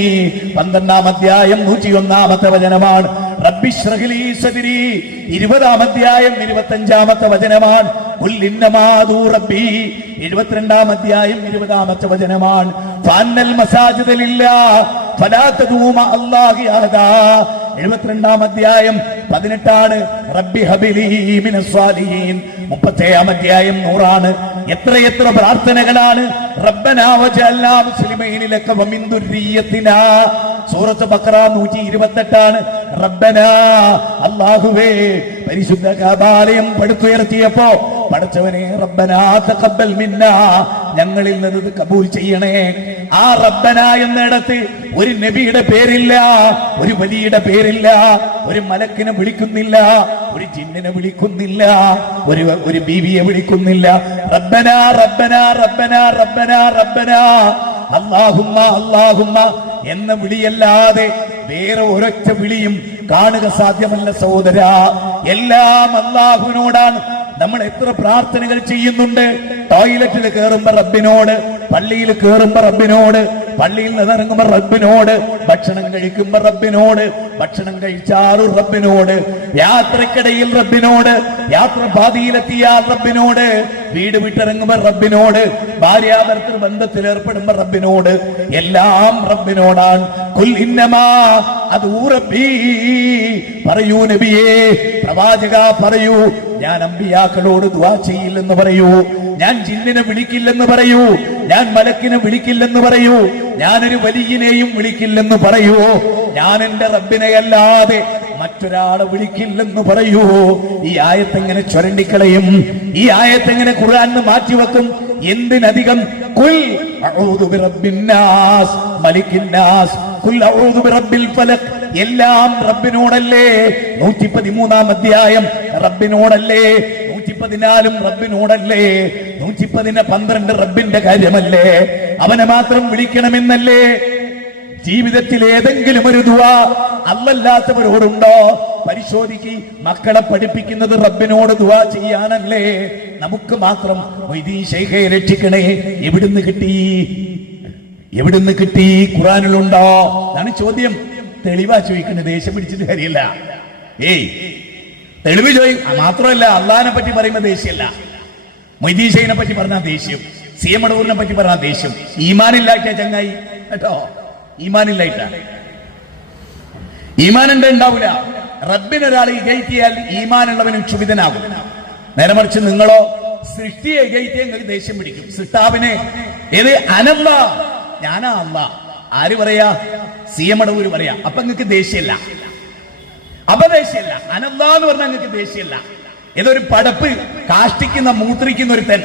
12-ാം അധ്യായം 101-ാമത്തെ വചനമാണ്. റബ്ബി ഇശ്റഹ് ലി സദ്രി, 20-ാം അധ്യായം 25-ാമത്തെ വചനമാണ്. ഖുൽ ഇന്നമാദു റബ്ബി, 72-ാം അധ്യായം 20-ാമത്തെ വചനമാണ്. ഫഅന്നൽ മസാജിദ ലില്ലാഹ് ഫലാ തദൂ മഅ അല്ലാഹി അഹദാ, 72-ാം അധ്യായം 18 റബ്ബി ഹബിലി മിനസ് സ്വാലിഹീൻ, 37-ാം അധ്യായം 100. എത്രയെത്ര പ്രാർത്ഥനകളാണ്. റബ്ബനാ വജഅൽനാ മുസ്ലിമീന ലക വമിൻ ദുർരിയ്യത്തിനാ, സൂറത്ത് ബഖറ 128. റബ്ബനാ, അല്ലാഹുവേ, പരിശുദ്ധ കഅബാലയം പടുത്തുയർത്തിയപ്പോ പടച്ചവനെ റബ്ബനാ തഖബ്ബൽ മിന്നാ, ഞങ്ങളിൽ നിന്ന് കബൂൽ ചെയ്യണേ. ആ റബ്ബന എന്നിടത്ത് ഒരു നബിയുടെ പേരില്ല, ഒരു വലിയുടെ പേരില്ല, ഒരു മലക്കിനെ വിളിക്കുന്നില്ല, ഒരു ജിന്നിനെ വിളിക്കുന്നില്ല, ഒരു ബീവിയെ വിളിക്കുന്നില്ല. റബ്ബന റബ്ബന റബ്ബന റബ്ബന റബ്ബന അല്ലാഹുമ്മ അല്ലാഹുമ്മ എന്ന വിളിയല്ലാതെ വേറെ ഒരൊറ്റ വിളിയും കാണുക സാധ്യമല്ല സഹോദര. എല്ലാം അല്ലാഹുവിനോടാണ്. നമ്മൾ എത്ര പ്രാർത്ഥനകൾ ചെയ്യുന്നുണ്ട്. ടോയ്ലറ്റിൽ കയറുമ്പോ റബ്ബിനോട്, പള്ളിയിൽ കയറുമ്പോ റബ്ബിനോട്, പള്ളിയിൽ നിന്നിറങ്ങുമ്പോ റബ്ബിനോട്, ഭക്ഷണം കഴിക്കുമ്പോ റബ്ബിനോട്, ഭക്ഷണം കഴിച്ചാറും റബ്ബിനോട്, യാത്രക്കിടയിൽ റബ്ബിനോട്, യാത്ര പാതിയിലെത്തിയാൽ റബ്ബിനോട്, വീട് വിട്ടിറങ്ങുമ്പോ റബ്ബിനോട്, ഭാര്യാഭർത്തൃ ബന്ധത്തിൽ ഏർപ്പെടുമ്പോ റബ്ബിനോട്, എല്ലാം റബ്ബിനോടാണ്. ഖുൽ ഇന്നമാ അദൂ റബ്ബീ, പറയൂ നബിയേ, പ്രവാചക പറയൂ, ഞാൻ അമ്പിയാക്കളോട് ദുആ ചെയ്യില്ലെന്ന് പറയൂ, ഞാൻ ജിന്നിനെ വിളിക്കില്ലെന്ന് പറയൂ, ഞാൻ മലക്കിനെ വിളിക്കില്ലെന്ന് പറയൂ, ഞാനൊരു വലിയനെയും വിളിക്കില്ലെന്ന് പറയൂ, ഞാൻ എന്റെ റബ്ബിനെ അല്ലാതെ മറ്റൊരാളെ വിളിക്കില്ലെന്ന് പറയൂ. ഈ ആയത്തെങ്ങനെ ചുരണ്ടിക്കളയും? ഈ ആയത്തെങ്ങനെ ഖുർആനിൽ മാറ്റിവെക്കും? എന്തിനധികം ഖുൽ അഊദു ബിറബ്ബിന്നാസ് മലിക്കിന്നാസ്, ഖുൽ അഊദു ബിറബ്ബിൽ ഫലഖ്, എല്ലാം റബ്ബിനോടല്ലേ. 113-ാം അധ്യായം റബ്ബിനോടല്ലേ, 114 റബ്ബിനോടല്ലേ, 112 റബ്ബിന്റെ കാര്യമല്ലേ, അവനെ മാത്രം വിളിക്കണമെന്നല്ലേ. ജീവിതത്തിൽ ഏതെങ്കിലും ഒരു ദുആ അല്ലാത്തവരോടുണ്ടോ? പരിശോധിക്ക്. മക്കളെ പഠിപ്പിക്കുന്നത് റബ്ബിനോട് ദുആ ചെയ്യാനല്ലേ. നമുക്ക് മാത്രം മൊയ്തീൻ ശൈഖയെ രക്ഷിക്കണേ, എവിടുന്ന് കിട്ടി? എവിടുന്ന് കിട്ടി? ഖുർആനിലുണ്ടോ? അതാണ് ചോദ്യം. തെളിവാ ചോദിക്കുന്നത്, ദേഷ്യം പിടിച്ചിട്ട് കാര്യമില്ല. തെളിവ് ചോദിക്കും. മാത്രമല്ല, അള്ളാഹിനെ പറ്റി പറയുമ്പോ ദേഷ്യമല്ല, മൊയ്തീൻ ശൈഖിനെ പറ്റി പറഞ്ഞാൽ ദേഷ്യം, CM അടൂരിനെ പറ്റി പറഞ്ഞാൽ ദേഷ്യം. ഈമാനില്ലായിട്ടാ ചങ്ങായി, കേട്ടോ, ഈമാനില്ലായിട്ട. ഈമാനുണ്ട് ഉണ്ടാവില്ല. റബ്ബിനൊരാൾ ഇകഴ്ത്തിയാൽ ഈമാനുള്ളവനും ക്ഷുഭിതനാകും. നേരെ മറിച്ച് നിങ്ങളോ സൃഷ്ടിയെ ഇകഴ്ത്തിയാൽ നിങ്ങൾക്ക് ദേഷ്യം പിടിക്കും. സൃഷ്ടാവിനെ ഏത് അനല്ല, ഞാനാ അല്ല, ആര് പറയാ? CM അടൂര് പറയാ. അപ്പൊ നിങ്ങൾക്ക് ദേഷ്യമില്ല. അപ്പൊ ദേഷ്യമില്ല. അനല്ലാന്ന് പറഞ്ഞാൽ നിങ്ങൾക്ക് ദേഷ്യമില്ല. ഏതൊരു പടപ്പ് കാഷ്ടിക്കുന്ന മൂത്രിക്കുന്ന ഒരു തെൻ,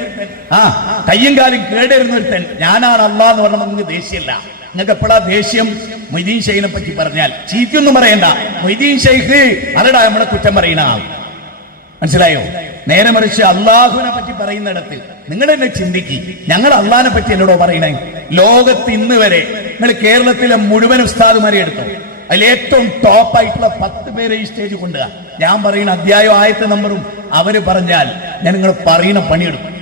കയ്യും കാലും കേടരുന്ന ഒരു തെൻ, ഞാനാണ് അല്ലാ എന്ന് പറഞ്ഞാൽ നിങ്ങൾക്ക് ദേഷ്യമില്ല. നിങ്ങൾക്ക് എപ്പോഴാ ദേഷ്യം? മൊയ്തീൻ ശൈഖിനെ പറ്റി പറഞ്ഞാൽ. ചീറ്റൊന്നും പറയണ്ട, മൊയ്തീൻ ശൈഖ് അല്ലടാ നമ്മളെ കുറ്റം പറയുന്ന ആൾ. മനസ്സിലായോ? നേരെ മറിച്ച് അള്ളാഹുവിനെ പറ്റി പറയുന്നിടത്ത് നിങ്ങൾ എന്നെ ചിന്തിക്ക്, ഞങ്ങൾ അള്ളാഹിനെ പറ്റി എന്നോടോ പറയണേ. ലോകത്ത് ഇന്ന് വരെ നിങ്ങൾ കേരളത്തിലെ മുഴുവൻ ഉസ്താദുമാരെ എടുത്തു, അതിൽ ഏറ്റവും ടോപ്പായിട്ടുള്ള 10 പേരെ ഈ സ്റ്റേജ് കൊണ്ടുക. ഞാൻ പറയുന്ന അധ്യായം ആയത്തെ നമ്പറും അവര് പറഞ്ഞാൽ ഞാൻ നിങ്ങൾ പറയുന്ന പണിയെടുക്കും.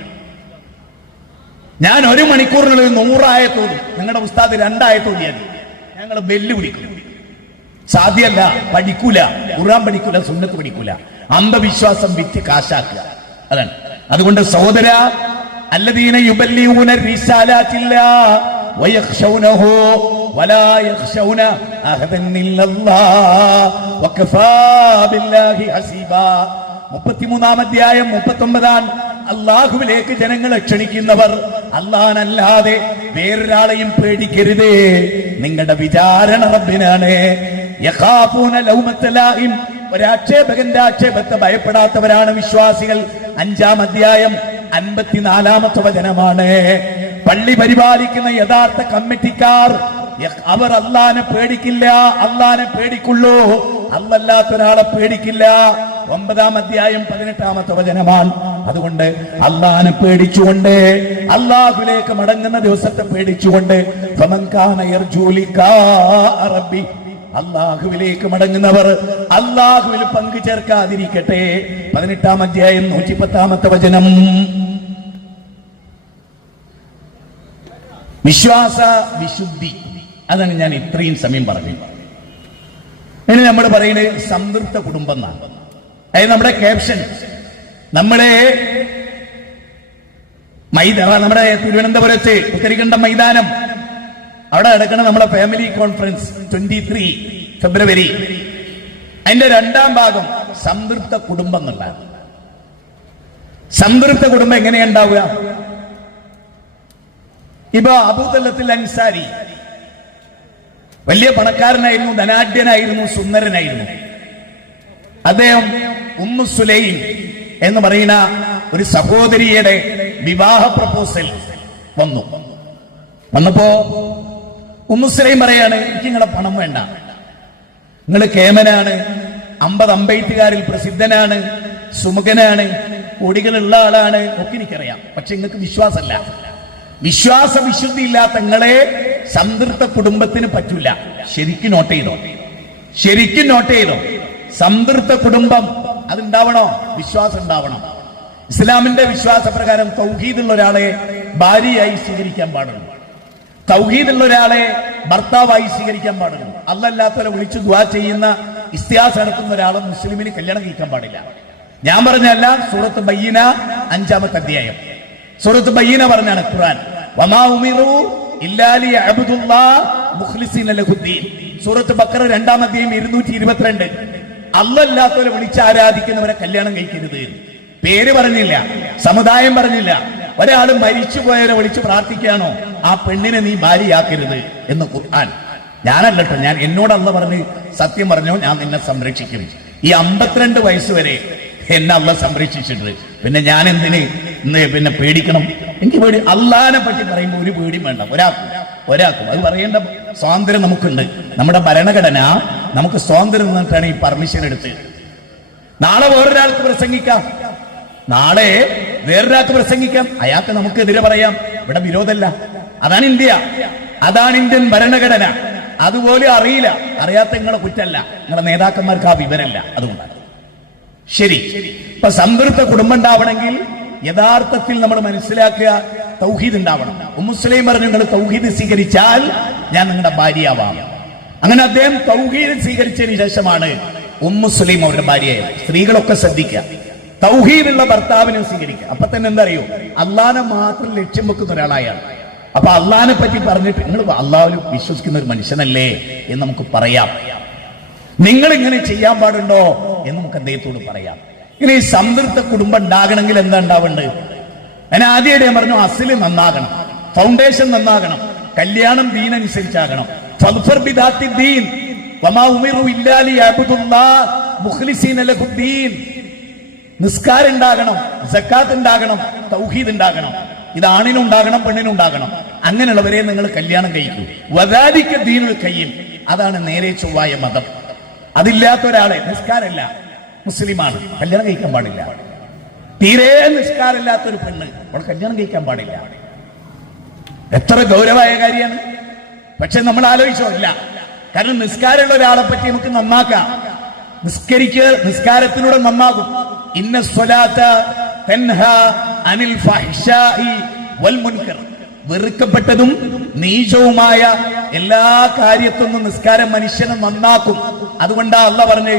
ഞാൻ 1 മണിക്കൂറിനുള്ളിൽ 100 ആയത്തോടും, നിങ്ങളുടെ ഉസ്താദ് 2 ആയത്തോടിയാൽ ഞങ്ങൾ വെല്ലുവിളിക്കും. സാധ്യല്ല. പഠിക്കൂല, ഖുർആൻ പഠിക്കൂല, സുന്നത്ത് പഠിക്കൂല. അന്ധവിശ്വാസം വിറ്റ് കാശാക്കുക, അതാണ്. അതുകൊണ്ട് സഹോദര, അല്ലദീന യുബല്ലിഗൂന റിസാലാത്തില്ലാ വയഖ്ശൗനഹു വലാ യഖ്ശൗന അഹദൻ ഇല്ലല്ലാഹ് വകഫാ ബില്ലാഹി ഹസീബാ. 33-ാം അധ്യായം 39 അള്ളാഹുവിലേക്ക് ജനങ്ങളെ ക്ഷണിക്കുന്നവർ അല്ലാഹനല്ലാതെ വേറൊരാളെയും പേടിക്കരുത്, നിങ്ങളുടെ വിചാരണ റബ്ബിനാണ്. യഖാഫൂന ലൗമത ലായിം, ഒരാക്ഷേപകന്റെ ആക്ഷേപത്തെ ഭയപ്പെടാത്തവരാണ് വിശ്വാസികൾ. 5-ാം അധ്യായം 54-ാമത്തെ വചനമാണ്. പള്ളി പരിപാലിക്കുന്ന യഥാർത്ഥ കമ്മിറ്റിക്കാർ അവർ അല്ലാഹനെ പേടിക്കില്ല, അല്ലാഹനെ പേടിക്കുള്ളൂ, അല്ലല്ലാത്ത ഒരാളെ പേടിക്കില്ല. 9-ാം അധ്യായം 18-ാമത്തെ വചനമാണ്. അതുകൊണ്ട് അല്ലാഹനെ പേടിച്ചുകൊണ്ട്, അല്ലാഹുവിലേക്ക് മടങ്ങുന്ന ദിവസത്തെ പേടിച്ചുകൊണ്ട്, ഫമൻ കാന യർജൂ ലിഖാ റബ്ബി, അല്ലാഹുവിലേക്ക് മടങ്ങുന്നവർ അല്ലാഹുവിൽ പങ്കു ചേർക്കാതിരിക്കട്ടെ. 18-ാം അധ്യായം 110-ാമത്തെ വചനം. വിശ്വാസ വിശുദ്ധി, അതാണ് ഞാൻ ഇത്രയും സമയം പറഞ്ഞത്. ഇനി നമ്മൾ പറയുന്നത് സംതൃപ്ത കുടുംബം എന്നാണ്. അതായത് നമ്മുടെ ക്യാപ്ഷൻ, നമ്മുടെ തിരുവനന്തപുരത്ത് പുത്തരിക്കണ്ടം മൈതാനം, അവിടെ നടക്കുന്ന നമ്മുടെ ഫാമിലി കോൺഫറൻസ് 23 ഫെബ്രുവരി, അതിന്റെ 2ാം ഭാഗം സംതൃപ്ത കുടുംബം എന്നുള്ളതാണ്. സംതൃപ്ത കുടുംബം എങ്ങനെയുണ്ടാവുക? ഇപ്പൊ അബൂതല്ലത്തുൽ അൻസാരി വലിയ പണക്കാരനായിരുന്നു, ധനാഢ്യനായിരുന്നു, സുന്ദരനായിരുന്നു. അദ്ദേഹം ഉമ്മു സുലൈം എന്ന് പറയുന്ന ഒരു സഹോദരിയുടെ വിവാഹ പ്രപ്പോസൽ വന്നപ്പോ ഉമ്മു സുലൈം പറയാണ്, എനിക്ക് നിങ്ങളെ പണം വേണ്ട, നിങ്ങൾ കേമനാണ്, 50 അമ്പെയ്ത്തുകാരിൽ പ്രസിദ്ധനാണ്, സുമുഖനാണ്, കോടികളുള്ള ആളാണ്, ഒക്കെ എനിക്കറിയാം, പക്ഷെ നിങ്ങൾക്ക് വിശ്വാസമല്ല. വിശ്വാസ വിശുദ്ധി ഇല്ലാത്ത നിങ്ങളെ സംതൃപ്ത കുടുംബത്തിന് പറ്റൂല. ശരിക്കും നോട്ട് ചെയ്തോ, ശരിക്കും നോട്ട് ചെയ്തോ. സംതൃപ്ത കുടുംബം അതുണ്ടാവണോ? വിശ്വാസം ഉണ്ടാവണം. ഇസ്ലാമിന്റെ വിശ്വാസപ്രകാരം തൗഹീദുള്ള ഒരാളെ ഭാര്യയായി സ്വീകരിക്കാൻ പാടുള്ളൂ, തൗഹീദുള്ള ഒരാളെ ഭർത്താവായി സ്വീകരിക്കാൻ പാടുള്ളൂ. അല്ലല്ലാത്തവരെ വിളിച്ചു ദുആ ചെയ്യുന്ന ഇസ്തിഹാസ് നടത്തുന്ന ഒരാളും മുസ്ലിമിന് കല്യാണം കഴിക്കാൻ പാടില്ല. ഞാൻ പറഞ്ഞല്ല, സൂറത്ത് ബയ്യിന 5-ാമത്തെ അധ്യായം, സൂറത്ത് ബയ്യിന പറഞ്ഞാണ് ഖുർആൻ. വമാ ഉമിറു ഇല്ലാ ലിയഅബ്ദുല്ലാഹ് മുഖ്ലിസീന ലഹുദ്ദീൻ. സൂറത്ത് ബഖറ 2-ാം അധ്യായം 222. അല്ലാത്തവരെ വിളിച്ച് ആരാധിക്കുന്നവരെ കല്യാണം കഴിക്കരുത്. പേര് പറഞ്ഞില്ല, സമുദായം പറഞ്ഞില്ല. ഒരാൾ മരിച്ചുപോയവരെ വിളിച്ച് പ്രാർത്ഥിക്കുകയാണോ, ആ പെണ്ണിനെ നീ ഭാര്യയാക്കരുത് എന്ന് ഖുർആൻ. ഞാനല്ലട്ടോ, ഞാൻ എന്നോട് അല്ലാഹ് പറഞ്ഞ് സത്യം പറഞ്ഞോ, ഞാൻ നിന്നെ സംരക്ഷിക്കും. ഈ 52 വയസ്സ് വരെ എന്നെ അല്ലാഹ് സംരക്ഷിച്ചിട്ടുണ്ട്. പിന്നെ ഞാൻ എന്തിന് പിന്നെ പേടിക്കണം? എനിക്ക് പേടി. അല്ലാഹനെ പറ്റി പറയുമ്പോൾ ഒരു പേടിയും വേണ്ട ഒരാൾക്കും. അത് പറയേണ്ട സ്വാതന്ത്ര്യം നമുക്കുണ്ട്. നമ്മുടെ ഭരണഘടന നമുക്ക് സ്വാതന്ത്ര്യം നിന്നിട്ടാണ് ഈ പെർമിഷൻ എടുത്ത്. നാളെ വേറൊരാൾക്ക് പ്രസംഗിക്കാം, നാളെ വേറൊരാൾക്ക് പ്രസംഗിക്കാം, അയാൾക്ക് നമുക്കെതിരെ പറയാം. ഇവിടെ വിരോധമല്ല. അതാണ് ഇന്ത്യ, അതാണ് ഇന്ത്യൻ ഭരണഘടന. അതുപോലെ അറിയില്ല, അറിയാത്ത നിങ്ങളെ കുറ്റല്ല, നിങ്ങളുടെ നേതാക്കന്മാർക്ക് ആ വിവരമില്ല. അതുകൊണ്ടാണ്. ശരി, ഇപ്പൊ സംതൃപ്ത കുടുംബം ഉണ്ടാവണമെങ്കിൽ യഥാർത്ഥത്തിൽ നമ്മൾ മനസ്സിലാക്കുക, തൗഹീദ് ഉണ്ടാവണം. മുസ്ലിം പറഞ്ഞു, നിങ്ങൾ തൗഹീദ് സ്വീകരിച്ചാൽ ഞാൻ നിങ്ങളുടെ ഭാര്യയാവാം. അങ്ങനെ അദ്ദേഹം തൗഹീദ് സ്വീകരിച്ചതിന് ശേഷമാണ് മുസ്ലിം അവരുടെ ഭാര്യയായത്. സ്ത്രീകളൊക്കെ ശ്രദ്ധിക്കുക, തൗഹീദുള്ള ഭർത്താവിനെ സ്വീകരിക്കുക. അപ്പൊ തന്നെ എന്താ അറിയോ, അള്ളാനെ മാത്രം ലക്ഷ്യം വെക്കുന്ന ഒരാളായാണ്. അപ്പൊ അള്ളാനെ പറ്റി പറഞ്ഞിട്ട് നിങ്ങൾ അള്ളാഹുവിൽ വിശ്വസിക്കുന്ന ഒരു മനുഷ്യനല്ലേ എന്ന് നമുക്ക് പറയാം. നിങ്ങൾ ഇങ്ങനെ ചെയ്യാൻ പാടുണ്ടോ എന്ന് നമുക്ക് അദ്ദേഹത്തോട് പറയാം. ഇങ്ങനെ ഈ സംതൃപ്ത കുടുംബം ഉണ്ടാകണമെങ്കിൽ എന്താ ഉണ്ടാവേണ്ടത്? ഞാൻ ആദ്യമായിട്ട് ഞാൻ പറഞ്ഞു, അസില് നന്നാകണം, ഫൗണ്ടേഷൻ നന്നാകണം, കല്യാണം ദീനനുസരിച്ചാകണം. ഫദ്ഫർ ബിദാത്തി ദീൻ വമാ ഉമിറു ഇല്ലാ ലിയഅബ്ദുല്ലാഹ് മുഖ്ലിസീന ലഹുദ്ദീൻ. നിസ്കാരം ഉണ്ടാകണം, സക്കാത്ത് ഉണ്ടാകണം, തൗഹീദ് ഉണ്ടാകണം. ഇത് ആണിനും ഉണ്ടാകണം, പെണ്ണിനും ഉണ്ടാകണം. അങ്ങനെയുള്ളവരെ നിങ്ങൾ കല്യാണം കഴിക്കൂ. വദാലിക ദീനുൽ ഖയ്യിം, അതാണ് നേരെ ചൊവ്വായ മതം. അതില്ലാത്ത ഒരാളെ, നിസ്കാരമില്ല, മുസ്ലിമാണ്, കല്യാണം കഴിക്കാൻ പാടില്ല. തീരെ നിസ്കാരമില്ലാത്തൊരു പെണ്ണ്, അവൾ കല്യാണം കഴിക്കാൻ പാടില്ല. എത്ര ഗൗരവമായ കാര്യമാണ്. പക്ഷെ നമ്മൾ ആലോചിച്ചോ? ഇല്ല. കാരണം നിസ്കാരമുള്ള ഒരാളെ പറ്റി നമുക്ക് നന്നാക്കാം. നിസ്കാരത്തിലൂടെ നന്നാകും. ഇന്ന സ്വലാത്ത തൻഹാ അനിൽ ഫഹ്ശാഇ വൽ മുൻകർ. വെറുക്കപ്പെട്ടതും നീചവുമായ എല്ലാ കാര്യത്തൊന്നും നിസ്കാരം മനുഷ്യനെ നന്നാക്കും. അതുകൊണ്ടാ അള്ളാഹ് പറഞ്ഞ്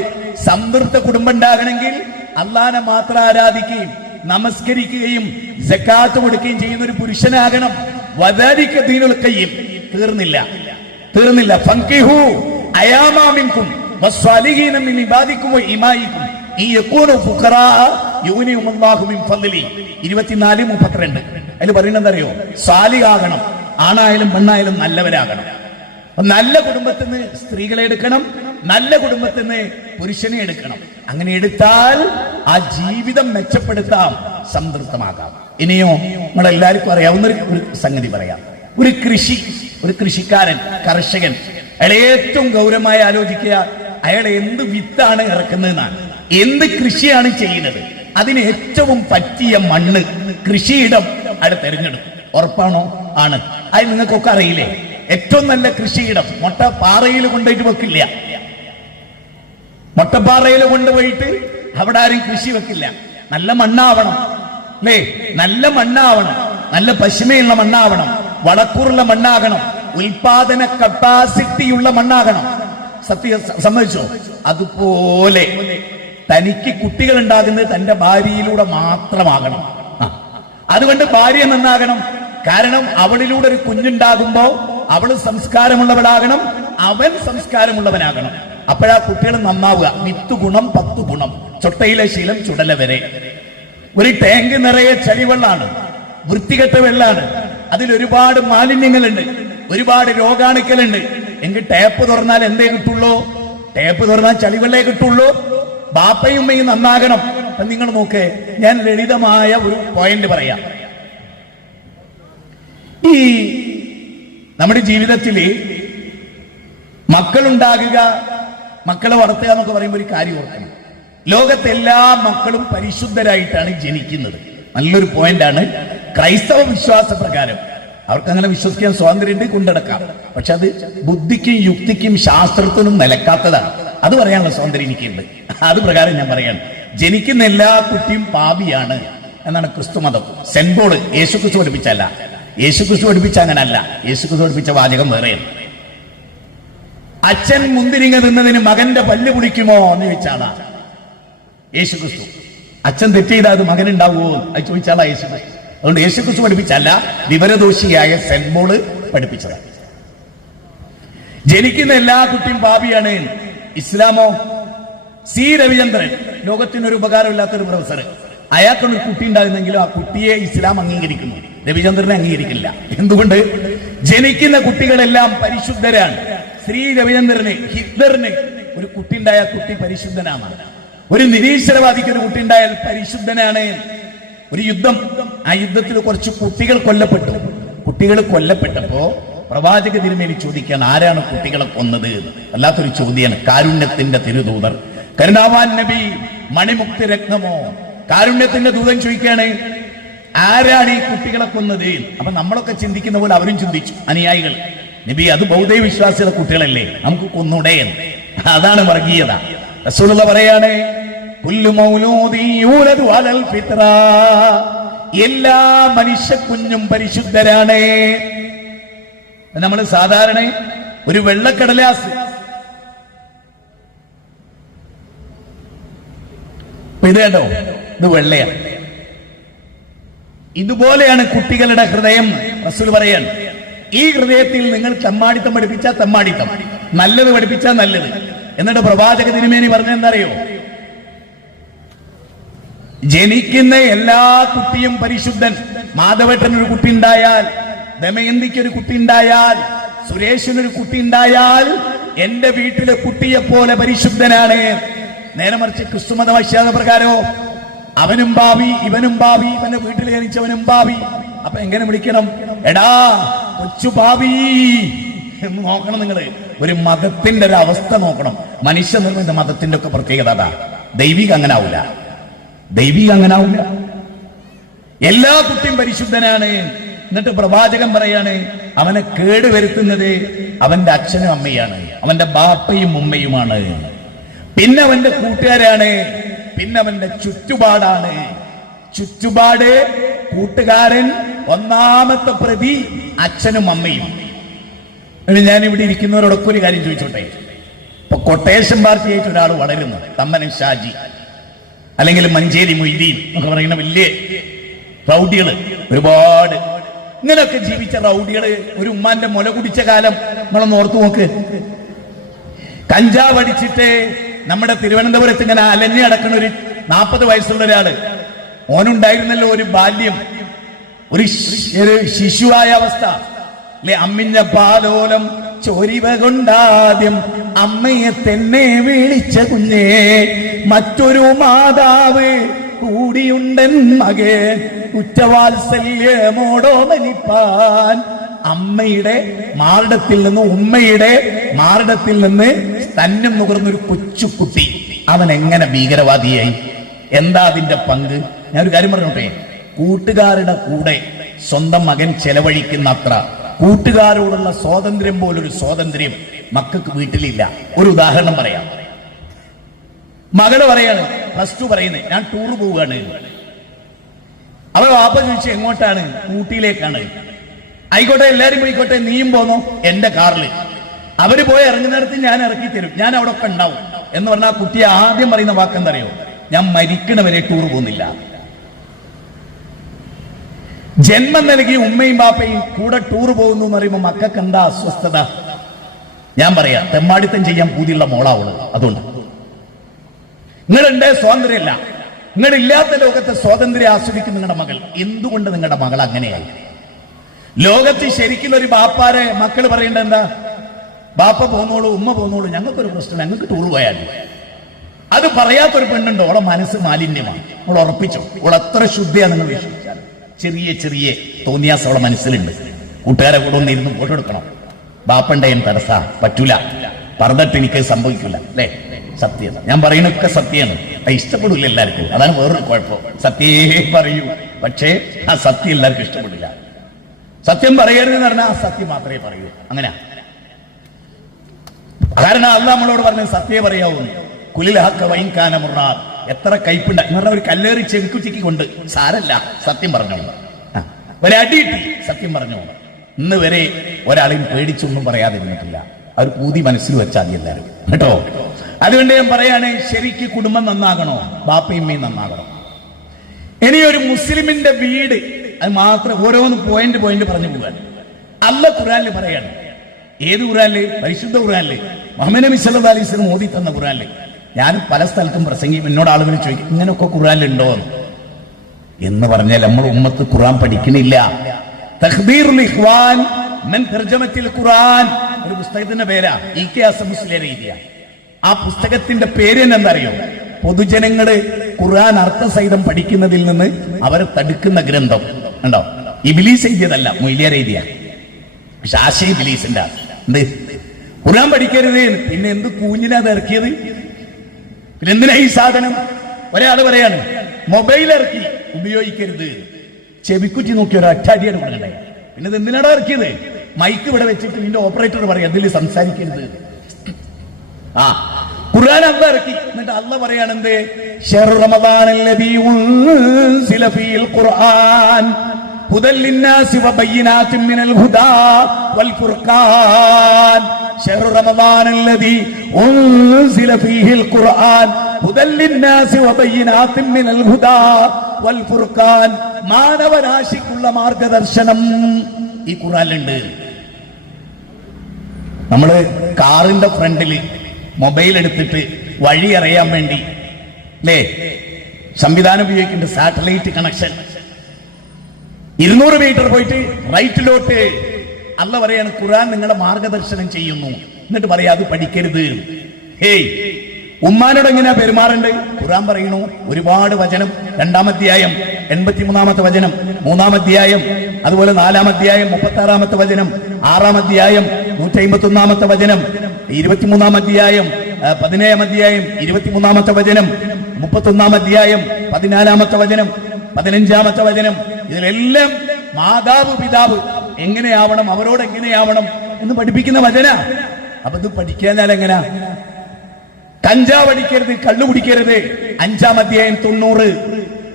സംതൃപ്ത കുടുംബം ഉണ്ടാകണമെങ്കിൽ അള്ളാഹനെ മാത്രം ആരാധിക്കുകയും നമസ്കരിക്കുകയും സക്കാത്ത് കൊടുക്കുകയും ചെയ്യുന്ന ഒരു പുരുഷനാകണം. വദാലിക ദീനുൽ ഖയ്യിം. തീർന്നില്ല ഫൻകിഹു അയാമാ മിൻകും വസ്സാലിഹീന മിൻ ഇബാദിക്കും വഇമായിക്കും ഇൻ യകൂനു ഫുഖറാ യുഗ്നിഹുമുല്ലാഹു മിൻ ഫദ്ലി. 24:32. അതിൽ പറയുന്നത് എന്തറിയോ? സാലിഹാകണം, ആണായാലും പെണ്ണായാലും നല്ലവരാകണം. നല്ല കുടുംബത്തിൽ നിന്ന് സ്ത്രീകളെ എടുക്കണം, നല്ല കുടുംബത്തിൽ നിന്ന് പുരുഷനെ എടുക്കണം. അങ്ങനെ എടുത്താൽ ആ ജീവിതം മെച്ചപ്പെടുത്താം, സംതൃപ്തമാകാം. ഇനിയോ നമ്മളെല്ലാവർക്കും അറിയാവുന്ന ഒരു സംഗതി പറയാം. ഒരു കൃഷിക്കാരൻ, കർഷകൻ, അയാൾ ഏറ്റവും ഗൗരവമായി ആലോചിക്കുക, അയാൾ എന്ത് വിത്താണ് ഇറക്കുന്നതെന്നാണ്, എന്ത് കൃഷിയാണ് ചെയ്യുന്നത്, അതിന് ഏറ്റവും പറ്റിയ മണ്ണ്, കൃഷിയിടം അയാൾ തെരഞ്ഞെടുക്കും. ഉറപ്പാണോ? ആണ്. അത് നിങ്ങൾക്കൊക്കെ അറിയില്ലേ? ഏറ്റവും നല്ല കൃഷിയിടം മൊട്ടപ്പാറയിൽ കൊണ്ടുപോയിട്ട് വെക്കില്ല. മൊട്ടപ്പാറയിൽ കൊണ്ടുപോയിട്ട് അവിടെ ആരും കൃഷി വെക്കില്ല. നല്ല മണ്ണാവണം, അല്ലേ? നല്ല മണ്ണാവണം, നല്ല പശിമയുള്ള മണ്ണാവണം, വളക്കൂറുള്ള മണ്ണാകണം, ഉൽപാദന കപ്പാസിറ്റിയുള്ള മണ്ണാകണം. സമ്മതിച്ചോ? അതുപോലെ തനിക്ക് കുട്ടികൾ ഉണ്ടാകുന്നത് തന്റെ ഭാര്യയിലൂടെ മാത്രമാകണം. അതുകൊണ്ട് ഭാര്യ നന്നാകണം. കാരണം അവളിലൂടെ ഒരു കുഞ്ഞുണ്ടാകുമ്പോ അവള് സംസ്കാരമുള്ളവളാകണം, അവൻ സംസ്കാരമുള്ളവനാകണം. അപ്പോഴാ കുട്ടികൾ നന്നാവുക. 10 ഗുണം 10 ഗുണം. ചൊട്ടയിലെ ശീലം ചുടല വരെ. ഒരു ടാങ്ക് നിറയെ ചളിവെള്ളാണ്, വൃത്തികെട്ട വെള്ളാണ്, അതിൽ ഒരുപാട് മാലിന്യങ്ങളുണ്ട്, ഒരുപാട് രോഗാണുക്കളുണ്ട്. എങ്കിൽ ടാപ്പ് തുറന്നാൽ എന്തേ കിട്ടുള്ളൂ? ടാപ്പ് തുറന്നാൽ ചളിവെള്ളേ കിട്ടുള്ളൂ. ബാപ്പയും ഉമ്മയും നന്നാകണം. നിങ്ങൾ നോക്കേ, ഞാൻ ലളിതമായ ഒരു പോയിന്റ് പറയാം. ഈ നമ്മുടെ ജീവിതത്തിൽ മക്കളുണ്ടാകുക, മക്കളെ വളർത്തുക എന്നൊക്കെ പറയുമ്പോൾ ഒരു കാര്യം ഓർക്കണം. ലോകത്തെ എല്ലാ മക്കളും പരിശുദ്ധരായിട്ടാണ് ജനിക്കുന്നത്. നല്ലൊരു പോയിന്റാണ്. ക്രൈസ്തവ വിശ്വാസ പ്രകാരം അവർക്ക് അങ്ങനെ വിശ്വസിക്കാൻ സ്വാതന്ത്ര്യം കൊണ്ടെടുക്കാം. പക്ഷെ അത് ബുദ്ധിക്കും യുക്തിക്കും ശാസ്ത്രത്തിനും നിലക്കാത്തതാണ്. അത് പറയാനുള്ള സ്വാതന്ത്ര്യം എനിക്കുണ്ട്. അത് പ്രകാരം ഞാൻ പറയാണ്, ജനിക്കുന്ന എല്ലാ കുട്ടിയും പാപിയാണ് എന്നാണ് ക്രിസ്തു മതം. സെന്റ് പോൾ യേശുക്രിസ്തു പഠിപ്പിച്ചല്ല. യേശുക്രിസ്തു പഠിപ്പിച്ച അങ്ങനല്ല. യേശുക്രിസ്തു പഠിപ്പിച്ച വാചകം വേറെയാണ്. അച്ഛൻ മുന്തിരിങ്ങ തിന്നതിന് മകന്റെ പല്ല് പുളിക്കുമോ എന്ന് ചോദിച്ചാളാ യേശുക്രിസ്തു. അച്ഛൻ തെറ്റ് ചെയ്താൽ അത് മകൻ ഉണ്ടാവുമോ അത് ചോദിച്ചാളാ യേശുക്രിസ്തു. അതുകൊണ്ട് യേശുക്രിസ്തു പഠിപ്പിച്ചല്ല, വിവരദോഷിയായ സെന്റ് പോൾ പഠിപ്പിച്ചതാണ്. ജനിക്കുന്ന എല്ലാ കുട്ടിയും പാപിയാണ്. ഇസ്ലാമോ? സി രവിചന്ദ്രൻ, ലോകത്തിനൊരു ഉപകാരമില്ലാത്തൊരു പ്രൊഫസർ, അയാൾക്കൊരു കുട്ടി ഉണ്ടാകുന്നെങ്കിലും ആ കുട്ടിയെ ഇസ്ലാം അംഗീകരിക്കുന്നു, രവിചന്ദ്രനെ അംഗീകരിക്കില്ല. എന്തുകൊണ്ട്? ജനിക്കുന്ന കുട്ടികളെല്ലാം പരിശുദ്ധരാണ്. ശ്രീ രവിചന്ദ്രന്, ഹിറ്റ്ലറിന് ഒരു കുട്ടി ഉണ്ടായ കുട്ടി പരിശുദ്ധനാണ്. ഒരു നിരീശ്വരവാദിക്ക് ഒരു കുട്ടി ഉണ്ടായാൽ പരിശുദ്ധനാണ്. ഒരു യുദ്ധം, ആ യുദ്ധത്തിൽ കുറച്ച് കുട്ടികൾ കൊല്ലപ്പെട്ടു. കുട്ടികൾ കൊല്ലപ്പെട്ടപ്പോ പ്രവാചക തിരുമേനി ചോദിക്കാൻ, ആരാണ് കുട്ടികളെ കൊന്നത്? വല്ലാത്തൊരു ചോദ്യമാണ്. കാരുണ്യത്തിന്റെ തിരുദൂതർ, കരുണാവാൻ നബി, മണിമുക്തി രത്നമോ, കാരുണ്യത്തിന്റെ ദൂതൻ ചോദിക്കാണ്, ആരാണ് ഈ കുട്ടികളെ കൊന്നത്? അപ്പൊ നമ്മളൊക്കെ ചിന്തിക്കുന്ന പോലെ അവരും ചിന്തിച്ചു, അനുയായികൾ. നബി, അത് ബൗദ്ധ വിശ്വാസികളുടെ കുട്ടികളല്ലേ, നമുക്ക് കൊന്നൂടെ? അതാണ് വർഗീയത. റസൂലുള്ളാഹി പറയാണ്, കുല്ലു മൗലൂദി യൂലദു അലൽ ഫിത്ര, എല്ലാ മനുഷ്യ കുഞ്ഞും പരിശുദ്ധരാണ്. നമ്മൾ സാധാരണ ഒരു വെള്ളക്കടലാസ്, ഇത് കേട്ടോ, ഇത് വെള്ളയാണ്. ഇതുപോലെയാണ് കുട്ടികളുടെ ഹൃദയം. റസൂൽ പറയാൻ, ഈ ഹൃദയത്തിൽ നിങ്ങൾ തെമ്മാടിത്തം പഠിപ്പിച്ചാൽ തെമ്മാടിത്തം, നല്ലത് പഠിപ്പിച്ചാൽ നല്ലത്. എന്നിട്ട് പ്രവാചക തിരുമേനി പറഞ്ഞെന്തറിയോ? ജനിക്കുന്ന എല്ലാ കുട്ടിയും പരിശുദ്ധൻ. മാധവേട്ടനൊരു കുട്ടി ഉണ്ടായാൽ, ദമയന്തിക്കൊരു കുട്ടി ഉണ്ടായാൽ, സുരേഷിനൊരു കുട്ടി ഉണ്ടായാൽ എന്റെ വീട്ടിലെ കുട്ടിയെ പോലെ പരിശുദ്ധനാണ്. നേരെ മറിച്ച് ക്രിസ്തുമത വിശ്വാസ പ്രകാരോ അവനും ഭാവി, ഇവനും ഭാവി, ഇവന്റെ വീട്ടിൽ ജനിച്ചവനും ഭാവി. അപ്പൊ എങ്ങനെ വിളിക്കണം? എടാ കൊച്ചു ഭാവി എന്ന് നോക്കണം. നിങ്ങള് ഒരു മതത്തിന്റെ ഒരു അവസ്ഥ നോക്കണം. മനുഷ്യ നിർമ്മിത മതത്തിന്റെ ഒക്കെ പ്രത്യേകത അതാ. ദൈവിക അങ്ങനെ ആവൂല, ദൈവിക അങ്ങനെ ആവൂല. എല്ലാ കുട്ടിയും പരിശുദ്ധനാണ്. എന്നിട്ട് പ്രവാചകൻ പറയാണ്, അവനെ കേടുവരുത്തുന്നത് അവന്റെ അച്ഛനും അമ്മയാണ്, അവന്റെ ബാപ്പയും ഉമ്മയുമാണ്, പിന്നെ അവന്റെ കൂട്ടുകാരാണ്, പിന്നെ അവന്റെ ചുറ്റുപാടാണ്. ചുറ്റുപാട് കൂട്ടുകാരൻ ഒന്നാമത്തെ പ്രതി അച്ഛനും അമ്മയും. ഞാൻ ഇവിടെ ഇരിക്കുന്നവരോടൊക്കെ ഒരു കാര്യം ചോദിച്ചോട്ടെ. ഇപ്പൊ കൊട്ടേഷൻ പാർട്ടിയായിട്ട് ഒരാൾ വളരുന്നു, തമ്മനം ഷാജി അല്ലെങ്കിൽ മഞ്ചേരി മൊയ്തീൻ എന്നൊക്കെ പറയുന്ന വലിയ റൗഡികള്, ഒരുപാട് ഇങ്ങനെയൊക്കെ ജീവിച്ച റൗഡികള് ഒരു ഉമ്മാന്റെ മുല കുടിച്ച കാലം നമ്മളൊന്ന് ഓർത്തു നോക്ക്. കഞ്ചാവ് അടിച്ചിട്ട് നമ്മുടെ തിരുവനന്തപുരത്ത് ഇങ്ങനെ അലഞ്ഞു കിടക്കുന്ന ഒരു 40 വയസ്സുള്ള ഒരാള്, ഓനുണ്ടായിരുന്നല്ലോ ഒരു ബാല്യം, ഒരു ശിശുവായ അവസ്ഥ അല്ലെ. അമ്മിഞ്ഞ പാലോലം ചൊരിവ കൊണ്ടാദ്യം അമ്മയെ തന്നെ വിളിച്ച കുഞ്ഞേ, മറ്റൊരു മാതാവ് കൂടിയുണ്ടൻ മകേ, കുറ്റവാത്സല്യമോടോ മനിപ്പാൻ. അമ്മയുടെ മാറിടത്തിൽ നിന്ന്, ഉമ്മയുടെ മാറിടത്തിൽ നിന്ന് സ്തന്യം നുകർന്നൊരു കൊച്ചുകുട്ടി, അവൻ എങ്ങനെ ഭീകരവാദിയായി? എന്താ അതിന്റെ പങ്ക്? ഞാനൊരു കാര്യം പറഞ്ഞോട്ടെ, കൂട്ടുകാരുടെ കൂടെ സ്വന്തം മകൻ ചെലവഴിക്കുന്ന അത്ര കൂട്ടുകാരോടുള്ള സ്വാതന്ത്ര്യം പോലൊരു സ്വാതന്ത്ര്യം മക്കൾക്ക് വീട്ടിലില്ല. ഒരു ഉദാഹരണം പറയാം. മകള് പറയാണ്, +2 പറയുന്നത്, ഞാൻ ടൂർ പോവുകയാണ്. അവ വാപ്പ ചോദിച്ചു എങ്ങോട്ടാണ്? ഊട്ടിയിലേക്കാണ്. ആയിക്കോട്ടെ, എല്ലാരും പോയിക്കോട്ടെ, നീയും പോന്നോ എന്റെ കാറില്. അവര് പോയി ഇറങ്ങുന്നിടത്ത് ഞാൻ ഇറക്കി തരും, ഞാൻ അവിടെ ഒക്കെ ഉണ്ടാവും എന്ന് പറഞ്ഞാൽ ആ കുട്ടി ആദ്യം പറയുന്ന വാക്കെന്തറിയോ? ഞാൻ മരിക്കണവരെ ടൂർ പോകുന്നില്ല. ജന്മം നൽകി ഉമ്മയും ബാപ്പയും കൂടെ ടൂർ പോകുന്നു എന്ന് പറയുമ്പോൾ മക്കൾക്ക് എന്താ അസ്വസ്ഥത? ഞാൻ പറയാ, തെമ്മാടിത്തം ചെയ്യാൻ പൂതിയുള്ള മോളാവള്. അതുകൊണ്ട് നിങ്ങളുണ്ട് സ്വാതന്ത്ര്യമില്ല, നിങ്ങളില്ലാത്ത ലോകത്തെ സ്വാതന്ത്ര്യം ആസ്വദിക്കുന്ന നിങ്ങളുടെ മകൾ. എന്തുകൊണ്ട് നിങ്ങളുടെ മകൾ അങ്ങനെയായി? ലോകത്ത് ശരിക്കും ഒരു ബാപ്പാരെ മക്കള് പറയേണ്ട എന്താ? ബാപ്പ പോന്നോളൂ, ഉമ്മ പോന്നോളൂ, ഞങ്ങൾക്കൊരു പ്രശ്നം, ഞങ്ങൾക്ക് ടൂർ പോയാൽ. അത് പറയാത്തൊരു പെണ്ണുണ്ടോ? ഓളെ മനസ്സ് മാലിന്യമാണ്. ഓൾ ഉറപ്പിച്ചോ, ഓൾ എത്ര ശുദ്ധിയാണ് നിങ്ങൾ വിശ്വസിച്ചാൽ. ചെറിയ ചെറിയ തോന്നിയാസം അവളെ മനസ്സിലുണ്ട്. കൂട്ടുകാരെ കൂടെ ഒന്നിരുന്ന് ഫോട്ടോ എടുക്കണം, ബാപ്പന്റെ തടസ്സ പറ്റൂല, പറഞ്ഞിട്ട് എനിക്ക് സംഭവിക്കില്ല അല്ലേ? സത്യം ഞാൻ പറയുന്നൊക്കെ സത്യമാണ്. അത് ഇഷ്ടപ്പെടില്ല എല്ലാവർക്കും, അതാണ് വേറൊരു കുഴപ്പം. സത്യേ പറയൂ, പക്ഷേ ആ സത്യം എല്ലാവർക്കും ഇഷ്ടപ്പെടില്ല. സത്യം പറയരുതെന്ന് പറഞ്ഞാൽ ആ സത്യം മാത്രമേ പറയൂ. അങ്ങനെ കാരണം അള്ളാഹ് നമ്മളോട് പറഞ്ഞത് സത്യമേ പറയാവൂ. കുലിൽ ഹഖ വഇൻ കാന മുറാ. എത്ര കൈപ്പുണ്ട എന്ന് പറഞ്ഞ ഒരു കല്ലേറി ചെവിക്കുറ്റിക്ക് കൊണ്ട് സാരല്ല, സത്യം പറഞ്ഞോ. ഒരടിയിട്ടി സത്യം പറഞ്ഞോ. ഇന്ന് വരെ ഒരാളെയും പേടിച്ചൊന്നും പറയാതിരുന്നിട്ടില്ല. അവർ പൂതി മനസ്സിൽ വെച്ചാൽ മതി എല്ലാവരും കേട്ടോ. അതുകൊണ്ട് ഞാൻ പറയാണ്, ശരിക്ക് കുടുംബം നന്നാകണോ, ബാപ്പയും അമ്മയും നന്നാകണം. ഇനി ഒരു മുസ്ലിമിന്റെ വീട്, അത് മാത്രം ഓരോന്ന് പോയിന്റ് പറഞ്ഞു പോകാൻ അല്ലാഹ് ഖുർആനിൽ പറയാണ്. ഏത് ഖുർആനില്? പരിശുദ്ധ ഖുർആനില്, മുഹമ്മദ് നബി സല്ലല്ലാഹു അലൈഹി വസല്ലം ഓതി തന്ന ഖുർആനില്. ഞാൻ പല സ്ഥലത്തും പ്രസംഗിക്കും, എന്നോട് ആളുകൾ ചോദിക്കും ഇങ്ങനെയൊക്കെ ഖുർആനിലുണ്ടോ എന്ന് പറഞ്ഞാൽ നമ്മൾ ഉമ്മത്ത് ഖുർആൻ പഠിക്കണില്ല. തഖ്ബീറുൽ ഇഖ്വാൻ മിൻ തർജമത്തിൽ ഖുർആൻ ഒരു പുസ്തകത്തിന്റെ പേരാ, ഇ.കെ. അസം മുസ്ലിയാർ എഴുതിയ. ആ പുസ്തകത്തിന്റെ പേര് എന്നറിയോ? പൊതുജനങ്ങള് ഖുർആൻ അർത്ഥസഹിതം പഠിക്കുന്നതിൽ നിന്ന് അവരെ തടുക്കുന്ന ഗ്രന്ഥം ഉണ്ടോ? ഇബ്ലീസ് എഴുതിയതല്ല, മൊയ്ലിയാർ എഴുതിയ. പക്ഷെ ആശയ ഇബ്ലീസിന്റെ എന്ത് ഖുർആൻ പഠിക്കരുത്. പിന്നെ എന്ത് കൂഞ്ഞിനാ അത് ഇറക്കിയത്? പിന്നെ എന്തിനാ ഈ സാധനം? ഒരാള് പറയാണ് മൊബൈൽ ഇറക്കി ഉപയോഗിക്കരുത്, ചെവിക്കുറ്റി നോക്കി ഒരു അറ്റാടിയാണ് കൊടുക്കണ്ടേ. പിന്നെ ഇത് എന്തിനാണ് ഇറക്കിയത്? മൈക്ക് ഇവിടെ വെച്ചിട്ട് നിന്റെ ഓപ്പറേറ്റർ പറയാം അതിൽ സംസാരിക്കരുത്. ഖുർആൻ അല്ലാഹ് ഇറക്കി. എന്നിട്ട് അല്ലാഹ് പറയാണ് എന്ത്? ശഹ്റു റമദാനല്ലദീ ഉൻസില ഫീൽ ഖുർആൻ ഹുദൽ ലിന്നാസി വബയ്യിനാത്തിൻ മിനൽ ഹുദാ വൽ ഫുർഖാൻ. ശഹ്റു റമദാനല്ലദീ ഉൻസില ഫീഹിൽ ഖുർആൻ ഹുദൽ ലിന്നാസി വബയ്യിനാത്തിൻ മിനൽ ഹുദാ വൽ ഫുർഖാൻ. മാനവരാശിക്കുള്ള മാർഗദർശനം ഈ ഖുർആനിലുണ്ട്. നമ്മള് കാറിന്റെ ഫ്രണ്ടില് മൊബൈൽ എടുത്തിട്ട് വഴി അറിയാൻ വേണ്ടി അല്ലേ സംവിധാനം ഉപയോഗിക്കുന്നുണ്ട്, സാറ്റലൈറ്റ് കണക്ഷൻ. 200 മീറ്റർ പോയിട്ട് റൈറ്റിലോട്ട് അല്ലാഹ് പറയാണ് ഖുർആൻ നിങ്ങളെ മാർഗദർശനം ചെയ്യുന്നു. എന്നിട്ട് പറയാ അത് പഠിക്കരുത്. ഹേയ്, ഉമ്മാനോട് എങ്ങനെയാ പെരുമാറേണ്ടത്? ഖുർആൻ പറയുന്നു ഒരുപാട് വചനം. 2-ാം അധ്യായം 83-ാമത്തെ വചനം, 3-ാം അധ്യായം അതുപോലെ 4-ാം അധ്യായം 36-ാമത്തെ വചനം, 6-ാം അധ്യായം 151-ാമത്തെ വചനം, 23-ാം അധ്യായം 17-ാം അധ്യായം 23-ാമത്തെ വചനം, 31-ാം അധ്യായം 14-ാമത്തെ വചനം, 15-ാമത്തെ വചനം. ഇതിലെല്ലാം മാതാവ് പിതാവ് എങ്ങനെയാവണം, അവരോട് എങ്ങനെയാവണം എന്ന് പഠിപ്പിക്കുന്ന വചന. അപ്പൊ ഇത് പഠിക്കാനാൽ എങ്ങനാ? കഞ്ചാവ് അടിക്കരുത്, കള്ളു കുടിക്കരുത്, 5-ാം അധ്യായം 90.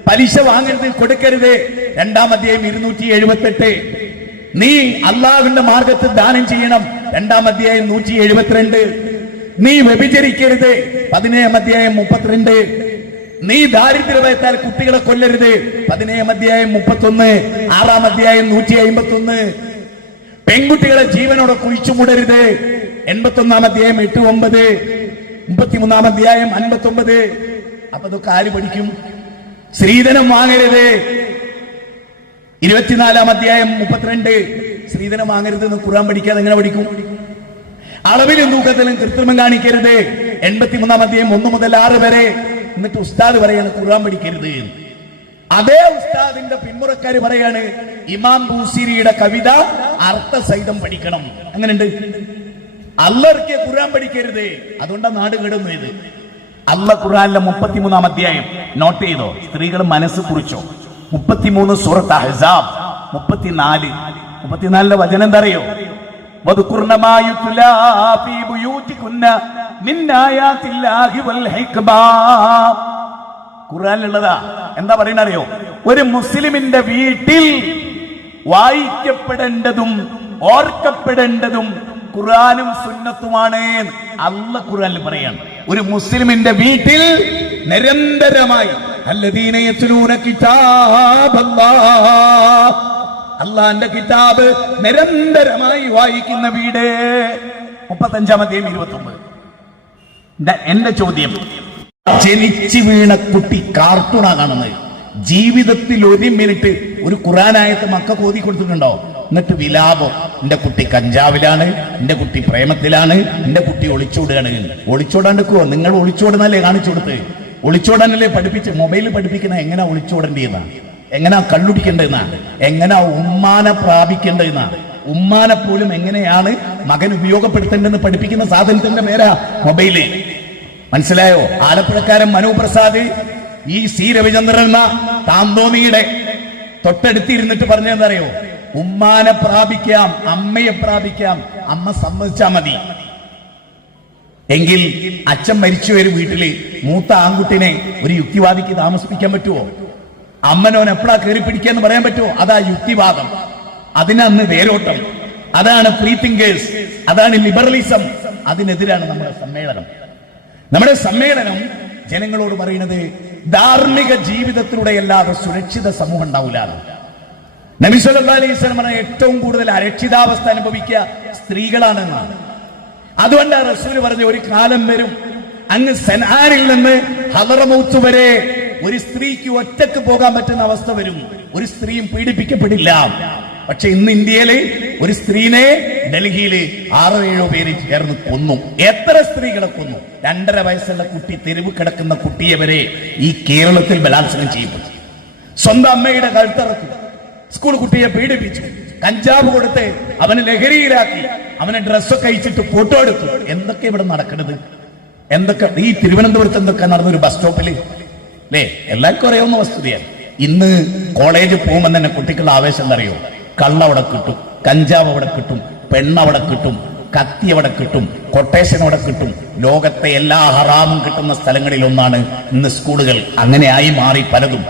പലിശ വാങ്ങരുത്, കൊടുക്കരുത്, 2-ാം അധ്യായം 278. നീ അള്ളാഹുവിന്റെ മാർഗത്തിൽ ദാനം ചെയ്യണം, 2-ാം അധ്യായം 172. നീ വ്യഭിചരിക്കരുത്, 17-ാം അധ്യായം 32. നീ ദാരിദ്ര്യത്താൽ കുട്ടികളെ കൊല്ലരുത്, 17-ാം അധ്യായം 31. 6-ാം അധ്യായം 151. പെൺകുട്ടികളെ ജീവനോടെ കുഴിച്ചുമൂടരുത്, 81-ാം അധ്യായം 8-9. 33-ാം അധ്യായം 59. അപ്പൊ ഇതൊക്കെ ആര് പഠിക്കും? സ്ത്രീധനം വാങ്ങരുത്, 24-ാം അധ്യായം 32. സ്ത്രീധനം വാങ്ങരുത് എന്ന് ഖുർആൻ പഠിക്കാതെ എങ്ങനെ പഠിക്കും? അളവിലും തൂക്കത്തിലും കൃത്രിമം കാണിക്കരുത്, 83-ാം അധ്യായം 1 മുതൽ 6 വരെ. എന്നിട്ട് ഉസ്താദ് പറയാണ് ഖുർആൻ പഠിക്കരുത്. അതേ ഉസ്താദിന്റെ പിന്മുറക്കാര് പറയാണ് ഇമാം ബൂസിരിയുടെ കവിത അർത്ഥസഹിതം പഠിക്കണം. അങ്ങനെയുണ്ട്. അള്ളർക്ക് ഖുർആൻ പഠിക്കരുത്, അതുകൊണ്ടാണ് നാട് കേടുന്നത്. അല്ല ഖുർആനിലെ 33-ാം അധ്യായം നോട്ട് ചെയ്തോ? സ്ത്രീകൾ മനസ്സ് കുറിച്ചോ? 33 സൂറത്ത് അഹ്സാബ് 34 വചനം എന്താ അറിയോ? ഖുർആനിലുള്ളതാ. എന്താ പറയുന്ന അറിയോ? ഒരു മുസ്ലിമിന്റെ വീട്ടിൽ വായിക്കപ്പെടേണ്ടതും ഓർക്കപ്പെടേണ്ടതും ഖുർആനും സുന്നത്തുമാണ്. അല്ല ഖുർആനിൽ പറയാണ് ഒരു മുസ്ലിമിന്റെ വീട്ടിൽ നിരന്തരമായി അല്ലദീന യത്ലൂന കിതാബല്ലാഹ്, അല്ലാഹുവിന്റെ കിതാബ് നിരന്തരമായി വായിക്കുന്ന വീട്. 35-ാം അധ്യായം 29. എന്റെ ചോദ്യം, ജനിച്ചു വീണ കുട്ടി കാർട്ടൂണാ കാണുന്നത്. ജീവിതത്തിൽ 1 മിനിറ്റ് ഒരു ഖുർആനായത്ത് മക്കൾക്ക് ഓതി കൊടുത്തിട്ടുണ്ടോ? എന്നിട്ട് വിലാപം, എന്റെ കുട്ടി കഞ്ചാവിലാണ്, എന്റെ കുട്ടി പ്രേമത്തിലാണ്, എന്റെ കുട്ടി ഒളിച്ചോടുകയാണ്. ഒളിച്ചോടാണ്ടിക്കുവോ? നിങ്ങൾ ഒളിച്ചോടുന്നല്ലേ കാണിച്ചു കൊടുത്ത്? ഒളിച്ചോടാനല്ലേ പഠിപ്പിച്ച്? മൊബൈലിൽ പഠിപ്പിക്കുന്ന എങ്ങനെ ഒളിച്ചോടേണ്ടതെന്നാ, എങ്ങനാ കള്ളുടിക്കേണ്ടതെന്നാ, എങ്ങനാ ഉമ്മാനെ പ്രാപിക്കേണ്ടതെന്നാ, ഉമ്മാനെ പോലും എങ്ങനെയാണ് മകൻ ഉപയോഗപ്പെടുത്തേണ്ടതെന്ന് പഠിപ്പിക്കുന്ന സാധനത്തിന്റെ പേരാ മൊബൈല്. മനസ്സിലായോ? ആലപ്പുഴക്കാരൻ മനു പ്രസാദ് ഈ സി രവിചന്ദ്രൻ എന്ന താന്തോന്നിയുടെ തൊട്ടടുത്തിരുന്നിട്ട് പറഞ്ഞെന്തറിയോ? ഉമ്മാനെ പ്രാപിക്കാം, അമ്മയെ പ്രാപിക്കാം, അമ്മ സമ്മതിച്ചാ മതി. എങ്കിൽ അച്ഛൻ മരിച്ചു ഒരു വീട്ടില് മൂത്ത ആൺകുട്ടിനെ ഒരു യുക്തിവാദിക്ക് താമസിപ്പിക്കാൻ പറ്റുമോ? അമ്മനോൻ എപ്പോഴാ കയറി പിടിക്കാന്ന് പറയാൻ പറ്റുമോ? അതാ യുക്തിവാദം, അതിനന്ന് വേരോട്ടം. അതാണ് ഫ്രീ തിങ്കേഴ്സ്, അതാണ് ലിബറലിസം. അതിനെതിരാണ് നമ്മുടെ സമ്മേളനം. നമ്മുടെ സമ്മേളനം ജനങ്ങളോട് പറയുന്നത് ധാർമ്മിക ജീവിതത്തിലൂടെ അല്ലാതെ സുരക്ഷിത സമൂഹം ഉണ്ടാവില്ല. നബി സല്ലല്ലാഹു അലൈഹി വസല്ലം പറഞ്ഞ ഏറ്റവും കൂടുതൽ അരക്ഷിതാവസ്ഥ അനുഭവിക്കുക സ്ത്രീകളാണെന്നാണ്. അതുകൊണ്ടാണ് റസൂൽ പറഞ്ഞ ഒരു കാലം വരും അങ്ങ് സനാരിൽ നിന്ന് ഹദറമൗത്ത് വരെ ഒരു സ്ത്രീക്ക് ഒറ്റക്ക് പോകാൻ പറ്റുന്ന അവസ്ഥ വരും. ഒരു സ്ത്രീയും പീഡിപ്പിക്കപ്പെടില്ല. പക്ഷെ ഇന്ന് ഇന്ത്യയില് ഒരു സ്ത്രീനെ ഡൽഹിയില് 6-7 പേര് ചേർന്ന് കൊന്നു. എത്ര സ്ത്രീകളെ കൊന്നു? 2.5 വയസ്സുള്ള കുട്ടി, തെരുവ് കിടക്കുന്ന കുട്ടിയെ വരെ ഈ കേരളത്തിൽ ബലാത്സംഗം ചെയ്യപ്പെട്ടു. സ്വന്തം അമ്മയുടെ കഴുത്തറക്കും, സ്കൂൾ കുട്ടിയെ പീഡിപ്പിച്ചു, കഞ്ചാവ് കൊടുത്ത് അവന് ലഹരിയിലാക്കി, അവനെ ഡ്രസ്സൊക്കെ അയച്ചിട്ട് ഫോട്ടോ എടുത്തു. എന്തൊക്കെ ഇവിടെ നടക്കുന്നത്? എന്തൊക്കെ ഈ തിരുവനന്തപുരത്ത് എന്തൊക്കെ നടന്നൊരു ബസ് സ്റ്റോപ്പില് അല്ലേ? എല്ലാവർക്കും അറിയാവുന്ന വസ്തുതയാണ്. ഇന്ന് കോളേജിൽ പോകുമ്പോൾ തന്നെ കുട്ടികളുടെ ആവേശം എന്നറിയോ? കള്ളവിടെ കിട്ടും, കഞ്ചാവ് അവിടെ കിട്ടും, പെണ്ണവിടെ കിട്ടും, കത്തി അവിടെ കിട്ടും, കൊട്ടേഷൻ അവിടെ കിട്ടും. ലോകത്തെ എല്ലാ ഹറാമും കിട്ടുന്ന സ്ഥലങ്ങളിൽ ഒന്നാണ് ഇന്ന് സ്കൂളുകൾ. അങ്ങനെയായി മാറി പലതും.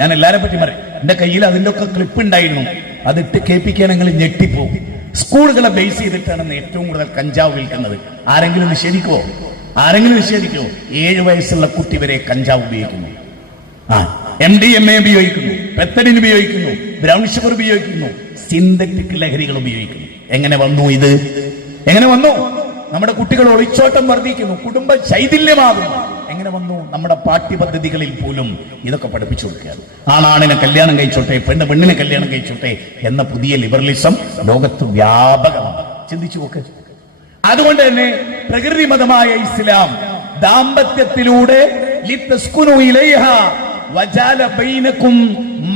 ഞാൻ എല്ലാരെ പറ്റി പറയും. എന്റെ കയ്യിൽ അതിന്റെ ഒക്കെ ക്ലിപ്പ് ഉണ്ടായിരുന്നു. അതിട്ട് കേൾപ്പിക്കുകയാണെങ്കിൽ ഞെട്ടിപ്പോകും. സ്കൂളുകളെ ബേസ് ചെയ്തിട്ടാണ് ഏറ്റവും കൂടുതൽ കഞ്ചാവ് വിൽക്കുന്നത്. ആരെങ്കിലും നിഷേധിക്കുമോ? 7 വയസ്സുള്ള കുട്ടി വരെ കഞ്ചാവ് ഉപയോഗിക്കുന്നു. MDMA ഉപയോഗിക്കുന്നു, പെത്തഡിൻ ഉപയോഗിക്കുന്നു, ബ്രൗൺ ഷുഗർ ഉപയോഗിക്കുന്നു, സിന്തറ്റിക് ലഹരികൾ ഉപയോഗിക്കുന്നു. എങ്ങനെ വന്നു ഇത്? എങ്ങനെ വന്നു? നമ്മുടെ കുട്ടികൾ ഒളിച്ചോട്ടം വർദ്ധിക്കുന്നു, കുടുംബ ശൈഥില്യമാകുന്നു. എങ്ങനെ വന്നു? നമ്മുടെ പാഠ്യപദ്ധതികളിൽ പോലും ഇതൊക്കെ പഠിപ്പിച്ചു കൊടുക്കുകയാണ്. ആണാണിനെ കല്യാണം കഴിച്ചോട്ടെ, പെണ്ണിനെ കല്യാണം കഴിച്ചോട്ടെ എന്ന പുതിയ ലിബറലിസം ലോകത്ത് വ്യാപകമാണ്. ചിന്തിച്ചു നോക്ക്. അതുകൊണ്ട് തന്നെ പ്രകൃതി മതമായ ഇസ്ലാം ദാമ്പത്യത്തിലൂടെ ലിതസ്കുനു ഇലൈഹ വജഅല ബൈനകും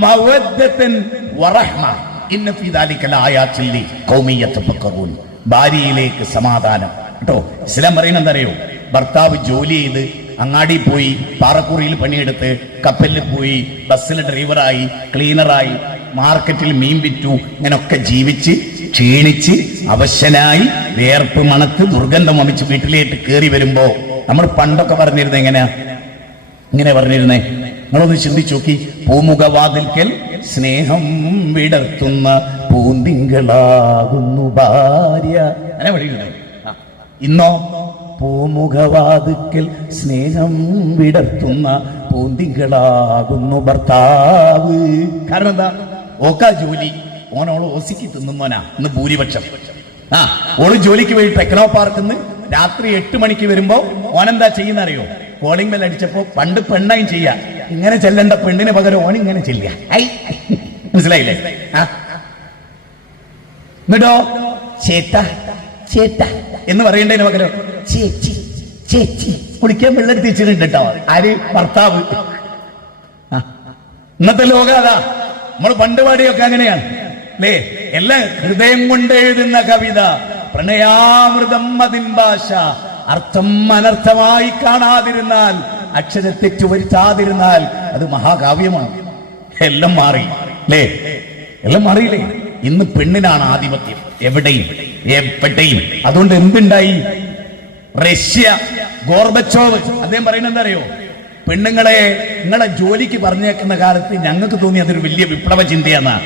മവദ്ദതൻ വറഹ്മ ഇന്ന ഫീ ദാലിക ലആയാതിൻ ലിഖൗമി യതഫക്കറൂൻ. ഭാര്യയിലേക്ക് സമാധാനം കേട്ടോ. ഇസ്ലാം പറയുന്നത് എന്തറിയോ? ഭർത്താവ് ജോലി ചെയ്ത് അങ്ങാടി പോയി, പാറക്കുറിയിൽ പണിയെടുത്ത്, കപ്പലിൽ പോയി, ബസ്സിൽ ഡ്രൈവറായി, ക്ലീനറായി, മാർക്കറ്റിൽ മീൻ വിറ്റു, ഇങ്ങനൊക്കെ ജീവിച്ച് ക്ഷീണിച്ച് അവശനായി വേർപ്പ് മണത്ത് ദുർഗന്ധം വമിച്ച് വീട്ടിലേക്ക് കയറി വരുമ്പോ നമ്മൾ പണ്ടൊക്കെ പറഞ്ഞിരുന്നത് എങ്ങനെയാ? ഇങ്ങനെ പറഞ്ഞിരുന്നേ? നിങ്ങളൊന്ന് ചിന്തിച്ചു നോക്കി. പൂമുഖവാതിൽക്കൽ സ്നേഹം വിടർത്തുന്ന പൂന്തിങ്കളാകുന്നു ഭാര്യ. അങ്ങനെ പഠിക്കുന്നത്. ഇന്നോ പൂമുഖവാതുക്കൽ സ്നേഹം വിടർത്തുന്ന പൂന്തിങ്കളാകുന്നു ഭർത്താവ്. കാരണം എന്താ? ഓക്കാ ജോലി, ഓനോള് ഓസിക്ക് തിന്നുന്നോനാ ഇന്ന് ഭൂരിപക്ഷം. ഓള് ജോലിക്ക് പോയി ടെക്നോ പാർക്കിന്ന് രാത്രി 8 മണിക്ക് വരുമ്പോ ഓനെന്താ ചെയ്യുന്ന അറിയോ? കോളിംഗ് ബെൽ അടിച്ചപ്പോ പണ്ട് പെണ്ണായും ചെയ്യാ, ഇങ്ങനെ ചെല്ലേണ്ട പെണ്ണിന് പകരം ഓൻ ഇങ്ങനെ ചെല്ലുക. മനസ്സിലായില്ലേ? എന്നിട്ടോ ചേട്ട ചേട്ട എന്ന് പറയേണ്ടതിന് പകരം ചേച്ചി ചേച്ചി. കുളിക്കാൻ വെള്ളെടുത്ത് വെച്ചിട്ടുണ്ട് കേട്ടോ. ആര്? ഭർത്താവ്. ഇന്നത്തെ ലോകം അതാ. നമ്മൾ പണ്ട് പാടിയൊക്കെ അങ്ങനെയാണ് അല്ലേ? എല്ലാം ഹൃദയം കൊണ്ട് എഴുതുന്ന കവിത, പ്രണയാമൃതം അതിൻ ഭാഷ, അർത്ഥം അനർത്ഥമായി കാണാതിരുന്നാൽ, അക്ഷരത്തെറ്റ് വരുത്താതിരുന്നാൽ അത് മഹാകാവ്യമാണ്. എല്ലാം മാറി അല്ലേ? എല്ലാം മാറിയില്ലേ? ഇന്ന് പെണ്ണിനാണ് ആധിപത്യം എവിടെയും എവിടെയും. അതുകൊണ്ട് എന്തുണ്ടായി? റഷ്യ ഗോർബച്ചോവ് അദ്ദേഹം പറയുന്നത് എന്താ അറിയോ? പെണ്ണുങ്ങളെ നിങ്ങളെ ജോലിക്ക് പറഞ്ഞേക്കുന്ന കാലത്ത് ഞങ്ങൾക്ക് തോന്നി അതൊരു വലിയ വിപ്ലവ ചിന്തയെന്നാ.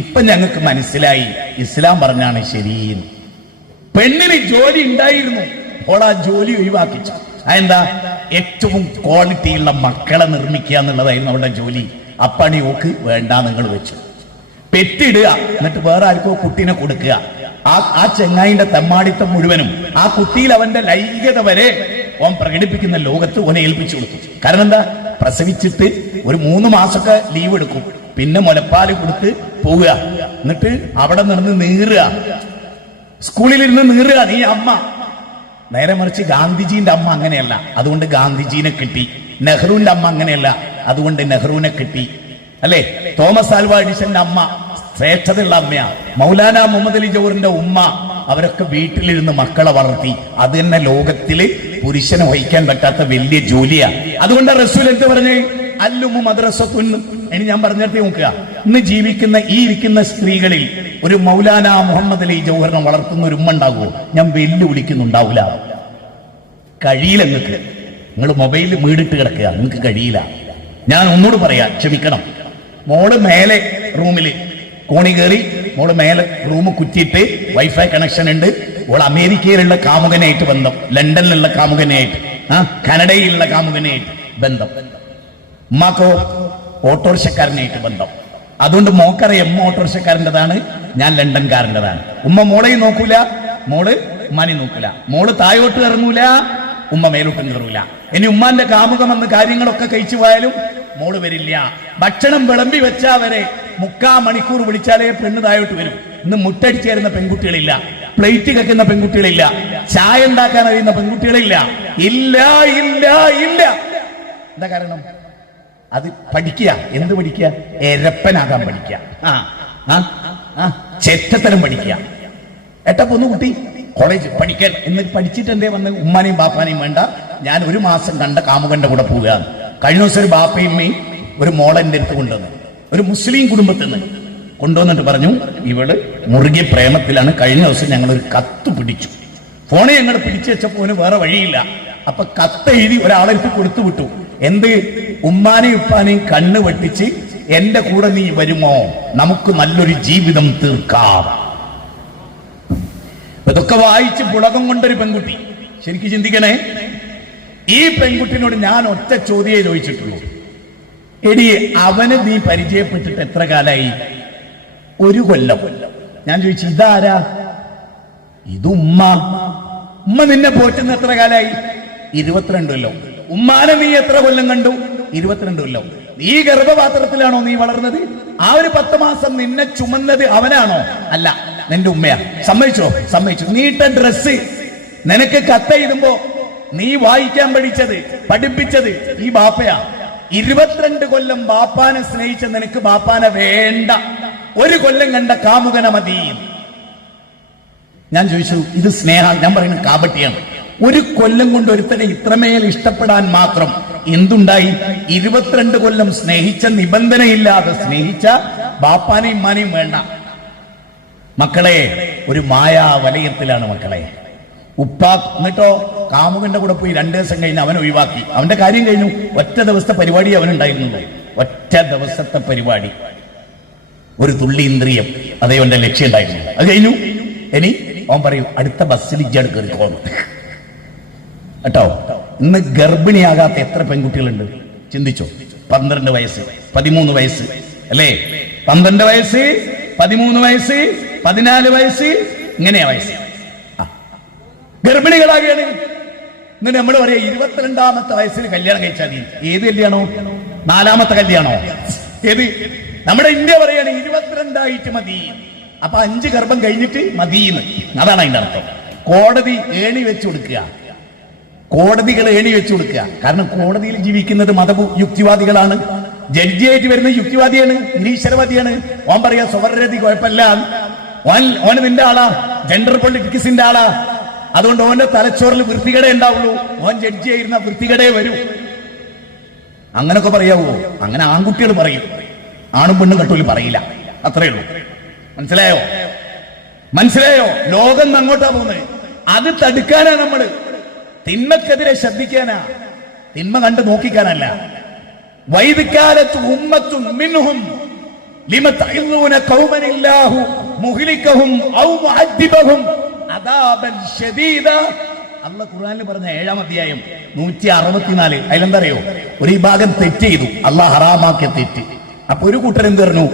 ഇപ്പൊ ഞങ്ങൾക്ക് മനസ്സിലായി ഇസ്ലാം പറഞ്ഞാണ് ശരി. പെണ്ണിന് ജോലി ഉണ്ടായിരുന്നു, അപ്പോൾ ആ ജോലി ഒഴിവാക്കിച്ചു. അതെന്താ? ഏറ്റവും ക്വാളിറ്റിയുള്ള മക്കളെ നിർമ്മിക്കുക എന്നുള്ളതായിരുന്നു അവരുടെ ജോലി. അപ്പണി ഓക്ക് വേണ്ട, നിങ്ങൾ വെച്ചു പെറ്റിടുക, എന്നിട്ട് വേറെ ആർക്കോ കുട്ടീനെ കൊടുക്കുക. ആ ചെങ്ങായിന്റെ തെമ്മാടിത്തം മുഴുവനും ആ കുട്ടിയിൽ അവന്റെ ലൈംഗികത വരെ ഓൻ പ്രകടിപ്പിക്കുന്ന ലോകത്ത് ഓനെ ഏൽപ്പിച്ചു കൊടുക്കും. കാരണം എന്താ? പ്രസവിച്ചിട്ട് ഒരു 3 മാസമൊക്കെ ലീവ് എടുക്കും, പിന്നെ മുലപ്പാല് കൊടുത്ത് പോവുക, എന്നിട്ട് അവിടെ നിന്ന് നീറുക, സ്കൂളിലിരുന്ന് നീറുക. നീ അമ്മ. നേരെ മറിച്ച് ഗാന്ധിജീന്റെ അമ്മ അങ്ങനെയല്ല, അതുകൊണ്ട് ഗാന്ധിജീനെ കിട്ടി. നെഹ്റുവിന്റെ അമ്മ അങ്ങനെയല്ല, അതുകൊണ്ട് നെഹ്റുവിനെ കിട്ടി. അല്ലെ? തോമസ് ആൽവാ എഡിസന്റെ അമ്മ ശ്രേഷ്ഠതയുള്ള അമ്മയാ. മൗലാന മുഹമ്മദ് അലി ജൗഹറിന്റെ ഉമ്മ, അവരൊക്കെ വീട്ടിലിരുന്ന് മക്കളെ വളർത്തി. അത് തന്നെ ലോകത്തില് പുരുഷനെ വഹിക്കാൻ പറ്റാത്ത വലിയ ജോലിയാ. അതുകൊണ്ട് റസൂൽ എന്ത് പറഞ്ഞേ? അല്ലുമു മദ്രസത്തുൻ. ഇനി ഞാൻ പറഞ്ഞിട്ട് നോക്കുക, ഇന്ന് ജീവിക്കുന്ന ഈ ഇരിക്കുന്ന സ്ത്രീകളിൽ ഒരു മൗലാന മുഹമ്മദ് അലി ജൗഹറിനെ വളർത്തുന്ന ഒരു ഉമ്മ ഉണ്ടാകുമോ? ഞാൻ വെല്ലുവിളിക്കുന്നുണ്ടാവില്ല. കഴിയില്ല നിങ്ങൾക്ക്. നിങ്ങൾ മൊബൈലിൽ വീടിട്ട് കിടക്കുക, നിങ്ങൾക്ക് കഴിയില്ല. ഞാൻ ഒന്നുകൂടെ പറയാ, ക്ഷമിക്കണം. മോള് മേലെ റൂമില് കോണി കയറി, മോള് മേലെ റൂം കുറ്റിയിട്ട് വൈഫൈ കണക്ഷൻ ഉണ്ട്. ഓൾ അമേരിക്കയിലുള്ള കാമുകനായിട്ട് ബന്ധം, ലണ്ടനിലുള്ള കാമുകനായിട്ട്, കാനഡയിലുള്ള കാമുകനായിട്ട് ബന്ധം. ഉമ്മാക്കോ ഓട്ടോറിക്ഷക്കാരനായിട്ട് ബന്ധം. അതുകൊണ്ട് മോക്കറിയാം ഉമ്മ ഓട്ടോറിക്ഷക്കാരൻ്റെതാണ്, ഞാൻ ലണ്ടൻകാരൻ്റെതാണ്. ഉമ്മ മോളെയും നോക്കൂല, മോള് ഉമ്മാനെ നോക്കൂല. മോള് താഴോട്ട് ഇറങ്ങൂല, ഉമ്മ മേലോട്ടും കയറൂല. ഇനി ഉമ്മാന്റെ കാമുകം എന്ന് കാര്യങ്ങളൊക്കെ കഴിച്ചു പോയാലും മോള് വരില്ല. ഭക്ഷണം വിളമ്പി വെച്ചാ വരെ 3/4 മണിക്കൂർ വിളിച്ചാലേ പെണ്ണ് താഴോട്ട് വരും. ഇന്ന് മുട്ടടിച്ചു തരുന്ന പെൺകുട്ടികളില്ല, പ്ലേറ്റ് കെക്കുന്ന പെൺകുട്ടികളില്ല, ചായ ഉണ്ടാക്കാൻ അറിയുന്ന പെൺകുട്ടികളില്ല. ഇല്ല ഇല്ല ഇല്ല. എന്താ കാരണം? അത് പഠിക്കുക. എന്ത് പഠിക്കുക? എരപ്പനാകാൻ പഠിക്കുക, ചെറ്റത്തരം പഠിക്കുക. ഏട്ടാ പൊന്നു കുട്ടി കോളേജ് പഠിക്കാൻ എന്ന് പഠിച്ചിട്ട് എന്തേ വന്ന് ഉമ്മാനെയും ബാപ്പാനെയും വേണ്ട, ഞാൻ 1 മാസം കണ്ട കാമുകന്റെ കൂടെ പോവുക. കഴിഞ്ഞ ദിവസം ഒരു ബാപ്പയും ഒരു മോളെന്റെ അടുത്ത് കൊണ്ടുവന്നു, ഒരു മുസ്ലിം കുടുംബത്തിൽ നിന്ന് കൊണ്ടുവന്നിട്ട് പറഞ്ഞു, ഇവള് മുറുകിയ പ്രേമത്തിലാണ്. കഴിഞ്ഞ ദിവസം ഞങ്ങളൊരു കത്ത് പിടിച്ചു, ഫോണിൽ ഞങ്ങൾ പിടിച്ചു വെച്ചപ്പോൾ വേറെ വഴിയില്ല. അപ്പൊ കത്ത് എഴുതി ഒരാളെടുത്ത് കൊടുത്തു വിട്ടു. എന്ത്? ഉമ്മാനെയും ഉപ്പാനെയും കണ്ണ് വെട്ടിച്ച് എന്റെ കൂടെ നീ വരുമോ, നമുക്ക് നല്ലൊരു ജീവിതം തീർക്കാം. ഇതൊക്കെ വായിച്ച് പുളകം കൊണ്ടൊരു പെൺകുട്ടി. ശരിക്കും ചിന്തിക്കണേ, ഈ പെൺകുട്ടിനോട് ഞാൻ ഒറ്റ ചോദ്യമേ ചോദിച്ചിട്ടുള്ളൂ. എടി, അവന് നീ പരിചയപ്പെട്ടിട്ട് എത്ര കാലായി? 1 കൊല്ലം. ഞാൻ ചോദിച്ചു, ഇതാരാ? ഇത് ഉമ്മ. ഉമ്മ നിന്നെ പോറ്റുന്ന എത്ര കാലായി? 22 കൊല്ലം. ഉമ്മാനെ നീ എത്ര കൊല്ലം കണ്ടു? 22 കൊല്ലം. ഈ ഗർഭപാത്രത്തിലാണോ നീ വളർന്നത്? ആ ഒരു 10 മാസം നിന്നെ ചുമന്നത് അവനാണോ? അല്ല, നിന്റെ ഉമ്മയാ. സമ്മതിച്ചോ? സമ്മതിച്ചു. നീട്ട ഡ്രസ്, നിനക്ക് കത്തെഴുതുമ്പോ നീ വായിക്കാൻ പഠിച്ചത് പഠിപ്പിച്ചത് ഈ ബാപ്പയാ. 22 കൊല്ലം ബാപ്പാനെ സ്നേഹിച്ച നിനക്ക് ബാപ്പാനെ വേണ്ട, 1 കൊല്ലം കണ്ട കാമുകന മതി. ഞാൻ ചോദിച്ചു, ഇത് സ്നേഹ? ഞാൻ പറയുന്നത് കാപട്യാണ്. 1 കൊല്ലം കൊണ്ട് ഒരുത്തനെ ഇത്രമേൽ ഇഷ്ടപ്പെടാൻ മാത്രം എന്തുണ്ടായി? 22 കൊല്ലം സ്നേഹിച്ച, നിബന്ധനയില്ലാതെ സ്നേഹിച്ച ബാപ്പാനെയും ഉമ്മാനെയും വേണ്ട. മക്കളെ, ഒരു മായാ വലയത്തിലാണ് മക്കളെ. ഉപ്പാ എന്നിട്ടോ കാമുകന്റെ കൂടെ പോയി 2 ദിവസം കഴിഞ്ഞ് അവൻ ഒഴിവാക്കി. അവന്റെ കാര്യം കഴിഞ്ഞു. ഒറ്റ ദിവസത്തെ പരിപാടി അവനുണ്ടായിരുന്നുള്ളൂ, ഒറ്റ ദിവസത്തെ പരിപാടി. ഒരു തുള്ളി ഇന്ദ്രിയം, അതേ അവന്റെ ലക്ഷ്യം ഉണ്ടായിരുന്നു. അത് കഴിഞ്ഞു. ഇനി അവൻ പറയും അടുത്ത ബസ്സിൽ ഇജ്ജാട് കയറിക്കോളും കേട്ടോ. ഇന്ന് ഗർഭിണിയാകാത്ത എത്ര പെൺകുട്ടികളുണ്ട് ചിന്തിച്ചോ? 12 വയസ്സ്, 13 വയസ്സ് അല്ലേ? 12 വയസ്സ്, 13 വയസ്സ്, 14 വയസ്സ്, ഇങ്ങനെയാ വയസ്സ്. ഗർഭിണികളാകുകയാണ്. എന്നിട്ട് നമ്മൾ പറയാ 22ാമത്തെ വയസ്സിൽ കല്യാണം കഴിച്ചാൽ മതി. ഏത് കല്യാണോ? 4ാമത്തെ കല്യാണോ? ഏത്? നമ്മുടെ ഇന്ത്യ പറയാണ് 22 മതി. അപ്പൊ 5 ഗർഭം കഴിഞ്ഞിട്ട് മതിയെന്ന്. അതാണ് അതിന്റെ അർത്ഥം. കോടതി ഏണി വെച്ചു കൊടുക്കുക, കോടതികൾ ഏണി വെച്ചു കൊടുക്കുക. കാരണം കോടതിയിൽ ജീവിക്കുന്നത് യുക്തിവാദികളാണ്. ജഡ്ജിയായിട്ട് വരുന്ന യുക്തിവാദിയാണ്, നിരീശ്വരവാദിയാണ്. ഓൻ പറയാ സ്വവർഗതി കുഴപ്പമില്ല, ഓന് നിന്റെ ആളാ, ജെൻഡർ പൊളിറ്റിക്സിന്റെ ആളാ, അതുകൊണ്ട് ഓന്റെ തലച്ചോറിൽ വൃത്തികേടേ ഉണ്ടാവുള്ളൂ, ഓൻ ജഡ്ജിയായിരുന്ന വൃത്തികേടേ വരൂ. അങ്ങനൊക്കെ പറയാവോ? അങ്ങനെ ആൺകുട്ടികൾ പറയും, ആണും പെണ്ണും കെട്ടൂല് പറയില്ല. അത്രേ ഉള്ളൂ. മനസ്സിലായോ? മനസ്സിലായോ? ലോകം അങ്ങോട്ടാ പോകുന്നത്. അത് തടുക്കാനാ നമ്മള്. തിന്മക്കെതിരെ ശബ്ദിക്കാനാ, തിന്മ കണ്ട് നോക്കിക്കാനല്ല. വൈദിക്കാലത്ത് ഉമ്മത്തും മിൻഹും ലിമ തഇദൂന ഖൗമനില്ലാഹു മുഹ്ലികഹും ഔ മുഅദ്ദിബഹും അദാബൻ ശദീദ. അല്ലാഹു ഖുർആനിൽ പറഞ്ഞ 7-ാം അധ്യായം 164. അതിലെന്താ അറിയോ? ഒരു വിഭാഗം തെറ്റ് ചെയ്തു, അല്ലാഹു ഹറാമാക്കിയ തെറ്റ്. അപ്പൊ ഒരു കൂട്ടർ എന്ത് പറഞ്ഞു?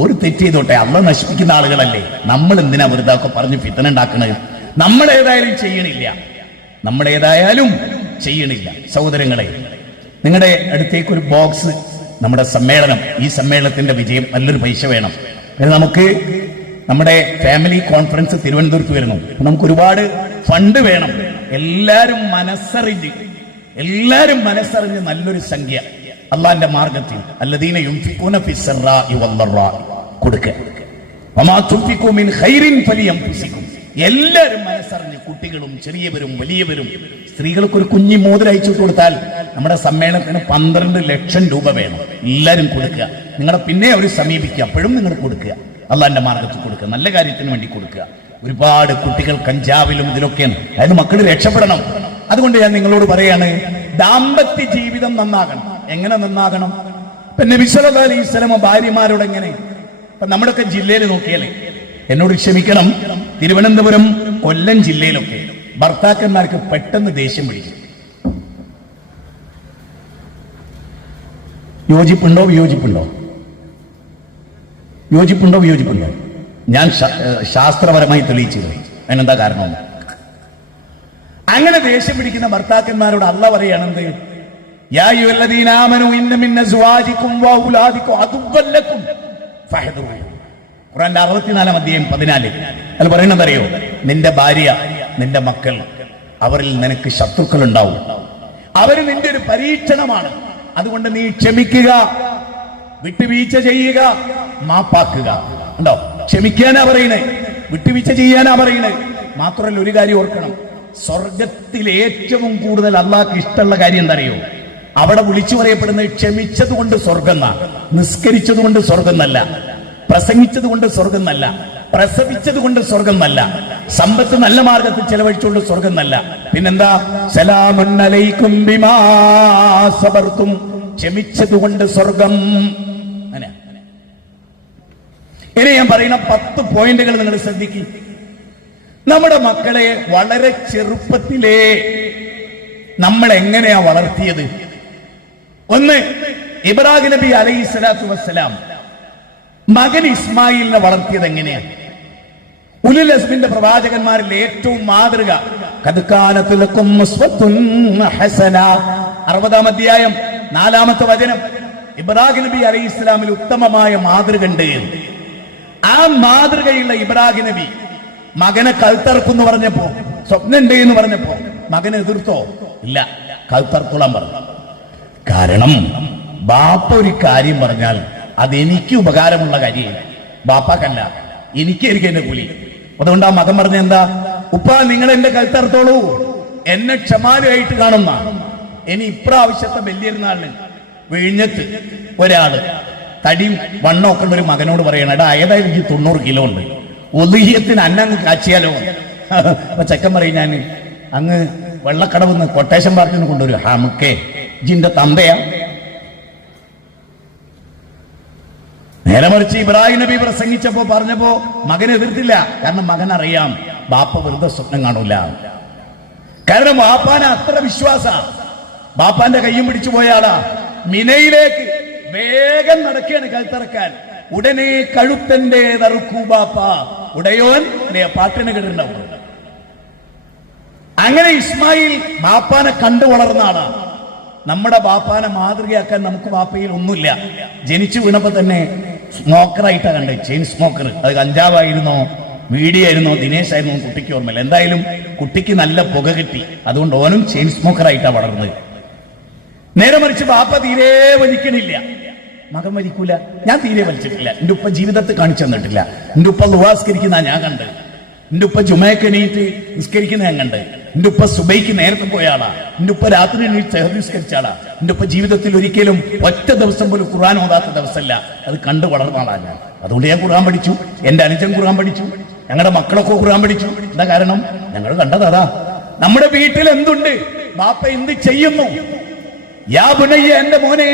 ഒരു തെറ്റ് ചെയ്തോട്ടെ, അല്ലാഹു നശിപ്പിക്കുന്ന ആളുകളല്ലേ, നമ്മൾ എന്തിനാ വെറുതെ ഒക്കെ പറഞ്ഞ് ഫിത്ന ഉണ്ടാക്കുന്നത്? നമ്മളേതായാലും ചെയ്യണില്ല, നമ്മളേതായാലും ചെയ്യണില്ല. സഹോദരങ്ങളെ, നിങ്ങളുടെ അടുത്തേക്ക് ഒരു ബോക്സ്, നമ്മുടെ സമ്മേളനം, ഈ സമ്മേളനത്തിന്റെ വിജയം നല്ലൊരു പൈസ വേണം. നമുക്ക് നമ്മുടെ ഫാമിലി കോൺഫറൻസ് തിരുവനന്തപുരത്ത് വരുന്നു. നമുക്ക് ഒരുപാട് ഫണ്ട് വേണം. എല്ലാരും മനസ്സറിഞ്ഞ് നല്ലൊരു സംഖ്യ അള്ളാന്റെ മാർഗത്തിൽ അല്ലദീന യുൻഫിഖൂന ഫിസ്സറാഇ വദ്ദറാഇ കൊടുക്കുക. വമാ തുൻഫിഖൂ മിൻ ഖൈറിൻ ഫലിയൻഫുസികും. എല്ലാവരും മനസ്സറിഞ്ഞ്, കുട്ടികളും ചെറിയവരും വലിയവരും. സ്ത്രീകൾക്ക് ഒരു കുഞ്ഞി മോതിരം അയച്ചു കൊടുത്താൽ നമ്മുടെ സമ്മേളനത്തിന് 12 ലക്ഷം രൂപ വേണം. എല്ലാവരും കൊടുക്കുക. നിങ്ങളെ പിന്നെ അവർ സമീപിക്കുക, അപ്പോഴും നിങ്ങൾ കൊടുക്കുക. അള്ളാന്റെ മാർഗത്തിൽ കൊടുക്കുക, നല്ല കാര്യത്തിന് വേണ്ടി കൊടുക്കുക. ഒരുപാട് കുട്ടികൾ കഞ്ചാവിലും ഇതിലൊക്കെയാണ്. അതായത് മക്കൾ രക്ഷപ്പെടണം. അതുകൊണ്ട് ഞാൻ നിങ്ങളോട് പറയാണ്, ദാമ്പത്യ ജീവിതം നന്നാകണം. എങ്ങനെ നന്നാകണം? ഇപ്പൊ നബി സല്ലല്ലാഹു അലൈഹി വസല്ലം ഭാര്യമാരോട് എങ്ങനെ? ഇപ്പൊ നമ്മുടെയൊക്കെ ജില്ലയിൽ നോക്കിയാലേ, എന്നോട് ക്ഷമിക്കണം, തിരുവനന്തപുരം, കൊല്ലം ജില്ലയിലൊക്കെ ഭർത്താക്കന്മാർക്ക് പെട്ടെന്ന് ദേഷ്യം പിടിക്കും. യോജിപ്പുണ്ടോ? വിയോജിപ്പുണ്ടോ? യോജിപ്പുണ്ടോ? വിയോജിപ്പുണ്ടോ? ഞാൻ ശാസ്ത്രപരമായി തെളിയിച്ചത്. അതിനെന്താ കാരണം? അങ്ങനെ ദേഷ്യം പിടിക്കുന്ന ഭർത്താക്കന്മാരോട് അല്ലാഹു പറയാണെന്ത്? യാ അയ്യുഹല്ലദീന ആമനൂ ഇന്ന മിൻ അസ്വാജികും വഔലാദികും അദുവ്വൻ ലക്കും ഫഹ്ദറൂ. ഖുർആന്റെ 64-ാം അധ്യായം 14. അത് പറയുന്നത് അറിയോ? നിന്റെ ഭാര്യ, നിന്റെ മക്കൾ, അവരിൽ നിനക്ക് ശത്രുക്കൾ ഉണ്ടാവും. അവര് നിന്റെ ഒരു പരീക്ഷണമാണ്. അതുകൊണ്ട് നീ ക്ഷമിക്കുക, വിട്ടുവീഴ്ച ചെയ്യുക, മാപ്പാക്കുക. ഉണ്ടോ? ക്ഷമിക്കാനാ പറയണേ, വിട്ടുവീഴ്ച ചെയ്യാനാ പറയണേ. മാത്രമല്ല, ഒരു കാര്യം ഓർക്കണം, സ്വർഗത്തിൽ ഏറ്റവും കൂടുതൽ അള്ളാഹ്ക്ക് ഇഷ്ടമുള്ള കാര്യം എന്താ അറിയോ? അവിടെ വിളിച്ചു പറയപ്പെടുന്നത് ക്ഷമിച്ചത് കൊണ്ട് സ്വർഗം എന്നാ. നിസ്കരിച്ചത് കൊണ്ട് സ്വർഗം എന്നല്ല, പ്രസംഗിച്ചത് കൊണ്ട് സ്വർഗം എന്നല്ല, പ്രസവിച്ചത് കൊണ്ട് സ്വർഗം എന്നല്ല, സമ്പത്ത് നല്ല മാർഗത്തിൽ ചെലവഴിച്ചുകൊണ്ട് സ്വർഗം എന്നല്ല. പിന്നെന്താ? സലാമുൻ അലൈക്കും ബിമാ സബർതും, ക്ഷമിച്ചത് കൊണ്ട് സ്വർഗം. ഇനി ഞാൻ പറയുന്ന 10 പോയിന്റുകൾ നിങ്ങൾ ശ്രദ്ധിക്കും. നമ്മുടെ മക്കളെ വളരെ ചെറുപ്പത്തിലേ നമ്മൾ എങ്ങനെയാ വളർത്തിയത്? ഒന്ന്, ഇബ്രാഹിം നബി അലൈഹി സ്വലാത്തു വസ്സലാം മകൻ ഇസ്മായിലിനെ വളർത്തിയത് എങ്ങനെയാണ്? ഉലുൽ അസ്മിന്റെ പ്രവാചകന്മാരിൽ ഏറ്റവും മാതൃക 60-ാം അധ്യായം 4-ാമത്തെ വചനം. ഇബ്രാഹിം നബി അലൈഹി ഇസ്ലാമിൽ ഉത്തമമായ മാതൃക ഉണ്ട്. ആ മാതൃകയുള്ള ഇബ്രാഹിം നബി മകനെ കഴുത്തറക്കുന്ന് പറഞ്ഞപ്പോ, സ്വപ്നം ഉണ്ട് എന്ന് പറഞ്ഞപ്പോ മകനെ എതിർത്തോ? ഇല്ല, കഴുത്തറത്തോളാൻ പറഞ്ഞു. കാരണം ബാപ്പ ഒരു കാര്യം പറഞ്ഞാൽ അതെനിക്ക് ഉപകാരമുള്ള കാര്യം, ബാപ്പാക്കല്ല, എനിക്കായിരിക്കും എന്റെ കൂലി. അതുകൊണ്ട് ആ മകൻ പറഞ്ഞ എന്താ? ഉപ്പ, നിങ്ങൾ എന്റെ കഴുത്തറത്തോളൂ, എന്നെ ക്ഷമാലുമായിട്ട് കാണുന്ന. ഇനി ഇപ്രാവശ്യത്തെ വലിയൊരുനാളിന് വിഴിഞ്ഞത്ത് ഒരാള് തടിയും വണ്ണമൊക്കെ ഉള്ള ഒരു മകനോട് പറയണം, എടാ ഏതായാലും എനിക്ക് 90 കിലോ ഉണ്ട്, ഒലുഹിയത്തിന് അന്നങ്ങ് കാച്ചിയാലോ? അപ്പൊ ചെക്കൻ പറയും, ഞാൻ അങ്ങ് വെള്ളക്കടവെന്ന് കൊട്ടേഷൻ പാർട്ടിന്ന് കൊണ്ടുവരും. ഹമുക്കേ ജിന്റെ തന്തയാ? നേരെ മറിച്ച് ഇബ്രാഹിം നബി പ്രസംഗിച്ചപ്പോ പറഞ്ഞപ്പോ മകൻ എതിർത്തില്ല. കാരണം മകൻ അറിയാം ബാപ്പ വെറുതെ സ്വപ്നം കാണൂല. കാരണം ബാപ്പാനെ അത്ര വിശ്വാസ. ബാപ്പാന്റെ കയ്യും പിടിച്ചു പോയാളാ. മിനയിലേക്ക് വേഗം നടക്കുകയാണ് കഴുത്തിറക്കാൻ. ഉടനെ കഴുത്തന്റെ തറുക്കൂ ബാപ്പ ഉടയോൻ പാട്ടിന് കേട്ടിട്ടുണ്ടാവും. അങ്ങനെ ഇസ്മായിൽ ബാപ്പാനെ കണ്ടു വളർന്ന ആളാണ്. നമ്മുടെ ബാപ്പാനെ മാതൃകയാക്കാൻ നമുക്ക് ബാപ്പയിൽ ഒന്നുമില്ല. ജനിച്ചു വീണപ്പോ തന്നെ സ്മോക്കറായിട്ടാണ് കണ്ടത്. Chain smoker. അത് കഞ്ചാവായിരുന്നോ വീടിയായിരുന്നോ ദിനേശ് ആയിരുന്നോ കുട്ടിക്ക് ഓർമ്മയില്ല. എന്തായാലും കുട്ടിക്ക് നല്ല പുക കിട്ടി. അതുകൊണ്ട് ഓനും ചെയിൻ സ്മോക്കറായിട്ടാണ് വളർന്നത്. നേരെ മറിച്ച് ബാപ്പ തീരെ വലിക്കണില്ല. മകൻ വലിക്കൂല. ഞാൻ തീരെ വലിച്ചിട്ടില്ല. എന്റെ ഉപ്പ ജീവിതത്തിൽ കാണിച്ചു തന്നിട്ടില്ല. എന്റെ ഉപ്പ ദുആസ്കരിക്കുന്ന ഞാൻ കണ്ട്. എന്റെ ഉപ്പ ജുമയ്ക്ക് എണീറ്റ് നിസ്കരിക്കുന്ന ഞാൻ കണ്ട്. എന്റെ ഉപ്പ സുബൈക്ക് നേരത്തെ പോയ ആളാ. എന്റെ ഉപ്പ രാത്രി എണീറ്റ് നിസ്കരിച്ച ആളാ. എന്റെ ഉപ്പ ജീവിതത്തിൽ ഒരിക്കലും ഒറ്റ ദിവസം പോലും ഖുർആൻ ഓതാത്ത ദിവസമല്ല. അത് കണ്ടു വളർന്ന ആളാണ് ഞാൻ. അതുകൊണ്ട് ഞാൻ ഖുർആൻ പഠിച്ചു. എന്റെ അനുജൻ ഖുർആൻ പഠിച്ചു. ഞങ്ങളുടെ മക്കളൊക്കെ ഖുർആൻ പഠിച്ചു. എന്താ കാരണം? ഞങ്ങൾ കണ്ടതാ. നമ്മുടെ വീട്ടിൽ എന്തുണ്ട്, ബാപ്പ എന്ത് ചെയ്യുന്നു. യാ ബുനയ്യ, എന്റെ മോനെ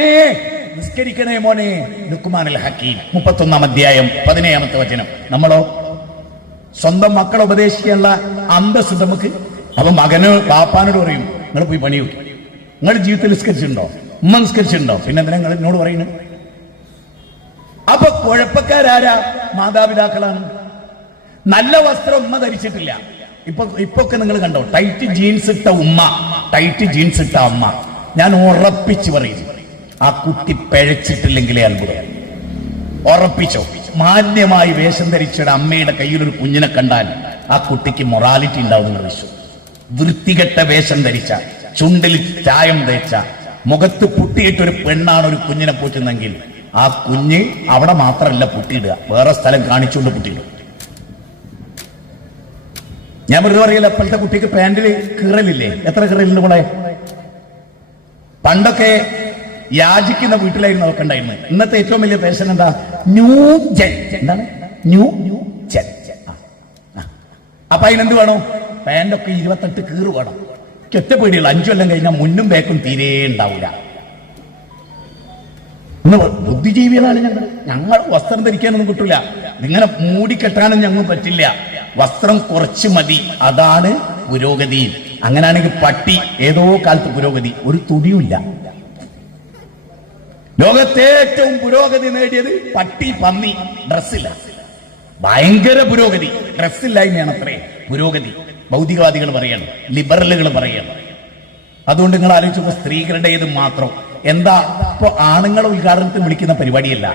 നിസ്കരിക്കണേ മോനെ. ലുഖ്മാനുൽ ഹക്കീം 31-ാം അധ്യായം 17-ാമത്തെ വചനം. നമ്മളോ സ്വന്തം മക്കളെ ഉപദേശിക്കാനുള്ള അന്തസ് നമുക്ക്. അപ്പൊ മകന് ബാപ്പാനോട് പറയും, നിങ്ങൾ പോയി പണി നോക്കി. നിങ്ങളുടെ ജീവിതത്തിൽ നിസ്കരിച്ചിട്ടുണ്ടോ? ഉമ്മ നിസ്കരിച്ചിട്ടുണ്ടോ? പിന്നെ എന്തിനാ നിങ്ങൾ എന്നോട് പറയുന്നത്? അപ്പൊ കുഴപ്പക്കാരാരാ? മാതാപിതാക്കളാണ്. നല്ല വസ്ത്രം ഉമ്മ ധരിച്ചിട്ടില്ല. ഇപ്പൊക്കെ നിങ്ങൾ കണ്ടോ, ടൈറ്റ് ജീൻസ് ഇട്ട ഉമ്മ, ടൈറ്റ് ജീൻസ് ഇട്ട അമ്മ. ഞാൻ ഉറപ്പിച്ചു പറയും, ആ കുട്ടി പിഴച്ചിട്ടില്ലെങ്കിലേ അത്ഭുതം. ഉറപ്പിച്ചോ. മാന്യമായി വേഷം ധരിച്ചൊരു അമ്മയുടെ കയ്യിലൊരു കുഞ്ഞിനെ കണ്ടാൽ ആ കുട്ടിക്ക് മൊറാലിറ്റി ഉണ്ടാവും. നിങ്ങൾ വിശ്വസിക്കും. വൃത്തികെട്ട വേഷം ധരിച്ച, ചുണ്ടിൽ ചായം തേച്ച, മുഖത്ത് പുട്ടിയിട്ടൊരു പെണ്ണാണ് ഒരു കുഞ്ഞിനെ പോറ്റുന്നെങ്കിൽ ആ കുഞ്ഞ് അവിടെ മാത്രമല്ല പുട്ടിയിടുക, വേറെ സ്ഥലം കാണിച്ചുകൊണ്ട് പുട്ടിയിടുക. ഞാൻ വെറുതെ പറയില്ല, ഇപ്പോഴത്തെ കുട്ടിക്ക് പാന്റിൽ കീറലില്ലേ? എത്ര കീറലുണ്ട് കൂടെ? പണ്ടൊക്കെ യാചിക്കുന്ന വീട്ടിലായിരുന്നു അതൊക്കെ ഉണ്ടായിരുന്നത്. ഇന്നത്തെ ഏറ്റവും വലിയ ഫാഷൻ എന്താ? New gen. എന്താണ് ന്യൂ ജെൻ? അപ്പൊ അതിനെന്ത് വേണം? പാന്റൊക്കെ 28 കീറ് വേണം. ഒറ്റ പേടിയുള്ള 5 കൊല്ലം കഴിഞ്ഞാൽ മുന്നും ബാക്കും തീരെ ഉണ്ടാവില്ല. ബുദ്ധിജീവികളാണ് ഞങ്ങൾ വസ്ത്രം ധരിക്കാനൊന്നും കിട്ടില്ല. ഇങ്ങനെ മൂടിക്കെട്ടാനും ഞങ്ങൾ പറ്റില്ല. വസ്ത്രം കുറച്ച് മതി, അതാണ് പുരോഗതി. അങ്ങനെയാണെങ്കിൽ പട്ടി ഏതോ കാലത്ത് പുരോഗതി, ഒരു തുടിയുമില്ല. ലോകത്തെ ഏറ്റവും പുരോഗതി നേടിയത് പട്ടി, പന്നി. ഡ്രസ്സില്ല. ഭയങ്കര പുരോഗതി. ഡ്രസ്സില്ലായ്മയാണ് അത്രേ പുരോഗതി. ഭൗതികവാദികൾ പറയണം, ലിബറലുകൾ പറയണം. അതുകൊണ്ട് നിങ്ങൾ ആലോചിച്ചപ്പോൾ സ്ത്രീകളുടെ ഏത് മാത്രം എന്താ? ഇപ്പൊ ആണുങ്ങളെ ഉദ്ഘാടനത്തിന് വിളിക്കുന്ന പരിപാടിയല്ല.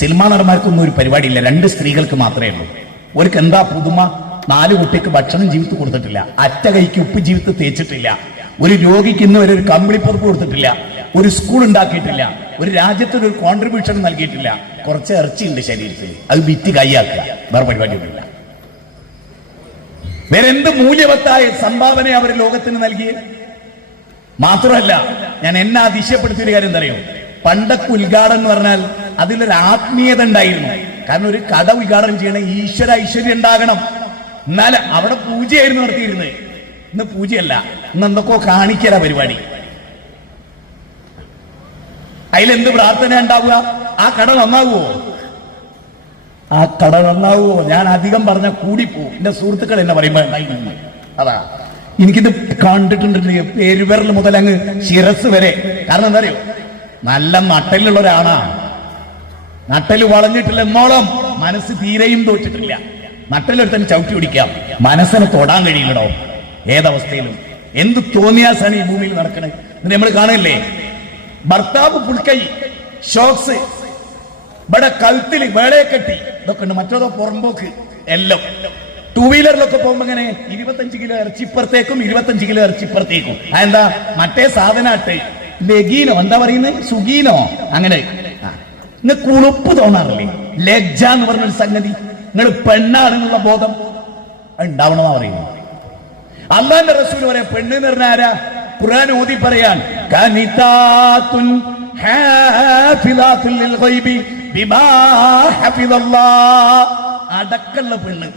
സിനിമാ നടന്മാർക്കൊന്നും ഒരു പരിപാടിയില്ല. 2 സ്ത്രീകൾക്ക് മാത്രമേ ഉള്ളൂ. അവർക്ക് എന്താ പുതുമ? 4 കുട്ടിക്ക് ഭക്ഷണം ജീവിതത്തിൽ കൊടുത്തിട്ടില്ല. അറ്റ കൈക്ക് ഉപ്പ് ജീവിതത്തിൽ തേച്ചിട്ടില്ല. ഒരു രോഗിക്ക് ഇന്ന് വരെ ഒരു കമ്പിളിപ്പുറപ്പ് കൊടുത്തിട്ടില്ല. ഒരു സ്കൂൾ ഉണ്ടാക്കിയിട്ടില്ല. ഒരു രാജ്യത്തിന് ഒരു കോൺട്രിബ്യൂഷൻ നൽകിയിട്ടില്ല. കുറച്ച് ഇറച്ചിയുണ്ട് ശരീരത്തിൽ, അത് വിറ്റ് കൈയാക്കുക. വേറെ പരിപാടിയൊന്നുമില്ല. വേറെ എന്ത് മൂല്യവത്തായ സംഭാവന അവർ ലോകത്തിന് നൽകിയത്? മാത്രമല്ല, ഞാൻ എന്നെ അതിശയപ്പെടുത്തിയൊരു കാര്യം എന്തറിയോ? പണ്ടൊക്കെ ഉദ്ഘാടനം എന്ന് പറഞ്ഞാൽ അതിലൊരു ആത്മീയത ഉണ്ടായിരുന്നു. കാരണം ഒരു കട ഉദ്ഘാടനം ചെയ്യണേ ഈശ്വര ഐശ്വര്യം ഉണ്ടാകണം. എന്നാൽ അവിടെ പൂജയായിരുന്നു നടത്തിയിരുന്നത്. ഇന്ന് പൂജയല്ല, ഇന്ന് എന്തൊക്കെയോ കാണിക്കല പരിപാടി. അതിലെന്ത് പ്രാർത്ഥന ഉണ്ടാവുക? ആ കട നന്നാവുമോ? ആ കട നന്നാവുമോ? ഞാൻ അധികം പറഞ്ഞ കൂടിപ്പോവും. എന്റെ സുഹൃത്തുക്കൾ എന്നെ പറയുമ്പോ അതാ എനിക്കിത് കണ്ടിട്ടുണ്ട്. പെരുവിരൽ മുതൽ അങ്ങ് ശിരസ് വരെ. കാരണം എന്താ അറിയോ? നല്ല നട്ടലുള്ള ഒരാളാ. നട്ടല് വളഞ്ഞിട്ടില്ല എന്നോളം മനസ്സ് തീരെയും തോറ്റിട്ടില്ല. നട്ടലെടുത്തന്നെ ചവിട്ടി പിടിക്കാം, മനസ്സിനെ തൊടാൻ കഴിയില്ലടോ ഏതവസ്ഥയിലും. എന്ത് തോന്നിയാസാണ് ഈ ഭൂമിയിൽ നടക്കണത്. നമ്മൾ കാണല്ലേ, ഭർത്താവ് പുൽക്കൈ, ഷോക്സ്, ഇവിടെ കഴുത്തിൽ വേളയെ കെട്ടി, ഇതൊക്കെ ഉണ്ട്. മറ്റേതോ പുറമ്പോക്ക് എല്ലാം. 2 വീലറിലൊക്കെ പോകുമ്പോ ഇങ്ങനെ 25 കിലോ ഇറച്ചിപ്പുറത്തേക്കും 25 കിലോ ഇറച്ചിപ്പുറത്തേക്കും. അതെന്താ? മറ്റേ സാധനമായിട്ട് ലഗീനോ എന്താ പറയുന്നത്, സുഗീനോ, അങ്ങനെ. ഇന്ന് കുളുപ്പ് തോന്നാറില്ലേ? ലജ്ജ എന്ന് പറഞ്ഞൊരു സംഗതി. നിങ്ങൾ പെണ്ണാണെന്നുള്ള ബോധം ഉണ്ടാവണമെന്നാ പറയുന്നത്. അല്ലാഹുവിന്റെ റസൂൽ പറയാ, പെണ്ണ് എന്ന് പറഞ്ഞ ആരാ? ഖുർആൻ ഓതി പറയാൻ, കനിതാതുൻ ഹാഫിളാതുൽ ലിൽ ഗൈബി ബിമാ ഹഫിളല്ലാഹ്. അടക്കള്ള പെണ്ണ്,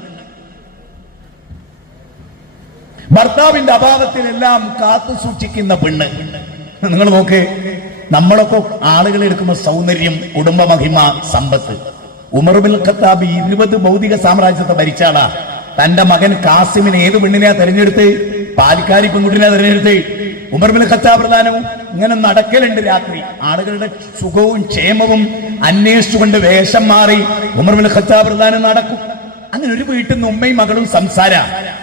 ഭർത്താവിന്റെ അഭാവത്തിലെല്ലാം കാത്തു സൂക്ഷിക്കുന്ന പെണ്ണ്. നിങ്ങൾ നോക്ക്, നമ്മളൊക്കെ ആളുകൾ എടുക്കുന്ന സൗന്ദര്യം, കുടുംബ മഹിമ, സമ്പത്ത്. ഉമർ ബിൻ ഖത്താബ് 20 ഭൗതിക സാമ്രാജ്യത്തെ ഭരിച്ച ആളാ. തന്റെ മകൻ കാസിമിനെ ഏത് പെണ്ണിനെയാ തെരഞ്ഞെടുത്ത്? പാൽക്കാരി പെൺകുട്ടിനെ തെരഞ്ഞെടുത്ത്. ഉമർ ബിൻ ഖത്താബ് പ്രധാനവും ഇങ്ങനെ നടക്കലുണ്ട് രാത്രി. ആളുകളുടെ സുഖവും ക്ഷേമവും അന്വേഷിച്ചുകൊണ്ട് വേഷം മാറി ഉമർ ബിൻ ഖത്താബ് പ്രധാനം നടക്കും. അങ്ങനെ ഒരു വീട്ടിൽ നിന്ന് ഉമ്മയും മകളും സംസാര.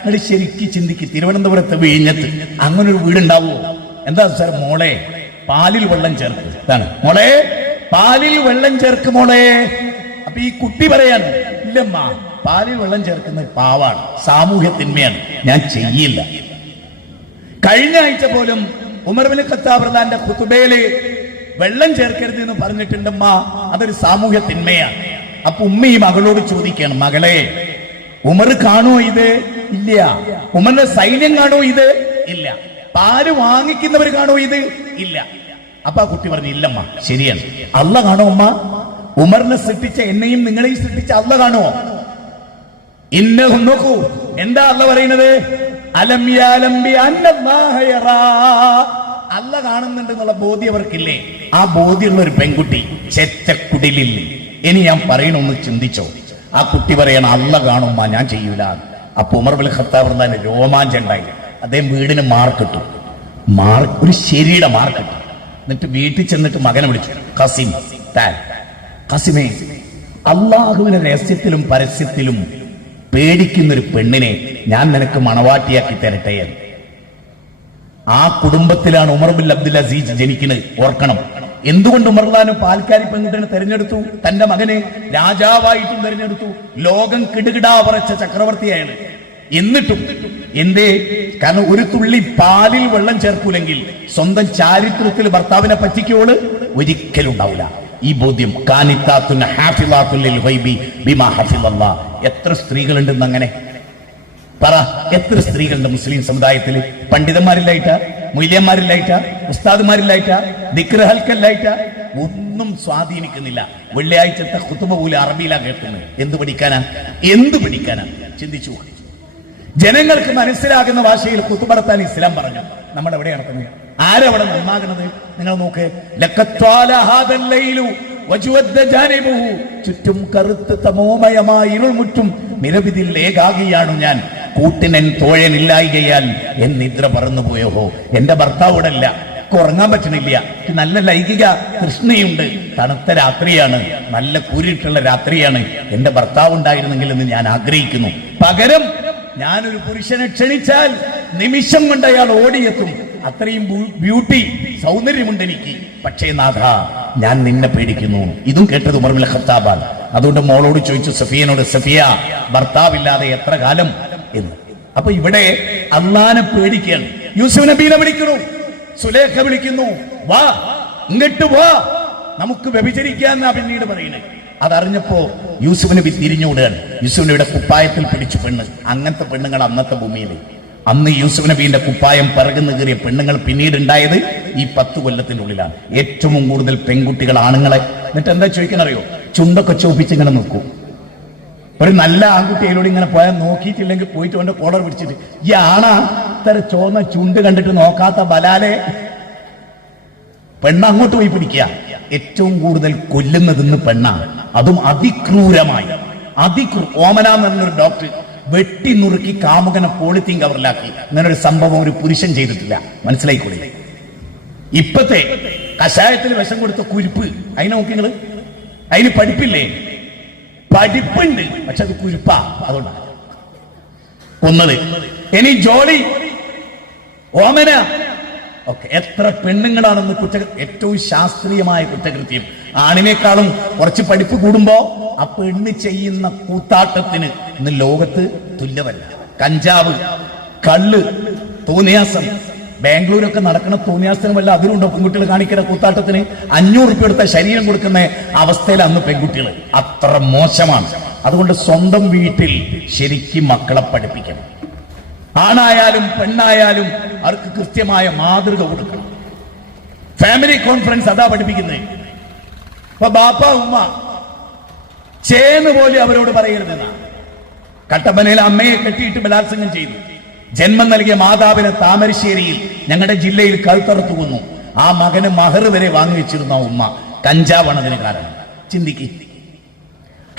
എന്നിട്ട് ശരിക്കും ചിന്തിക്കും, തിരുവനന്തപുരത്ത് വിഴിഞ്ഞത്ത് അങ്ങനെ ഒരു വീടുണ്ടാവുമോ? എന്താ സാർ? മോളെ പാലിൽ വെള്ളം ചേർക്ക്. ഇതാണ് മോളെ പാലിൽ വെള്ളം ചേർക്ക് മോളെ. അപ്പൊ ഈ കുട്ടി പറയാണ്, ഇല്ലമ്മ പാലിൽ വെള്ളം ചേർക്കുന്നത് പാവാണ്, സാമൂഹ്യ തിന്മയാണ്, ഞാൻ ചെയ്യില്ല. കഴിഞ്ഞ ആഴ്ച പോലും ഉമർ ബിൻ ഖത്താബ് റളിയല്ലാഹു ഖുതുബയില് വെള്ളം ചേർക്കരുത് എന്ന് പറഞ്ഞിട്ടുണ്ടമ്മ, അതൊരു സാമൂഹ്യ തിന്മയാണ്. അപ്പൊ ഉമ്മ ഈ മകളോട് ചോദിക്കുകയാണ്, മകളെ ഉമർ കാണുമോ ഇത്? ഇല്ല. ഉമറിന്റെ സൈന്യം കാണുമോ ഇത്? ഇല്ല. പാല് വാങ്ങിക്കുന്നവർ കാണുമോ ഇത്? ഇല്ല. അപ്പൊ ആ കുട്ടി പറഞ്ഞു, ഇല്ലമ്മ ശരിയാണ്. അല്ല കാണോ അമ്മ? ഉമറിനെ സൃഷ്ടിച്ച എന്നെയും നിങ്ങളെയും സൃഷ്ടിച്ച അല്ല കാണുമോ? ഇന്നഹും നോക്കൂ, എന്താ അല്ല പറയുന്നത്? അലം യഅലംബി അന്നല്ലാഹ യറാ. അല്ല കാണുന്നുണ്ട് എന്നുള്ള ബോധ്യം അവർക്കില്ലേ? ആ ബോധ്യമുള്ള ഒരു പെൺകുട്ടി ചെറ്റക്കുടിലിൽ. ഇനി ഞാൻ പറയണമെന്ന് ചിന്തിച്ചോ? ആ കുട്ടി പറയണം, അല്ല കാണുമ്മ, ഞാൻ ചെയ്യൂല. അപ്പൊ ഉമർ ബിൻ ഖത്താബ് റളിയല്ലാഹു രോമാഞ്ചം ഉണ്ടായി. അദ്ദേഹം വീടിന് മാർക്കിട്ടു, ഒരു ശരിയുടെ മാർക്കിട്ടു. എന്നിട്ട് വീട്ടിൽ ചെന്നിട്ട് മകനെ വിളിച്ചു, ഖസിം, ഖസിമേ, അള്ളാഹുവിന്റെ രഹസ്യത്തിലും പരസ്യത്തിലും പേടിക്കുന്നൊരു പെണ്ണിനെ ഞാൻ നിനക്ക് മണവാട്ടിയാക്കി തരട്ടെ. ആ കുടുംബത്തിലാണ് ഉമർ ബിൻ അബ്ദുൽ അസീസ് ജനിക്കുന്നത്. ഓർക്കണം, എന്തുകൊണ്ട് ഉമർലാനും പാൽക്കാരി പെൺകുട്ടിനെ തെരഞ്ഞെടുത്തു? തന്റെ മകനെ രാജാവായിട്ടും തെരഞ്ഞെടുത്തു. ലോകം കിടുകിടാ പറച്ച ചക്രവർത്തിയായാണ്. എന്നിട്ടും എന്തേ? കാരണം ഒരു തുള്ളി പാലിൽ വെള്ളം ചേർക്കൂലെങ്കിൽ സ്വന്തം ചാരിത്രത്തിൽ ഭർത്താവിനെ പറ്റിക്കോള് ഒരിക്കലും ഉണ്ടാവില്ല. ഈ ബോധ്യം. കാനിത്താത്തുൻ ഹാഫിളാത്തുൽ ലിൽ ഗൈബി ബിമാ ഹഫിളല്ലാഹ്. എത്ര സ്ത്രീകളുണ്ടെന്ന് അങ്ങനെ പറ. എത്ര സ്ത്രീകളുണ്ട് മുസ്ലിം സമുദായത്തിൽ? പണ്ഡിതന്മാരില്ലായിട്ടാ, മൊയ്ലിയന്മാരില്ലായിട്ടാ, ഉസ്താദുമാരില്ലായിട്ടാ, ദിക്ർ ഹൽക്കല്ലായിട്ടാ? ഒന്നും സ്വാധീനിക്കുന്നില്ല. വെള്ളിയാഴ്ചത്തെ ഖുതുബ പോലും അറബിയിലാ കേൾക്കുന്നത്. എന്ത് പഠിക്കാനാ? എന്ത് പഠിക്കാനാ? ചിന്തിച്ചു. ജനങ്ങൾക്ക് മനസ്സിലാകുന്ന ഭാഷയിൽ ഖുതുബ നടത്താൻ ഇസ്ലാം പറഞ്ഞു. നമ്മൾ എവിടെ നടത്തുന്നത്? ആരവിടെ നന്നാകുന്നത്? നിങ്ങൾ നോക്ക്. ചുറ്റും കറുത്ത് തമോമയമായ ഇരുൾമുറ്റും നിരവിധിൽ ഏകാകിയാണു ഞാൻ. കൂട്ടിനൻ തോഴനില്ലായികയാൽ എൻ നിദ്ര പറന്നുപോയോ. എന്റെ ഭർത്താവോടല്ല, ഉറങ്ങാൻ പറ്റണില്ല. നല്ല ലൈംഗിക തൃഷ്ണയുണ്ട്. തണുത്ത രാത്രിയാണ്, നല്ല കൂരിട്ടുള്ള രാത്രിയാണ്. എന്റെ ഭർത്താവ് ഉണ്ടായിരുന്നെങ്കിൽ എന്ന് ഞാൻ ആഗ്രഹിക്കുന്നു. പകരം ഞാനൊരു പുരുഷനെ ക്ഷണിച്ചാൽ നിമിഷം കൊണ്ട് അയാൾ ഓടിയെത്തും. അത്രയും ബ്യൂട്ടി, സൗന്ദര്യമുണ്ട് എനിക്ക്. പക്ഷേ നാഥ, ഞാൻ നിന്നെ പേടിക്കുന്നു. ഇതും കേട്ടത് ഉമർ ബിൻ ഖത്താബാണ്. അതുകൊണ്ട് മോളോട് ചോദിച്ചു, സഫിയനോട്, സഫിയ, ഭർത്താവില്ലാതെ എത്ര കാലം എന്ന്. അപ്പൊ ഇവിടെ അള്ളാനെ പേടിക്കുകയാണ്. യൂസുഫ് നബീനെ വിളിക്കുന്നു, സുലേഖ വിളിക്കുന്നു, വാ ഇങ്ങോട്ട് വാ, നമുക്ക് വ്യഭിചരിക്കാന്നാ പിന്നീട് പറയുന്നത്. അതറിഞ്ഞപ്പോ യൂസുഫ് നബി തിരിഞ്ഞുവിടുകയാണ്. യൂസുഫ് നബിയുടെ കുപ്പായത്തിൽ പിടിച്ചു പെണ്ണ്. അങ്ങനത്തെ പെണ്ണുങ്ങൾ അന്നത്തെ ഭൂമിയിൽ. അന്ന് യൂസുഫ് നബീന്റെ കുപ്പായം പിറകുന്നു കയറിയ പെണ്ണുങ്ങൾ പിന്നീട് ഉണ്ടായത് ഈ 10 കൊല്ലത്തിന്റെ ഉള്ളിലാണ്. ഏറ്റവും കൂടുതൽ പെൺകുട്ടികൾ ആണുങ്ങളെ. എന്നിട്ട് എന്താ ചോദിക്കാനറിയോ? ചുണ്ടൊക്കെ ചോപ്പിച്ച് ഇങ്ങനെ നോക്കൂ. ഒരു നല്ല ആൺകുട്ടിയിലൂടെ ഇങ്ങനെ പോയാൽ നോക്കിയിട്ടില്ലെങ്കിൽ പോയിട്ട് അവന്റെ കോളർ പിടിച്ചിട്ട്, ഈ ആണാ ഇത്ര ചോന്ന ചുണ്ട് കണ്ടിട്ട് നോക്കാത്ത ബലാലെ പെണ്ണ അങ്ങോട്ട് പോയി പിടിക്കുക. ഏറ്റവും കൂടുതൽ കൊല്ലുന്നതെന്ന് പെണ്ണാണ്. അതും അതിക്രൂരമായി. ഓമന എന്ന് പറഞ്ഞൊരു ഡോക്ടർ വെട്ടി നുറുക്കി കാമുകനെ പോളിത്തീൻ കവറിലാക്കി. അങ്ങനെ ഒരു സംഭവം ഒരു പുരുഷൻ ചെയ്തിട്ടില്ല. മനസ്സിലായിക്കൂടെ? ഇപ്പത്തെ കഷായത്തിൽ വിഷം കൊടുത്ത കുരുപ്പ്, അതിനെ നോക്കി നിങ്ങള്. അതിന് പഠിപ്പില്ലേ? പഠിപ്പുണ്ട്, പക്ഷെ അത് കുരുപ്പാ. അതുകൊണ്ടാണ് കൊന്നത്. ഇനി ജോളി, ഓമന ഒക്കെ എത്ര പെണ്ണുങ്ങളാണെന്ന് ഏറ്റവും ശാസ്ത്രീയമായ കുറ്റകൃത്യം. ആണിനേക്കാളും കുറച്ച് പഠിപ്പ് കൂടുമ്പോ ആ പെണ്ണ് ചെയ്യുന്ന കൂത്താട്ടത്തിന് ഇന്ന് ലോകത്ത് തുല്യമല്ല. കഞ്ചാവ്, കള്ള്, തോന്നിയാസം. ബാംഗ്ലൂരൊക്കെ നടക്കുന്ന തോന്നിയാസത്തിന് വല്ല അതിലുണ്ടോ? പെൺകുട്ടികൾ കാണിക്കുന്ന കൂത്താട്ടത്തിന് 500 രൂപ എടുത്ത ശരീരം കൊടുക്കുന്ന അവസ്ഥയിൽ അന്ന് പെൺകുട്ടികൾ. അത്ര മോശമാണ്. അതുകൊണ്ട് സ്വന്തം വീട്ടിൽ ശരിക്കും മക്കളെ പഠിപ്പിക്കണം. ആണായാലും പെണ്ണായാലും അവർക്ക് കൃത്യമായ മാതൃക കൊടുക്കണം. ഫാമിലി കോൺഫറൻസ് അതാ പഠിപ്പിക്കുന്നത്. ഇപ്പൊ ബാപ്പ ഉമ്മ ചേന്ന് പോലെ അവരോട് പറയരുതെന്നാണ്. കട്ടപ്പനയിൽ അമ്മയെ കെട്ടിയിട്ട് ബലാത്സംഗം ചെയ്തു. ജന്മം നൽകിയ മാതാവിനെ താമരശ്ശേരിയിൽ ഞങ്ങളുടെ ജില്ലയിൽ കഴുത്തറുത്തു കൊന്നു. ആ മകന് മഹർ വരെ വാങ്ങിവെച്ചിരുന്ന ഉമ്മ. കഞ്ചാവാണ് അതിന് കാരണം. ചിന്തിക്ക്.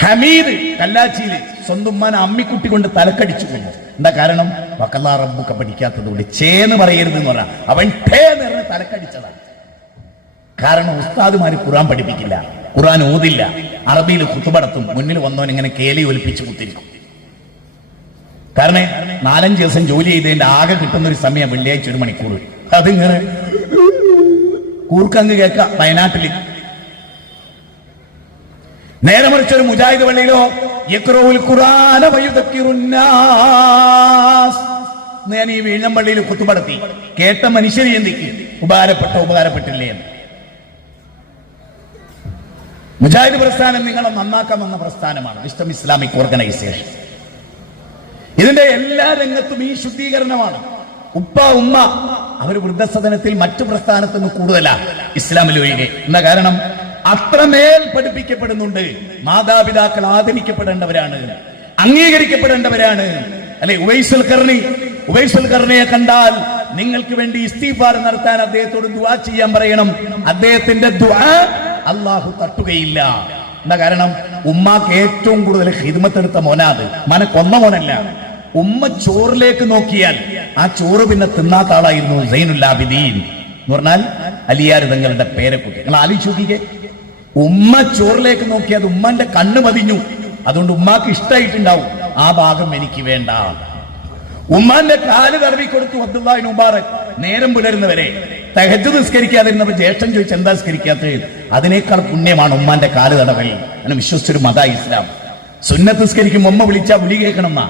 ഹമീദ് കല്ലാച്ചിയില് സ്വന്തം ഉമ്മാനെ അമ്മിക്കുട്ടി കൊണ്ട് തലക്കടിച്ചു കൊന്നു. എന്താ കാരണം? വക്കല്ലാ റബ്ബുക പഠിക്കാത്തതുകൊണ്ട്. ചേന്ന് പറയരുത് എന്ന് പറഞ്ഞാൽ അവൻ ഠേ എന്ന് പറഞ്ഞ് തലക്കടിച്ചതാണ്. കാരണം ഉസ്താദുമാര് ഖുർആൻ പഠിപ്പിക്കില്ല, ഖുർആൻ ഓതില്ല, അറബിയിൽ ഖുതുബടത്തും, മുന്നിൽ വന്നവൻ ഇങ്ങനെ കേലി ഒലിപ്പിച്ച് കുത്തിരിക്കും. കാരണം 4-5 ദിവസം ജോലി ചെയ്തതിന്റെ ആകെ കിട്ടുന്ന ഒരു സമയം വെള്ളിയാഴ്ച 1 മണിക്കൂർ. അതിങ്ങനെ കൂർക്കങ്ങ് കേൾക്ക വയനാട്ടില്. നേരെ മറിച്ച് ഒരു മുജാഹിദ് പള്ളിയിലോ യഖ്റഉൽ ഖുർആന വയുദക്കിറുന്നാസ്. ഞാൻ ഈ വീഴം പള്ളിയിൽ ഖുതുബടത്തി കേട്ട മനുഷ്യർ ചിന്തിക്ക് ഉപകാരപ്പെട്ടില്ലേ എന്ന്. മുജാഹിദ് പ്രസ്ഥാനം നിങ്ങളെ നന്നാക്കാമെന്ന പ്രസ്ഥാനമാണ്, വിസ്ഡം ഇസ്ലാമിക് ഓർഗനൈസേഷൻ. ഇതിന്റെ എല്ലാ രംഗത്തും ഈ ശുദ്ധീകരണമാണ്. ഉപ്പ ഉമ്മ അവർ വൃദ്ധസദനത്തിൽ മറ്റു പ്രസ്ഥാനത്തിന് കൂടുതലാണ് ഇസ്ലാമിൽ ഒഴികെ. എന്താ കാരണം? അത്രമേൽ പഠിപ്പിക്കപ്പെടുന്നുണ്ട്. മാതാപിതാക്കൾ ആദരിക്കപ്പെടേണ്ടവരാണ്, അംഗീകരിക്കപ്പെടേണ്ടവരാണ്. അല്ലെ, ഉവൈസുൽ ഖർണിയെ കണ്ടാൽ നിങ്ങൾക്ക് വേണ്ടി ഇസ്തിഗ്ഫാർ നടത്താൻ അദ്ദേഹത്തോട് ദുആ ചെയ്യാൻ പറയണം. അദ്ദേഹത്തിന്റെ ദുആ അല്ലാഹു തട്ടുകയില്ല. എന്താ കാരണം? ഉമ്മാക്ക് ഏറ്റവും കൂടുതൽ ഖിദ്മത്ത് എടുത്ത മോനാത്, മന കൊന്ന മോനല്ല. ഉമ്മ ചോറിലേക്ക് നോക്കിയാൽ ആ ചോറ് പിന്നെ തിന്നാത്ത ആളായിരുന്നു സൈനുൽ ആബിദീൻ എന്ന് പറഞ്ഞാൽ അലിയാർ തങ്ങളുടെ പേരക്കുട്ടി. നിങ്ങൾ ആലോചിച്ച് നോക്കിക്കേ, ഉമ്മ ചോറിലേക്ക് നോക്കിയത് ഉമ്മന്റെ കണ്ണ് പതിഞ്ഞു, അതുകൊണ്ട് ഉമ്മാക്ക് ഇഷ്ടമായിട്ടുണ്ടാവും, ആ ഭാഗം എനിക്ക് വേണ്ട. ഉമ്മാന്റെ കാല് തടവി കൊടുത്തു അബ്ദുല്ലാഹി മുബാറക് നേരം പുലരുന്നവരെ. തഹജ്ജുദ് നിസ്കരിക്കാതിരുന്നപ്പോ ജ്യേഷ്ഠൻ ചോദിച്ചു എന്താ നിസ്കരിക്കാത്തത്? അതിനേക്കാൾ പുണ്യമാണ് ഉമ്മാന്റെ കാല് തടവൽ. അങ്ങനെ വിശ്വസിച്ചൊരു മത ഇസ്ലാം. സുന്നത്ത് നിസ്കരിക്കും ഉമ്മ വിളിച്ചാ വിളി കേൾക്കണം എന്നാ.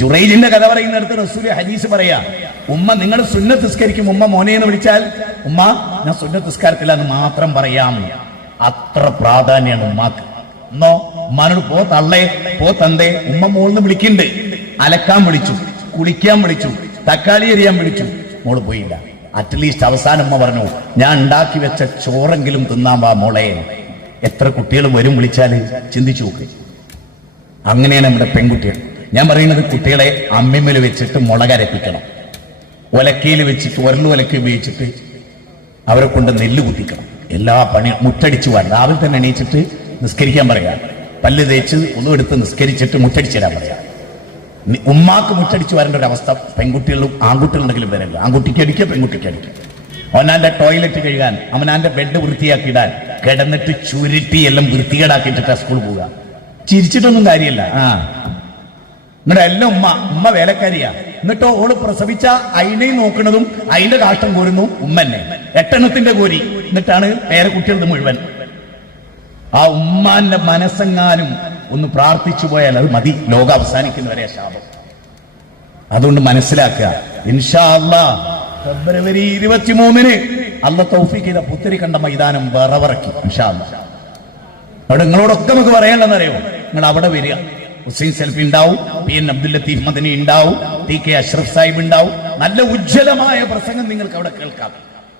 ജുറൈജിന്റെ കഥ പറയുന്നിടത്ത് റസൂൽ ഹദീസ് പറയാ, ഉമ്മ നിങ്ങൾ സുന്നത്ത് നിസ്കരിക്കും ഉമ്മ മോനെ എന്ന് വിളിച്ചാൽ ഉമ്മ ഞാൻ സുന്നത്ത് നിസ്കാരത്തില്ല എന്ന് മാത്രം പറയാം. അത്ര പ്രാധാന്യമാണ് ഉമ്മാക്ക്. എന്നോ ഉമ്മാനോട് പോ തള്ളേ പോ തന്തേ, ഉമ്മ മോളിന്ന് വിളിക്കുന്നുണ്ട്. അലക്കാൻ വിളിച്ചു, കുളിക്കാൻ വിളിച്ചു, തക്കാളി എറിയാൻ വിളിച്ചു, മോള് പോയില്ല. അറ്റ്ലീസ്റ്റ് അവസാനം ഉമ്മ പറഞ്ഞു ഞാൻ ഉണ്ടാക്കി വെച്ച ചോറെങ്കിലും തിന്നാൻ വാ മോളെ. എത്ര കുട്ടികൾ വരും വിളിച്ചാല് ചിന്തിച്ചു നോക്ക്. അങ്ങനെയാണ് നമ്മുടെ പെൺകുട്ടികൾ. ഞാൻ പറയുന്നത് കുട്ടികളെ അമ്മിമ്മൽ വെച്ചിട്ട് മുളകരപ്പിക്കണം, ഒലക്കയിൽ വെച്ചിട്ട് ഉരലുലക്ക ഉപയോഗിച്ചിട്ട് അവരെ കൊണ്ട് നെല്ല് കുത്തിക്കണം. എല്ലാ പണി മുട്ടടിച്ചു പോകാൻ രാവിലെ തന്നെ എണീച്ചിട്ട് നിസ്കരിക്കാൻ പറയാം. പല്ല് തേച്ച് ഒന്നും എടുത്ത് നിസ്കരിച്ചിട്ട് മുട്ടടിച്ചു തരാൻ പറയാം. ഉമ്മാക്ക് മുട്ടടിച്ചു വരേണ്ട ഒരു അവസ്ഥ പെൺകുട്ടികളും ആൺകുട്ടികളുണ്ടെങ്കിലും വരല്ല. ആൺകുട്ടിക്ക് അടിക്കുക, പെൺകുട്ടിക്ക് അടിക്കുക. അവനാന്റെ ടോയ്ലറ്റ് കഴുകാൻ, അവനാന്റെ ബെഡ് വൃത്തിയാക്കിയിടാൻ കിടന്നിട്ട് ചുരുട്ടി എല്ലാം വൃത്തികേടാക്കിയിട്ടാ സ്കൂളിൽ പോവുക. ചിരിച്ചിട്ടൊന്നും കാര്യമില്ല. എന്നിട്ട് എല്ലാം ഉമ്മ വേലക്കാരിയാ. എന്നിട്ടോ ഓള് പ്രസവിച്ച അതിനെയും നോക്കുന്നതും അതിന്റെ കാഷ്ടം കോരുന്നു ഉമ്മന്നെ, 8 എണ്ണത്തിന്റെ കോരി. എന്നിട്ടാണ് പേരക്കുട്ടികളത് മുഴുവൻ. ആ ഉമ്മാന്റെ മനസ്സെങ്ങാനും ഒന്ന് പ്രാർത്ഥിച്ചു പോയാൽ അത് മതി, ലോകം അവസാനിക്കുന്നവരെ ശാപം. അതുകൊണ്ട് മനസ്സിലാക്കുക, ഇൻഷാ അല്ലാഹ് ഫെബ്രുവരി 23 അല്ലാഹ് തൗഫീഖ് ചെയ്ത പുത്തരി കണ്ട മൈതാനം വിറവിറക്കി ഇൻഷാ അല്ലാഹ്. അവിടെ നിങ്ങളോടൊക്കെ നമുക്ക് പറയാനുള്ളതെന്നറിയോ? നിങ്ങൾ അവിടെ വരിക. ഹുസൈൻ സെൽഫി ഉണ്ടാവും, PN അബ്ദുൽ ലത്തീഫ് മദനി ഉണ്ടാവും, TK അഷ്റഫ് സാഹിബ് ഉണ്ടാവും. നല്ല ഉജ്ജ്വലമായ പ്രസംഗം നിങ്ങൾക്ക് അവിടെ കേൾക്കാം.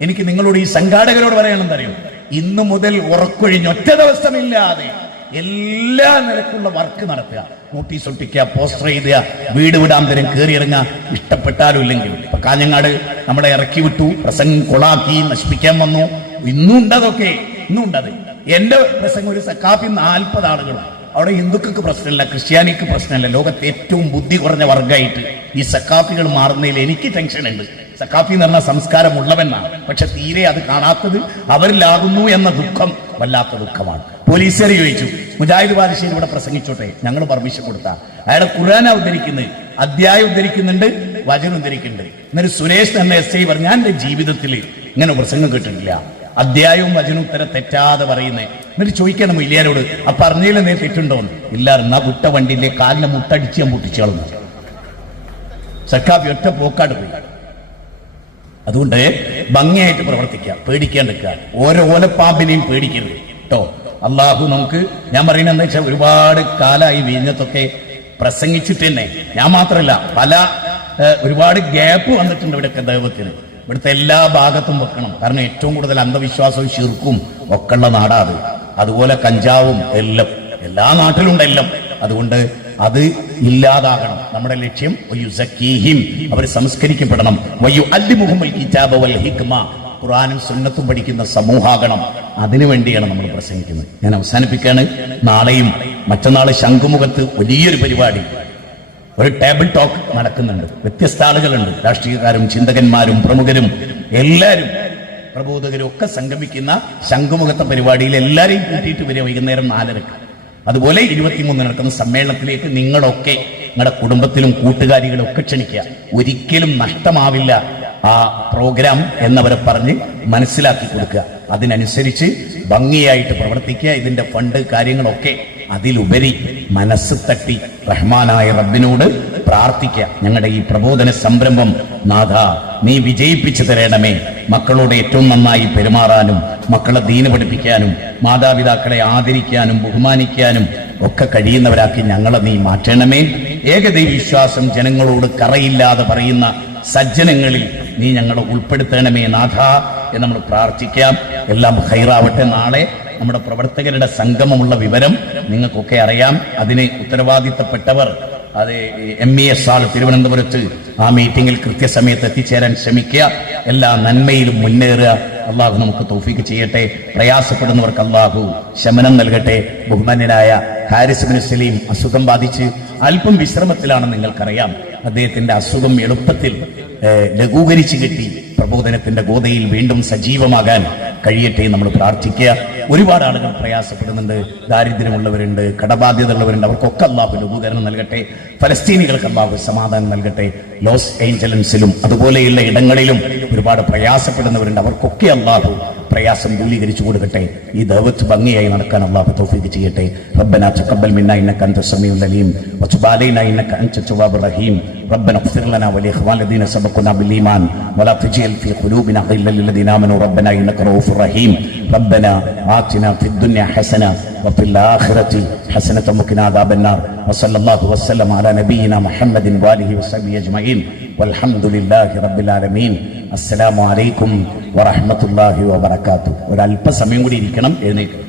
എനിക്ക് നിങ്ങളോട് ഈ സംഘാടകരോട് പറയാനെന്തറിയോ? ഇന്നു മുതൽ ഉറക്കൊഴിഞ്ഞ് ഒറ്റ ദിവസമില്ലാതെ എല്ലാ നിലക്കുള്ള വർക്ക് നടത്തുക. നോട്ടീസ് ഒട്ടിക്കുക, പോസ്റ്റർ എഴുതുക, വീട് വിടാന്തരം കയറിയിറങ്ങുക, ഇഷ്ടപ്പെട്ടാലും ഇല്ലെങ്കിൽ. ഇപ്പൊ കാഞ്ഞങ്ങാട് നമ്മളെ ഇറക്കി വിട്ടു, പ്രസംഗം കൊളാക്കി നശിപ്പിക്കാൻ വന്നു. ഇന്നും ഉണ്ടതൊക്കെ, ഇന്നും ഉണ്ടത്. എന്റെ പ്രസംഗം ഒരു സക്കാഫി 40 ആളുകളും. അവിടെ ഹിന്ദുക്കൾക്ക് പ്രശ്നമില്ല, ക്രിസ്ത്യാനിക്ക് പ്രശ്നമില്ല. ലോകത്തെ ഏറ്റവും ബുദ്ധി കുറഞ്ഞ വർഗമായിട്ട് ഈ സക്കാഫികൾ മാറുന്നതിൽ എനിക്ക് ടെൻഷൻ ഉണ്ട്. സക്കാഫി എന്ന് പറഞ്ഞാൽ സംസ്കാരമുള്ളവനാണ്, പക്ഷെ തീരെ അത് കാണാത്തത് അവരിലാകുന്നു എന്ന ദുഃഖം വല്ലാത്ത ദുഃഖമാണ്. പോലീസുകാർ ചോദിച്ചു, മുജാഹിദ് ബാദുഷാഹി ഇവിടെ പ്രസംഗിച്ചോട്ടെ, ഞങ്ങൾ പെർമിഷൻ കൊടുത്താ. അയാളെ ഖുർആന ഉദ്ധരിക്കുന്നത്, അധ്യായം ഉദ്ധരിക്കുന്നുണ്ട്, വചനം ഉദ്ധരിക്കുന്നുണ്ട്. എന്നിട്ട് സുരേഷ് എന്ന SI പറഞ്ഞു, ഞാൻ എന്റെ ജീവിതത്തിൽ ഇങ്ങനെ പ്രസംഗം കേട്ടിട്ടില്ല, അധ്യായവും വചനവും ഉത്തരം തെറ്റാതെ പറയുന്നേ. എന്നിട്ട് ചോദിക്കണം ഇല്ലാരോട്, ആ പറഞ്ഞതിൽ നീ തെറ്റുണ്ടോന്ന്. ഇല്ല, എന്നാ വിട്ട വണ്ടിയിലെ കാലിനെ മുട്ടടിച്ച് ഞാൻ പൊട്ടിച്ചോളുന്നു. സക്കാഫി ഒറ്റ പോക്കാട് പോയി. അതുകൊണ്ട് ഭംഗിയായിട്ട് പ്രവർത്തിക്കുക, പേടിക്കാണ്ടിരിക്കുക. ഓരോ ഓലപ്പാമ്പിനെയും പേടിക്കരുത് കേട്ടോ. അള്ളാഹു നമുക്ക്, ഞാൻ പറയുന്നത് എന്താ വെച്ചാൽ, ഒരുപാട് കാലമായി വിഴിഞ്ഞത്തൊക്കെ പ്രസംഗിച്ചിട്ട് തന്നെ ഞാൻ മാത്രമല്ല ഒരുപാട് ഗ്യാപ്പ് വന്നിട്ടുണ്ട് ഇവിടെയൊക്കെ ദൈവത്തിന്. ഇവിടുത്തെ എല്ലാ ഭാഗത്തും വെക്കണം. കാരണം ഏറ്റവും കൂടുതൽ അന്ധവിശ്വാസവും ശിർക്കും ഒക്കെ ഉള്ള നാടാത്. അതുപോലെ കഞ്ചാവും എല്ലാം എല്ലാ നാട്ടിലുണ്ട് എല്ലാം. അതുകൊണ്ട് അത് ഇല്ലാതാകണം. നമ്മുടെ ലക്ഷ്യം അവർ സംസ്കരിക്കപ്പെടണം. ഖുർആനും സുന്നത്തും പഠിക്കുന്ന സമൂഹമാകണം. അതിനു വേണ്ടിയാണ് നമ്മൾ പ്രസംഗിക്കുന്നത്. ഞാൻ അവസാനിപ്പിക്കുകയാണ്. നാളെയും മറ്റന്നാള് ശംഖുമുഖത്ത് വലിയൊരു പരിപാടി, ഒരു ടേബിൾ ടോക്ക് നടക്കുന്നുണ്ട്. വ്യത്യസ്ത ആളുകളുണ്ട്, രാഷ്ട്രീയക്കാരും ചിന്തകന്മാരും പ്രമുഖരും എല്ലാവരും പ്രബോധകരും ഒക്കെ സംഗമിക്കുന്ന ശംഖുമുഖത്തെ പരിപാടിയിൽ എല്ലാവരെയും കൂട്ടിയിട്ട് വരിക വൈകുന്നേരം 4:30. അതുപോലെ 23 നടക്കുന്ന സമ്മേളനത്തിലേക്ക് നിങ്ങളൊക്കെ നിങ്ങളുടെ കുടുംബത്തിലും കൂട്ടുകാരികളും ഒക്കെ ക്ഷണിക്കുക. ഒരിക്കലും നഷ്ടമാവില്ല ആ പ്രോഗ്രാം എന്നവരെ പറഞ്ഞ് മനസ്സിലാക്കി കൊടുക്കുക. അതിനനുസരിച്ച് ഭംഗിയായിട്ട് പ്രവർത്തിക്കുക. ഇതിന്റെ ഫണ്ട് കാര്യങ്ങളൊക്കെ അതിലുപരി മനസ്സ് തട്ടി റഹ്മാനായ റബ്ബിനോട് പ്രാർത്ഥിക്കുക. ഞങ്ങളുടെ ഈ പ്രബോധന സംരംഭം നാഥ നീ വിജയിപ്പിച്ചു തരണമേ. മക്കളോട് ഏറ്റവും നന്നായി പെരുമാറാനും മക്കളെ ദീന് പഠിപ്പിക്കാനും മാതാപിതാക്കളെ ആദരിക്കാനും ബഹുമാനിക്കാനും ഒക്കെ കഴിയുന്നവരാക്കി ഞങ്ങളെ നീ മാറ്റണമേ. ഏകദൈവ വിശ്വാസം ജനങ്ങളോട് കറയില്ലാതെ പറയുന്ന സജ്ജനങ്ങളിൽ നീ ഞങ്ങളെ ഉൾപ്പെടുത്തണമേ നാഥ എന്ന് നമ്മൾ പ്രാർത്ഥിക്കാം. എല്ലാം ഹൈറാവട്ടെ. നാളെ നമ്മുടെ പ്രവർത്തകരുടെ സംഗമമുള്ള വിവരം നിങ്ങൾക്കൊക്കെ അറിയാം. അതിന് ഉത്തരവാദിത്തപ്പെട്ടവർ അത് MES ആൾ തിരുവനന്തപുരത്ത് ആ മീറ്റിംഗിൽ കൃത്യസമയത്ത് എത്തിച്ചേരാൻ ശ്രമിക്കുക. എല്ലാ നന്മയിലും മുന്നേറുക. അള്ളാഹു നമുക്ക് തൗഫീക്ക് ചെയ്യട്ടെ. പ്രയാസപ്പെടുന്നവർക്ക് അള്ളാഹു ശമനം നൽകട്ടെ. ബഹുമാന്യനായ ഹാരിസ് ബിൻ സലീം അസുഖം ബാധിച്ച് അല്പം വിശ്രമത്തിലാണെന്ന് നിങ്ങൾക്കറിയാം. അദ്ദേഹത്തിന്റെ അസുഖം എളുപ്പത്തിൽ ലഘൂകരിച്ചു കിട്ടി പ്രബോധനത്തിന്റെ ഗോതയിൽ വീണ്ടും സജീവമാകാൻ കഴിയട്ടെ നമ്മൾ പ്രാർത്ഥിക്കുക. ഒരുപാട് ആളുകൾ പ്രയാസപ്പെടുന്നുണ്ട്, ദാരിദ്ര്യമുള്ളവരുണ്ട്, കടബാധ്യത ഉള്ളവരുണ്ട്. അവർക്കൊക്കെ അള്ളാഹു ലഘൂകരണം നൽകട്ടെ. ഫലസ്തീനികൾക്ക് അള്ളാഹു സമാധാനം നൽകട്ടെ. ലോസ് ഏഞ്ചലൻസിലും അതുപോലെയുള്ള ഇടങ്ങളിലും ഒരുപാട് പ്രയാസപ്പെടുന്നവരുണ്ട്. അവർക്കൊക്കെ അള്ളാഹു പ്രയാസം ദൂരീകരിച്ചു കൊടുക്കട്ടെ. ഈ ദഅവത്ത് ഭംഗിയായി നടക്കാൻ അള്ളാഹു തൗഫീഖ് ചെയ്യട്ടെ. റബ്ബനാ തഖബ്ബൽ മിന്നാ ഇന്നക അൻത സമീഉൽ അലീം വതുബ് അലൈനാ ഇന്നക അൻത തവ്വാബുർ റഹീം. റബ്ബനാ ഇഗ്ഫിർ ലനാ വലിഇഖ്വാനിന الذين سبقونا بالإيمان ولا تجعل في قلوبنا غلا للذين آمنوا ربنا إنك رؤوف رحيم. ربنا آتنا في الدنيا حسنة وفي الآخرة حسنة وقنا عذاب النار. وصلى الله وسلم على نبينا محمد وآله وصحبه أجمعين والحمد لله رب العالمين. السلام عليكم ورحمة الله وبركاته. ഒരല്പ സമയം കൂടി ഇരിക്കണം, എഴുന്നേൽക്കും.